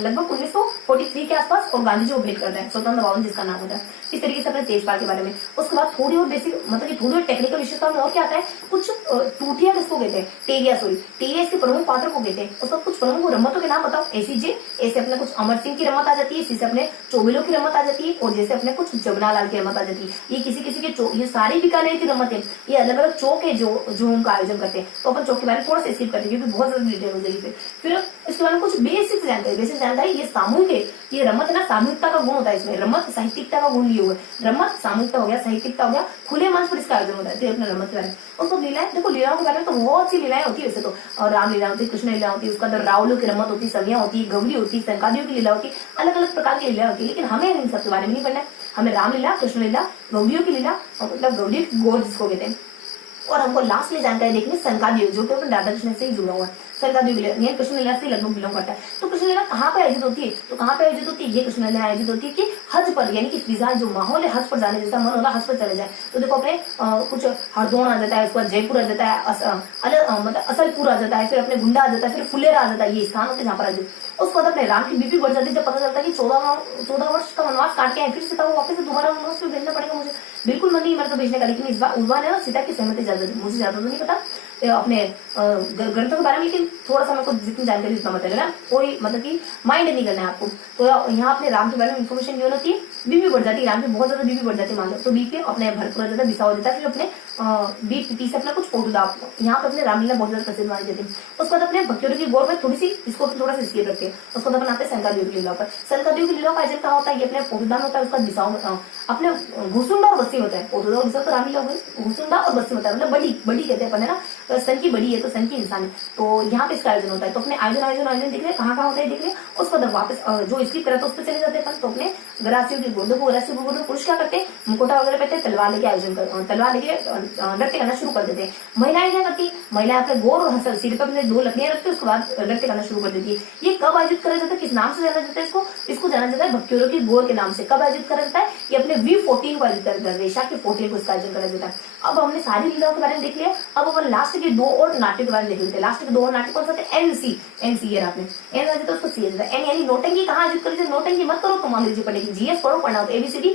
लगभग 1943 के आसपास, और गांधी जी को भेंट करता है, स्वतंत्र भवन जिसका नाम होता है। इस तरीके से अपने तेजपाल के बारे में। उसके बाद थोड़ी और बेसिक मतलब कि थोड़ी और टेक्निकल विशेषता में और क्या आता है, कुछ टूटिया किसको कहते हैं? टेरिया इसके प्रमुख पात्र को कहते हैं। उसका कुछ प्रमुख रम्मतों के नाम बताओ। ऐसे अपने कुछ अमर सिंह की रम्मत आ जाती है, जैसे अपने चोबिलों की रम्मत आ जाती है, और जैसे अपने कुछ जमुनालाल की रम्मत आ जाती है। ये किसी के ये सारी बीकानेर की रम्मत है। ये अलग अलग चौक है जो उनका आयोजन करते हैं। तो अपन चौक के बारे में थोड़ा सा स्किप करते हैं क्योंकि बहुत ज्यादा डिटेल हो जाएगी। फिर इसके बारे में कुछ बेसिक जानकारी, ये सामूहिक है, ये रमत है ना सामूहिकता का गुण होता है इसमें, रमत साहित्यिकता का गुण लिए हुए, रमत सामूहिकता हो गया, साहित्यिकता हो गया, खुले मंच पर इसका आयोजन होता है। अपने रमत के बारे में उसको लीलाएं, देखो लीलाओं के बारे में तो बहुत सी लीलाएं होती है वैसे तो, और राम लीला होती है, कृष्ण लीला होती है, उसका अंदर रावलों की रमत होती है, सवियां होती है, गौरी होती है, संकादियों की लीला होती है, अलग अलग प्रकार की लीला होती है। लेकिन हमें इन सब के बारे में नहीं पढ़ना है, हमें रामलीला, कृष्ण लीला, गौरियों की लीला, मतलब गौरी गोर जिसको कहते हैं, और हमको लास्ट में जानकारी देखनी संकादियों, जो कि अपन राधा कृष्ण से ही जुड़ा हुआ है। संकादियों की लीला कृष्ण लीला से लगभग बिलोंग करता है। तो कृष्ण लीला कहाँ पे आयोजित होती है, तो कहाँ पे आयोजित होती है, ये कृष्ण लीला आयोजित होती है कि हज पर, यानी कि फिजा जो माहौल है हज पर जाने जैसा मन होगा, हज पर चले जाए। तो देखो अपने कुछ हरदोन आ जाता है, उसके बाद जयपुर आ जाता है, मतलब असलपुर आ जाता है, फिर अपने गुंडा आ जाता है, फिर फुलेरा आ जाता है, ये स्थान होते हैं जहाँ पर आयोजित। उसके बाद अपने राम की बीपी बढ़ जाती है जब पता चलता है कि 14 वर्ष का वनवास काट के आए, फिर सीता को वापस से दोबारा वनवास में भेजना पड़ेगा मुझे। बिल्कुल मन नहीं मेरे को भेजने का, लेकिन इस बार उस बार है ना सीता की सहमति ज्यादा थी, मुझे ज्यादा तो नहीं पता अपने ग्रंथों के बारे में, लेकिन थोड़ा सा मेरे को जितनी जानकारी उतना मतलब है ना, कोई मतलब कि माइंड नहीं करना है आपको। तो यहाँ अपने राम के बारे में इन्फॉर्मेशन ये होती है, बीपी बढ़ जाती है, राम की बहुत ज्यादा बीपी बढ़ जाती है मान लो, तो बीपी अपने भरपूर हो जाता है, बिसा हो जाता है, फिर अपने बीपी से अपना कुछ फोटो दाव, यहाँ पे अपने रामलीला बहुत ज्यादा प्रसिद्ध मानी जाती है। उसके बाद अपने भक्तियों की गौर में थोड़ी सी इसको थोड़ा सा स्केप रखते हैं। उसके बाद बनाते हैं संकादियों की लीला पर। संकादियों की लीला का आयोजन कहाँ होता है, ये अपने पोटुदा में होता है, उसका दिशाओं में अपने घुसुंडा और बस्ती होता है, पोटुदा और दिशा तो रामलीला घुसुंडा और बस्ती होता है, मतलब बड़ी बड़ी कहते हैं अपन है ना, सन की बड़ी है तो सन की इंसान है, तो यहाँ पे इसका आयोजन होता है। तो अपने आयोजन देख रहे कहाँ कहाँ होता है देख रहे, उसको बाद वापस जो स्किप करा तो उस पर चले जाते हैं। तो अपने गरासियों की गोदों को गरासियों को गोदों पुरुष क्या करते हैं, मुकुटा वगैरह पहनते हैं, तलवार लेके आयोजन कर, तलवार लेके नृत्य करना शुरू कर देते हैं। महिलाएं क्या करती है, महिलाएं अपने गोर और हंसल सिर पर अपने 2 लकड़ियां रखते हैं, उसके बाद नृत्य करना शुरू कर देती है। ये कब आयोजित करा जाता है, किस नाम से जाना जाता है इसको जाना जाता है भक्तियों की गोर के नाम से। कब आयोजित करा जाता है, ये अपने V14 को आयोजित करा जाता है, वैशाख के 14 को इसका आयोजन करा जाता है। अब हमने सारी लीलाओं के बारे में देख लिया, अब अपन लास्ट के 2 और नाट्य के बारे में देख लेते हैं। लास्ट के 2 और नाट्य कौन सा थे, एनसी है आपने एन आ जाता है उसको सी आ जाता है। एन यानी नोटंकी कहाँ आयोजित करी, नोटंकी मत करो तो मान लीजिए पढ़ेगी, जीएस पढ़ो, पढ़ना होता है ABCD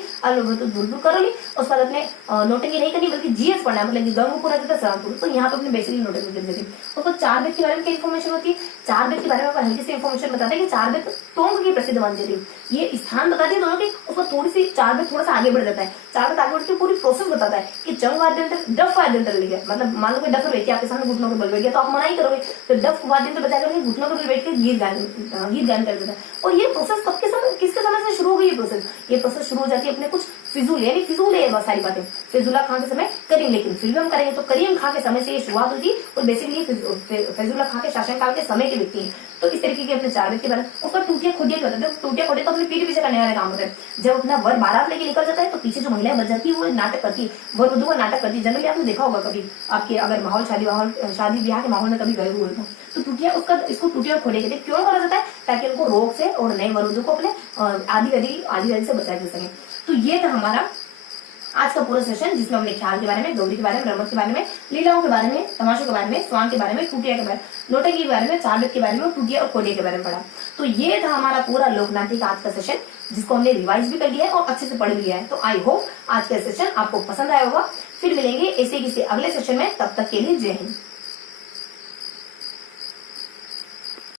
दूर करो ली, उसके बाद अपने नोटंकी नहीं करनी बल्कि जीएस पढ़ना है, मतलब गंगपुर आ जाता है सरामपुर, तो यहाँ पे अपने बेसिकली नोटंकी कर देती है। उसको 4 वेद के बारे में क्या इन्फॉर्मेशन होती है, 4 वेद के बारे में हल्की सी इन्फॉर्मेशन बताते हैं कि 4 वेद टोंग की प्रसिद्ध मानी जाती है। ये स्थान बताते हैं दोनों की, उसको थोड़ी सी 4 वेद थोड़ा सा आगे बढ़ जाता है, 4 वेद आगे बढ़ के पूरी प्रोसेस बताता है कि चंग वाद्यंत्र डफ वाद्यंत्र लिखे, मतलब मान लो कोई डफ बैठ के आपके सामने घुटनों के बल बैठ गया तो आप मना ही करोगे, तो डफ वाद्यंत्र बताया करेंगे, घुटनों के बल बैठ के गीत गान कर देता है। और ये प्रोसेस कब के समय किसके समय से शुरू हो गई, ये प्रोसेस शुरू हो जाती है अपने कुछ फिजूल यानी फिजूल है बहुत सारी बातें, फिजुल्ला खां के समय करीम, लेकिन फिल्म हम करेंगे तो करीम खां के समय से ये शुरुआत हुई थी, और बेसिकली फिजुल्ला खां के शासनकाल के समय के व्यक्ति हैं। तो इस तरीके के अपने 4 वेद के बारे में उसका टूटिया खोदिया करते हैं। टूटिया खोदिया तो अपने पीठ पीछे करने वाले काम होते हैं। जब अपना वर बारात लेके निकल जाता है तो पीछे जो महिलाएं बच जाती है वो नाटक करती है, वर वधू का नाटक करती है। जनरली आपने देखा होगा कभी आपके अगर माहौल शादी ब्याह के माहौल में कभी गए हुए तो टूटिया इसको टूटिया खोदिया कहते हैं। क्यों करा जाता है, ताकि उनको रोग से और नए वर वधू को अपने आदि से बचाया जा सके। तो ये था हमारा आज का पूरा सेशन, जिसमें हमने ख्याल के बारे में, गौरी के बारे में, रमत के बारे में, लीलाओं के बारे में, तमाशों के बारे में, स्वांग के बारे में, टूटिया के बारे में, नोटंकी के बारे में, 4 वेद के बारे में, टूटिया और खोदिया के बारे में पढ़ा। तो ये था हमारा पूरा लोकनाट्य का आज का सेशन, जिसको हमने रिवाइज भी कर लिया है और अच्छे से पढ़ लिया है। तो आई होप आज का सेशन आपको पसंद आया होगा। फिर मिलेंगे ऐसे किसी अगले सेशन में, तब तक के लिए जय हिंद।